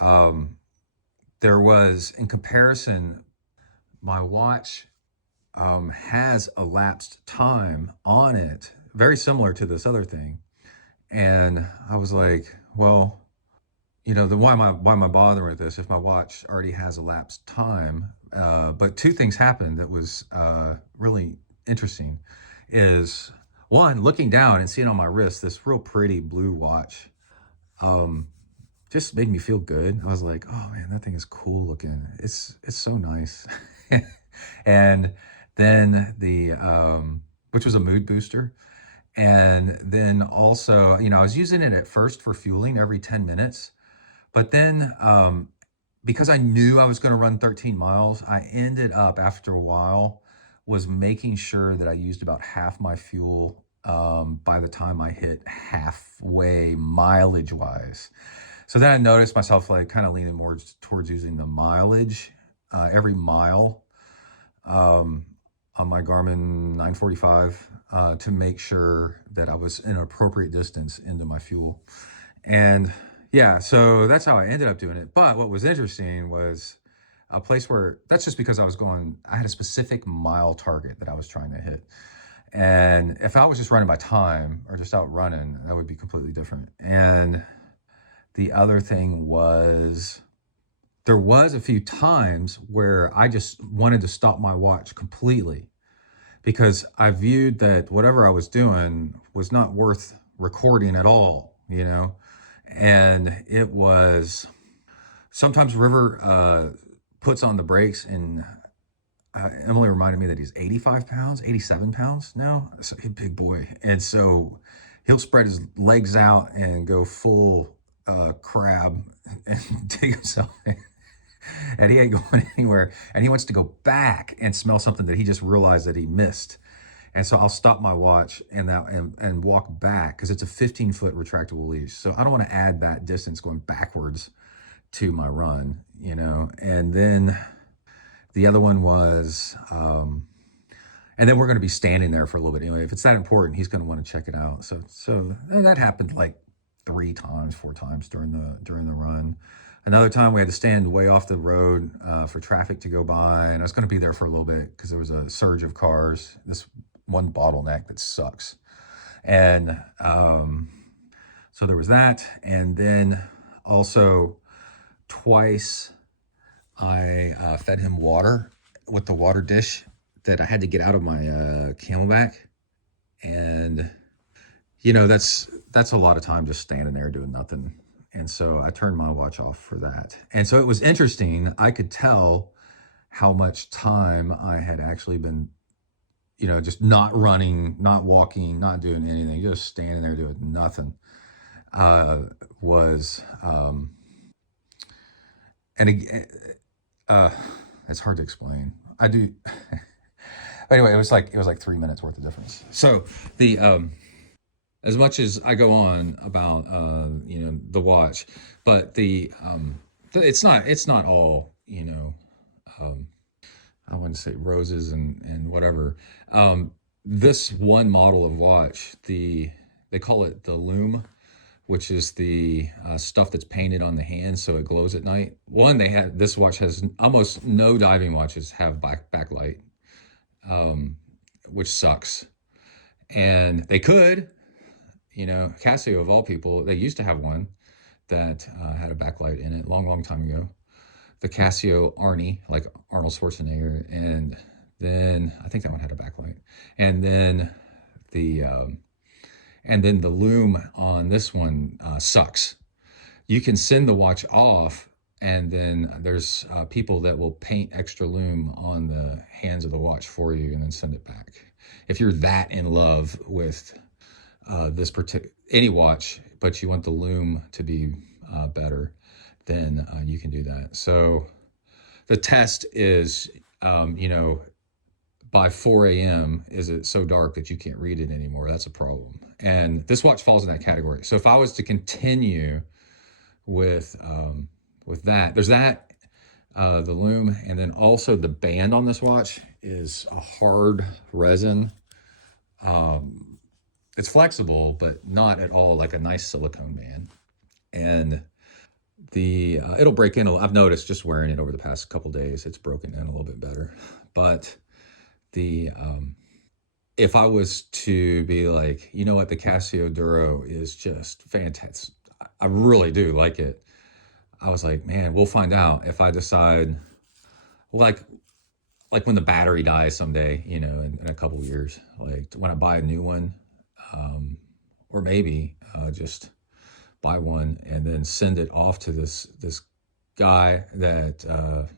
there was, in comparison, my watch has elapsed time on it, very similar to this other thing. And I was like, well, why am I bothering with this if my watch already has elapsed time? But two things happened that was really interesting. Is one, looking down and seeing on my wrist this real pretty blue watch, just made me feel good. I was like, oh man, that thing is cool looking. It's so nice. And then which was a mood booster. And then also, I was using it at first for fueling every 10 minutes. But then, because I knew I was going to run 13 miles, I ended up, after a while, was making sure that I used about half my fuel by the time I hit halfway mileage-wise. So then I noticed myself like kind of leaning more towards using the mileage every mile on my Garmin 945 to make sure that I was in an appropriate distance into my fuel. And yeah, so that's how I ended up doing it. But what was interesting was a place where, that's just because I had a specific mile target that I was trying to hit. And if I was just running by time or just out running, that would be completely different. And the other thing was, there was a few times where I just wanted to stop my watch completely, because I viewed that whatever I was doing was not worth recording at all, And it was, sometimes River puts on the brakes, and Emily reminded me that he's 85 pounds, 87 pounds now. So he's a big boy. And so he'll spread his legs out and go full crab and dig himself in. And he ain't going anywhere. And he wants to go back and smell something that he just realized that he missed. And so I'll stop my watch and walk back, because it's a 15-foot retractable leash. So I don't want to add that distance going backwards to my run, And then the other one was, and then we're going to be standing there for a little bit anyway. If it's that important, he's going to want to check it out. So that happened like 4 times during the run. Another time we had to stand way off the road for traffic to go by, and I was going to be there for a little bit because there was a surge of cars. This one bottleneck that sucks. And so there was that. And then also twice I fed him water with the water dish that I had to get out of my Camelback. And, that's a lot of time just standing there doing nothing. And so I turned my watch off for that. And so it was interesting. I could tell how much time I had actually been, just not running, not walking, not doing anything, just standing there doing nothing. And again, it's hard to explain. I do. Anyway, it was like 3 minutes worth of difference. So as much as I go on about the watch, but it's not all I wouldn't say roses and whatever. This one model of watch, they call it the Lume, which is the stuff that's painted on the hand so it glows at night. This watch has almost no diving watches have backlight, which sucks. And they could. Casio of all people, they used to have one that had a backlight in it long time ago. The Casio Arnie, like Arnold Schwarzenegger, and then I think that one had a backlight. And then the Lume on this one sucks. You can send the watch off And then there's people that will paint extra lume on the hands of the watch for you and then send it back. If you're that in love with this particular any watch, but you want the lume to be better, then you can do that. So the test is, by 4 a.m., is it so dark that you can't read it anymore? That's a problem. And this watch falls in that category. So if I was to continue with that, there's that, the lume, and then also the band on this watch is a hard resin. It's flexible, but not at all like a nice silicone band. And it'll break in. I've noticed just wearing it over the past couple days, it's broken in a little bit better. But if I was to be like, you know what, the Casio Duro is just fantastic. I really do like it. I was like, man, we'll find out if I decide, like when the battery dies someday, in a couple of years, like when I buy a new one, or maybe just buy one and then send it off to this guy that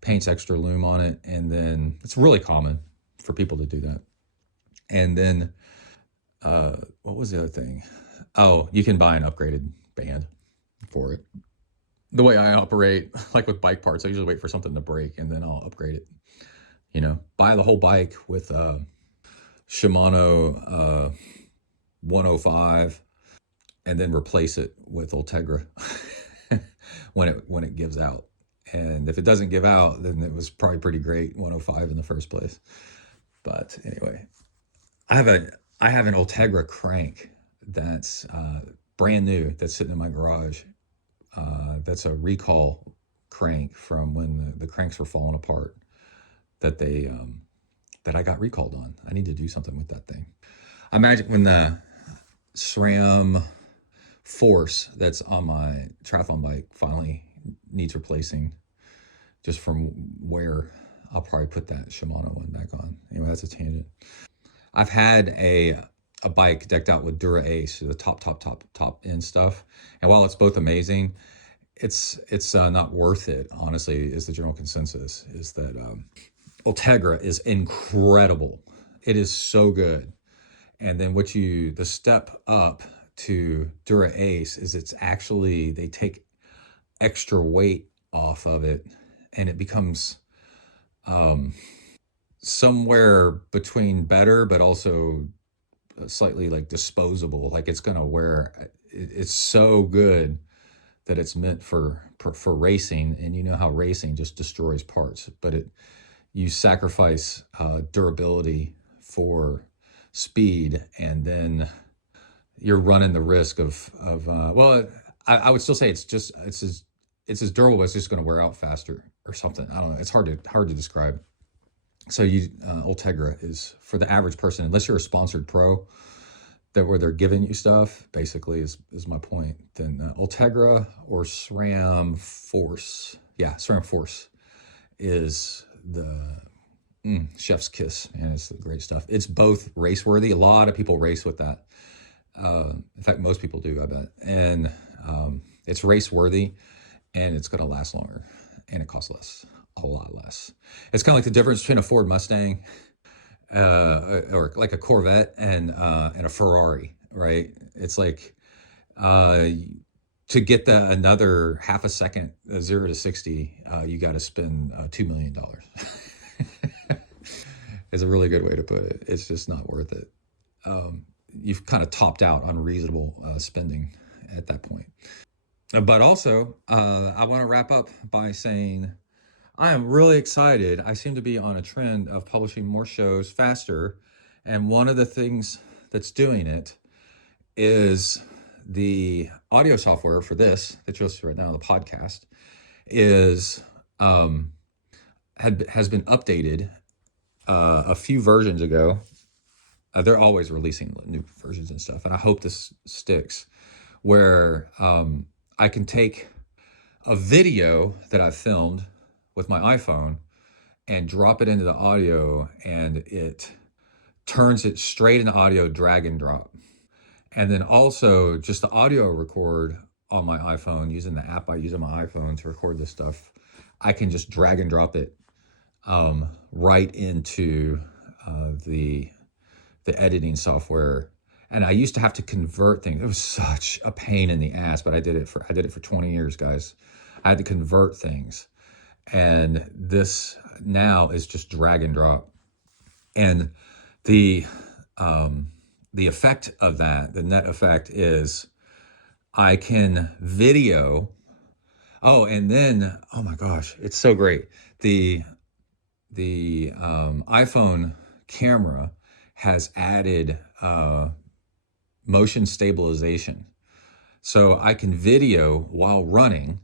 paints extra lume on it. And then it's really common for people to do that. And then what was the other thing? Oh, you can buy an upgraded band for it. The way I operate, like with bike parts, I usually wait for something to break and then I'll upgrade it. Buy the whole bike with Shimano 105 and then replace it with Ultegra when it gives out. And if it doesn't give out, then it was probably pretty great 105 in the first place. But anyway, I have an Ultegra crank that's brand new, that's sitting in my garage. That's a recall crank from when the cranks were falling apart that I got recalled on. I need to do something with that thing. I imagine when the SRAM Force that's on my triathlon bike finally needs replacing, just from wear, I'll probably put that Shimano one back on. Anyway, that's a tangent. I've had a bike decked out with Dura Ace, the top end stuff. And while it's both amazing, it's not worth it, honestly, is the general consensus, is that Ultegra is incredible. It is so good. And then the step up to Dura Ace is they take extra weight off of it and it becomes somewhere between better, but also slightly like disposable. Like it's going to wear, it's so good that it's meant for racing. And you know how racing just destroys parts, but you sacrifice durability for speed, and then you're running the risk of I would still say it's as durable, but it's just going to wear out faster or something. I don't know. It's hard to describe. So Ultegra is for the average person, unless you're a sponsored pro, where they're giving you stuff, basically is my point. Then Ultegra or SRAM Force. Yeah, SRAM Force is the chef's kiss, man. It's great stuff. It's both race worthy. A lot of people race with that. In fact, most people do, I bet. And it's race worthy, and it's going to last longer, and it costs less, a lot less. It's kind of like the difference between a Ford Mustang or like a Corvette and a Ferrari, right? It's like to get another half a second, 0 to 60, you got to spend $2 million. It's a really good way to put it. It's just not worth it. You've kind of topped out on reasonable spending at that point. But also, I want to wrap up by saying I am really excited. I seem to be on a trend of publishing more shows faster. And one of the things that's doing it is the audio software for this that you'll see right now, the podcast, has been updated a few versions ago. They're always releasing new versions and stuff. And I hope this sticks, where I can take a video that I've filmed with my iPhone and drop it into the audio, and it turns it straight into audio, drag and drop. And then also just the audio record on my iPhone, using the app I use on my iPhone to record this stuff, I can just drag and drop it right into the editing software. And I used to have to convert things. It was such a pain in the ass, but I did it for 20 years, guys. I had to convert things. And this now is just drag and drop. And the effect of that, the net effect is I can video. Oh, and then, oh my gosh, it's so great. The iPhone camera has added motion stabilization. So I can video while running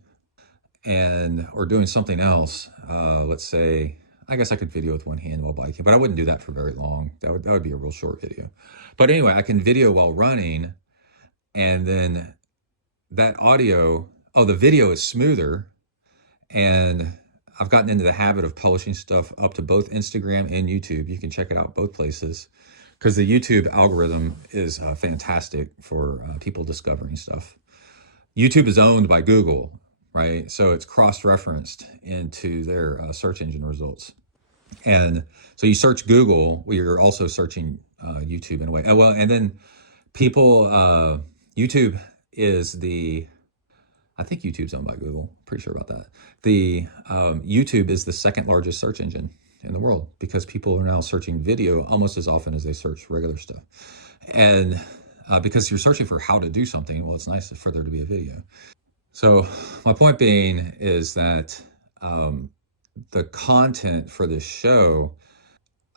or doing something else. Let's say, I guess I could video with one hand while biking, but I wouldn't do that for very long. That would be a real short video. But anyway, I can video while running, and then that audio, the video is smoother. And I've gotten into the habit of publishing stuff up to both Instagram and YouTube. You can check it out both places, because the YouTube algorithm is fantastic for people discovering stuff. YouTube is owned by Google, right? So it's cross-referenced into their search engine results. And so you search Google, you're also searching YouTube in a way. Well, and then people, YouTube is I think YouTube's owned by Google. Pretty sure about that. YouTube is the second largest search engine in the world, because people are now searching video almost as often as they search regular stuff. And because you're searching for how to do something, well, it's nice for there to be a video. So my point being is that the content for this show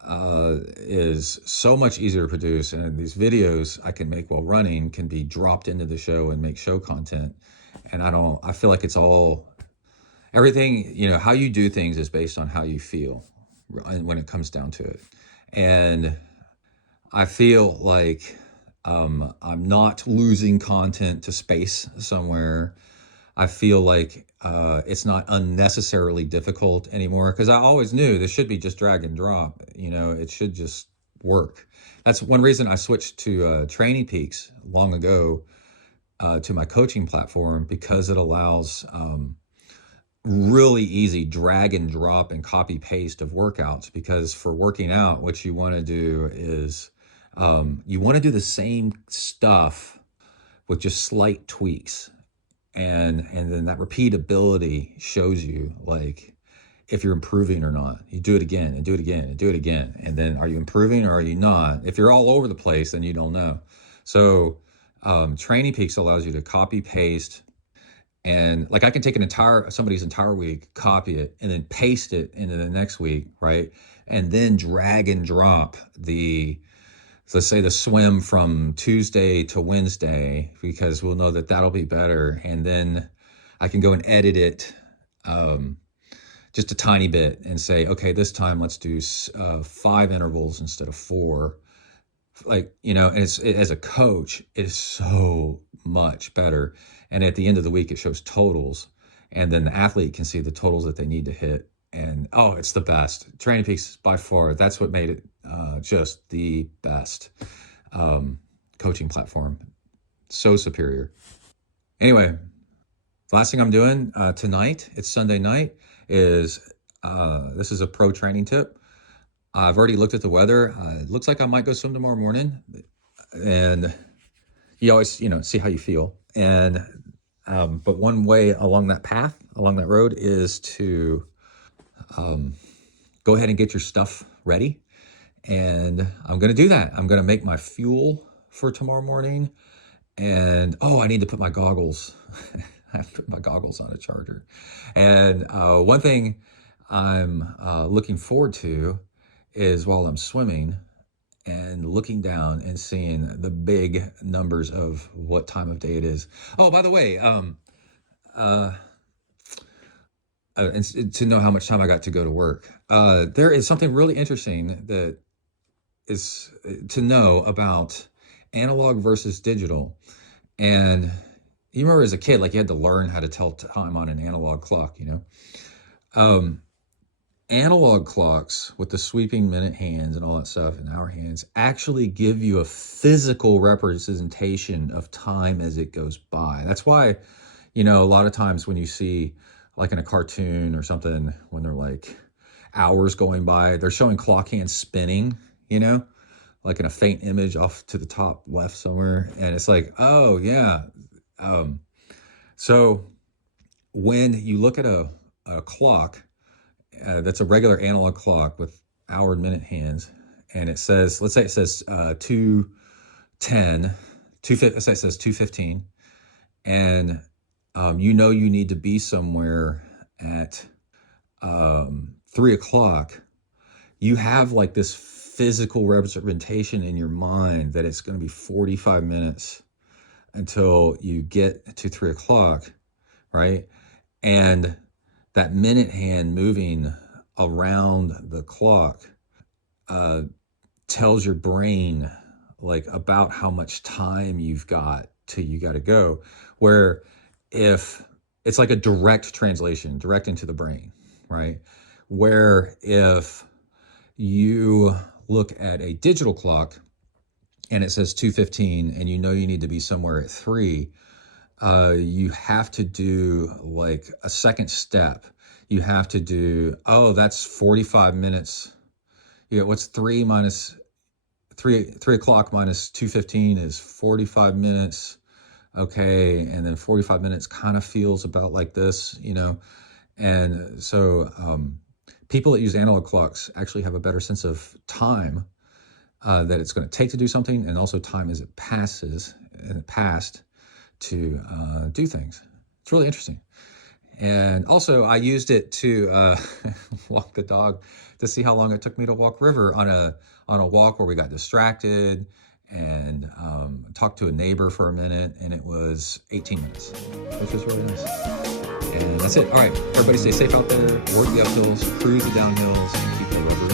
is so much easier to produce, and these videos I can make while running can be dropped into the show and make show content. And I feel like it's everything, how you do things is based on how you feel when it comes down to it. And I feel like I'm not losing content to space somewhere. I feel like it's not unnecessarily difficult anymore, because I always knew this should be just drag and drop. It should just work. That's one reason I switched to Training Peaks long ago, to my coaching platform, because it allows really easy drag and drop and copy paste of workouts. Because for working out, what you want to do is you want to do the same stuff with just slight tweaks. And then that repeatability shows you like if you're improving or not. You do it again and do it again and do it again. And then are you improving or are you not? If you're all over the place, then you don't know. So Training Peaks allows you to copy paste, and like I can take somebody's entire week, copy it, and then paste it into the next week, right? And then drag and drop let's say the swim from Tuesday to Wednesday, because we'll know that that'll be better. And then I can go and edit it just a tiny bit and say, okay, this time let's do 5 intervals instead of 4. And as a coach, it is so much better. And at the end of the week, it shows totals. And then the athlete can see the totals that they need to hit. And it's the best. Training Peaks by far, that's what made it just the best coaching platform. So superior. Anyway, the last thing I'm doing tonight, it's Sunday night, is this is a pro training tip. I've already looked at the weather. It looks like I might go swim tomorrow morning. And you always, see how you feel. And but one way along that road is to go ahead and get your stuff ready. And I'm going to do that. I'm going to make my fuel for tomorrow morning. And I need to put my goggles. I have to put my goggles on a charger. And one thing I'm looking forward to is while I'm swimming and looking down and seeing the big numbers of what time of day it is. Oh, by the way, and to know how much time I got to go to work. There is something really interesting that is to know about analog versus digital. And you remember as a kid, like you had to learn how to tell time on an analog clock, analog clocks with the sweeping minute hands and all that stuff and hour hands actually give you a physical representation of time as it goes by. That's why You know, a lot of times when you see like in a cartoon or something, when they're like hours going by, they're showing clock hands spinning, you know, like in a faint image off to the top left somewhere. And it's like, oh yeah. So when you look at a clock, that's a regular analog clock with hour and minute hands, and it says, let's say it says 2:10, let's say it says 2:15, and you know you need to be somewhere at 3 o'clock. You have like this physical representation in your mind that it's going to be 45 minutes until you get to 3 o'clock, right? And that minute hand moving around the clock tells your brain like about how much time you've got till you got to go. Where if it's like a direct translation, direct into the brain, right? Where if you look at a digital clock and it says 2:15 and you know you need to be somewhere at 3, you have to do like a second step. You have to do, oh, that's 45 minutes. You know, what's 3 o'clock minus 2:15 is 45 minutes. Okay. And then 45 minutes kind of feels about like this, you know? And so, people that use analog clocks actually have a better sense of time, that it's going to take to do something, and also time as it passes in the past to do things. It's really interesting. And also I used it to walk the dog to see how long it took me to walk River on a walk where we got distracted and talked to a neighbor for a minute, and it was 18 minutes, which was really nice. And that's it. All right, everybody stay safe out there, work the uphills, cruise the downhills, and keep the river